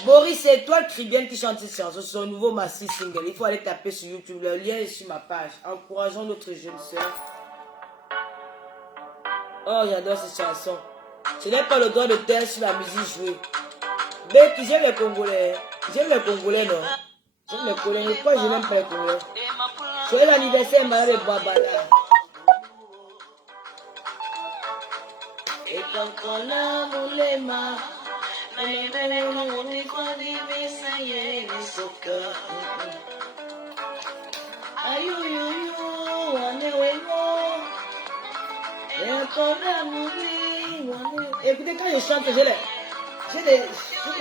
Boris, c'est toi Caribéenne qui chante cette chanson, c'est son nouveau massif single. Il faut aller taper sur YouTube, le lien est sur ma page. Encourageons notre jeune soeur. Oh, j'adore cette chanson. Je n'ai pas le droit de taire sur la musique jouée. Becky, j'aime les Congolais. J'aime les Congolais, non? J'aime les Congolais. Pourquoi je n'aime pas les Congolais? Joyeux l'anniversaire, Madame Babala. Et quand on a moulé ma... Écoutez, quand je chante, j'ai la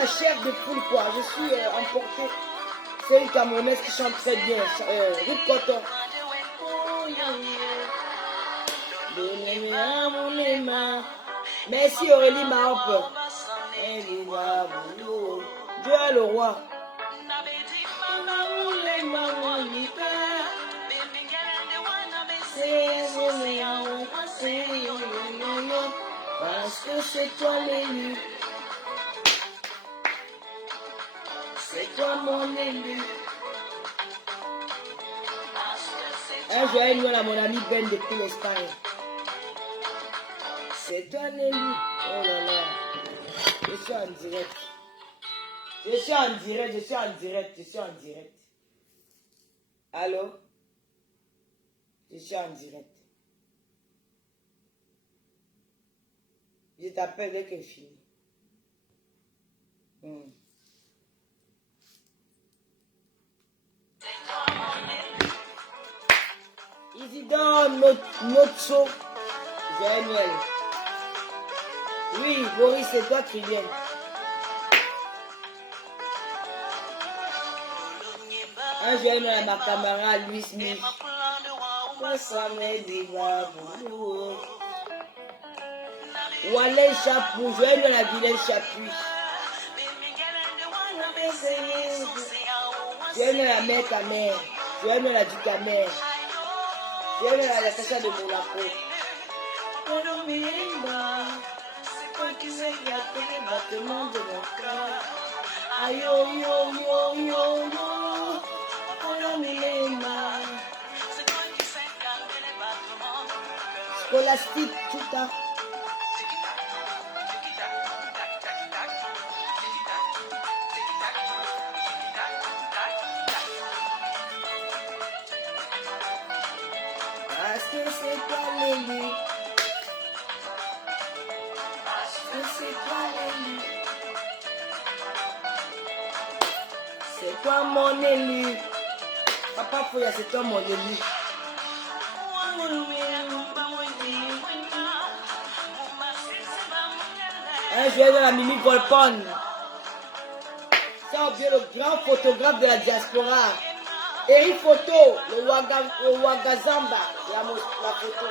chair de poule, quoi. Je suis emportée. C'est une Camerounaise qui chante très bien. Ruth Cotton. Merci Aurélie Mahope. Dieu est le roi. Parce que c'est toi l'élu. C'est toi mon élu. Un joyeux Noël à mon ami Ben depuis l'Espagne. C'est toi l'élu. Oh là là. Je suis en direct. Je suis en direct. Allô? Je suis en direct. Je t'appelle dès que je finis. Isidore Notso. Joyeux Noël. Oui, Boris, c'est toi qui viens. Un joyeux Noël à ma camarade Louis Smith. Wallen Chapou, joyeux Noël à Vilaine Chapuis. Joyeux Noël à mère ta mère. Joyeux Noël à ta mère. Joyeux Noël à la Sacha de Monaco. C'est toi qui sais gâter les battements de mon cœur. Aïe yo yo yo yo yo. C'est toi qui sais gâter les battements de mon cœur. Scolastique, tout ça. Parce que c'est toi l'élu. Parce que c'est toi l'élu. C'est toi mon élu. Papa Foya, c'est toi mon élu. Un joueur de la Mimi Volpon. Ça a oublié le grand photographe de la diaspora. Eric Photo, le Ouagazamba, la photo.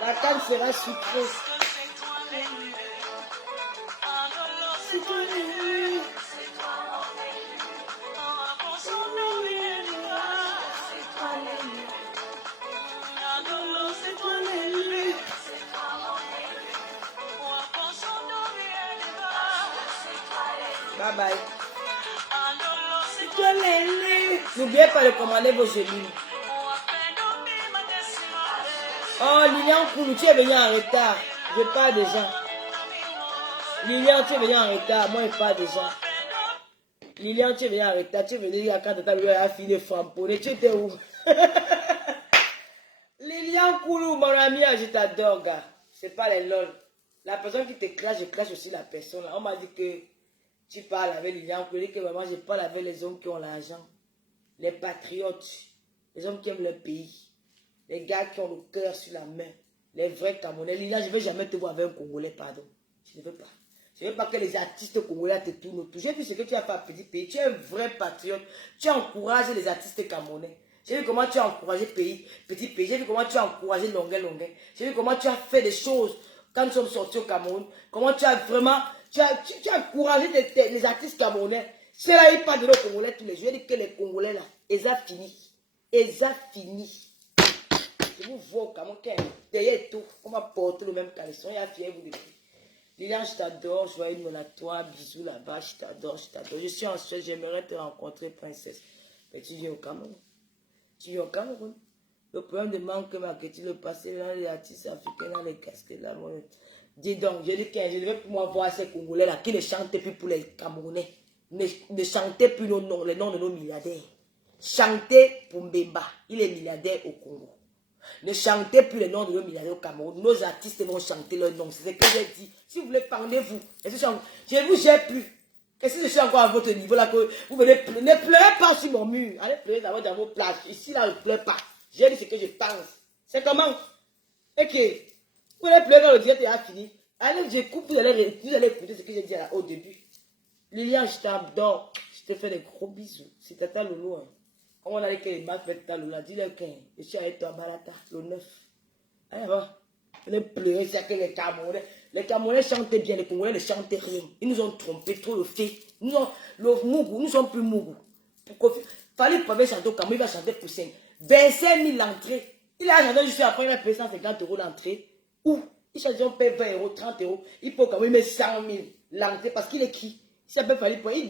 La canne sera sucrée. C'est toi l'élu. Bye bye. C'est toi l'élu. N'oubliez pas de commander vos genoux. Oh, Lilian Koulou, tu es venu en retard. Je parle déjà. Lilian, tu es venu en retard. Moi, je parle déjà. Lilian, tu es venu en retard. Tu es venu il y a quand ta a fini de framponner. Tu étais où? Lilian Koulou, mon ami, je t'adore, gars. C'est pas les lol. La personne qui te clash, je clash aussi la personne. On m'a dit que tu parles avec Lilian Koulou. Que vraiment, je parle avec les hommes qui ont l'argent. Les patriotes. Les hommes qui aiment leur pays. Les gars qui ont le cœur sur la main. Les vrais Camerounais. Lilian, je ne vais jamais te voir avec un Congolais, pardon. Je ne veux pas. Je ne veux pas que les artistes congolais te tournent autour. J'ai vu ce que tu as fait à Petit Pays. Tu es un vrai patriote. Tu encourages les artistes camerounais. J'ai vu comment tu as encouragé Petit Pays. J'ai vu comment tu as encouragé Longuet. J'ai vu comment tu as fait des choses quand nous sommes sortis au Cameroun. Comment tu as vraiment... Tu as encouragé les artistes camerounais. Si là, ils parlent de nos Congolais tous les jours, je dis que les Congolais là, ils ont fini. Ils ont fini. Je vous vois au Cameroun, derrière tout, on va porter le même caleçon. Il y a fier vous depuis. Lilian, je t'adore, joyeux Noël à toi, bisous là-bas, je t'adore. Je suis en Suède, j'aimerais te rencontrer, princesse. Mais tu viens au Cameroun. Le problème de manque marketing, le passé, là, les artistes africains, là, les casquettes, là, moi. Dis donc, je dis que je devais pour moi voir ces Congolais-là qui ne chantent plus pour les Camerounais. Ne chantez plus les noms de nos milliardaires. Chantez pour Mbemba, il est milliardaire au Congo. Ne chantez plus les noms de nos milliardaires au Cameroun. Nos artistes vont chanter leurs noms. C'est ce que j'ai dit. Si vous voulez, pendez-vous. Je ne vous gère plus. Et si je suis encore à votre niveau là, que vous venez pleurer, ne pleurez pas sur mon mur. Allez pleurer d'abord dans vos plages. Ici là, je ne pleure pas. J'ai dit ce que je pense. C'est comment? Ok. Vous allez pleurer quand le direct est fini. Allez, je coupe, vous allez écouter ce que j'ai dit au début. Lilian, je t'adore. Je te fais des gros bisous. C'est Tata Lolo. Hein. Comment on a dit qu'elle m'a fait Tata Lolo? Dis-le que je suis avec toi, Barata, le 9. Allez, va. Vous allez pleurer, c'est que les Camerounais. Les Camerounais chantaient bien, les Congolais ne chantaient rien. Ils nous ont trompés, trop le fait. Nous sommes plus Mougou. Fallait pas chanter au Cameroun, il va chanter pour 5. 25 000 l'entrée. Il a chanté juste après, il a payé 150 € l'entrée. Où il chantait, on paye 20 €, 30 €. Il peut quand même mettre 100 000 l'entrée parce qu'il est qui? Il s'appelle Fali Poupa. Il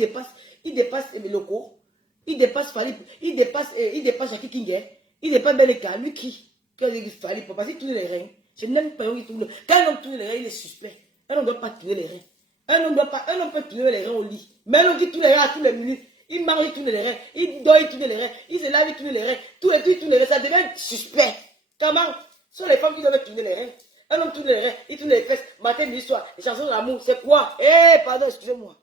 dépasse les locaux. Il dépasse Fali Poupa. Il dépasse Jackie King. Il dépasse Beneka. Lui qui? Fali Poupa. Parce qu'il tourne les reins. Je n'aime pas qui tourne. Quand un homme tourne les reins, il est suspect. Un homme ne doit pas tourner les reins. Un homme peut tourner les reins au lit. Mais un homme qui tourne les reins à tous les minutes. Il mange, il tourne les reins. Il dort, il tourne les reins. Il se lave, il tourne les reins. Tout les trucs, il tourne les reins. Ça devient suspect. Comment? Ce sont les femmes qui doivent tourner les reins. Un homme tourne les reins. Il tourne les fesses. Matin, midi, soir. Les chansons d'amour, c'est quoi? Eh, pardon, excusez-moi.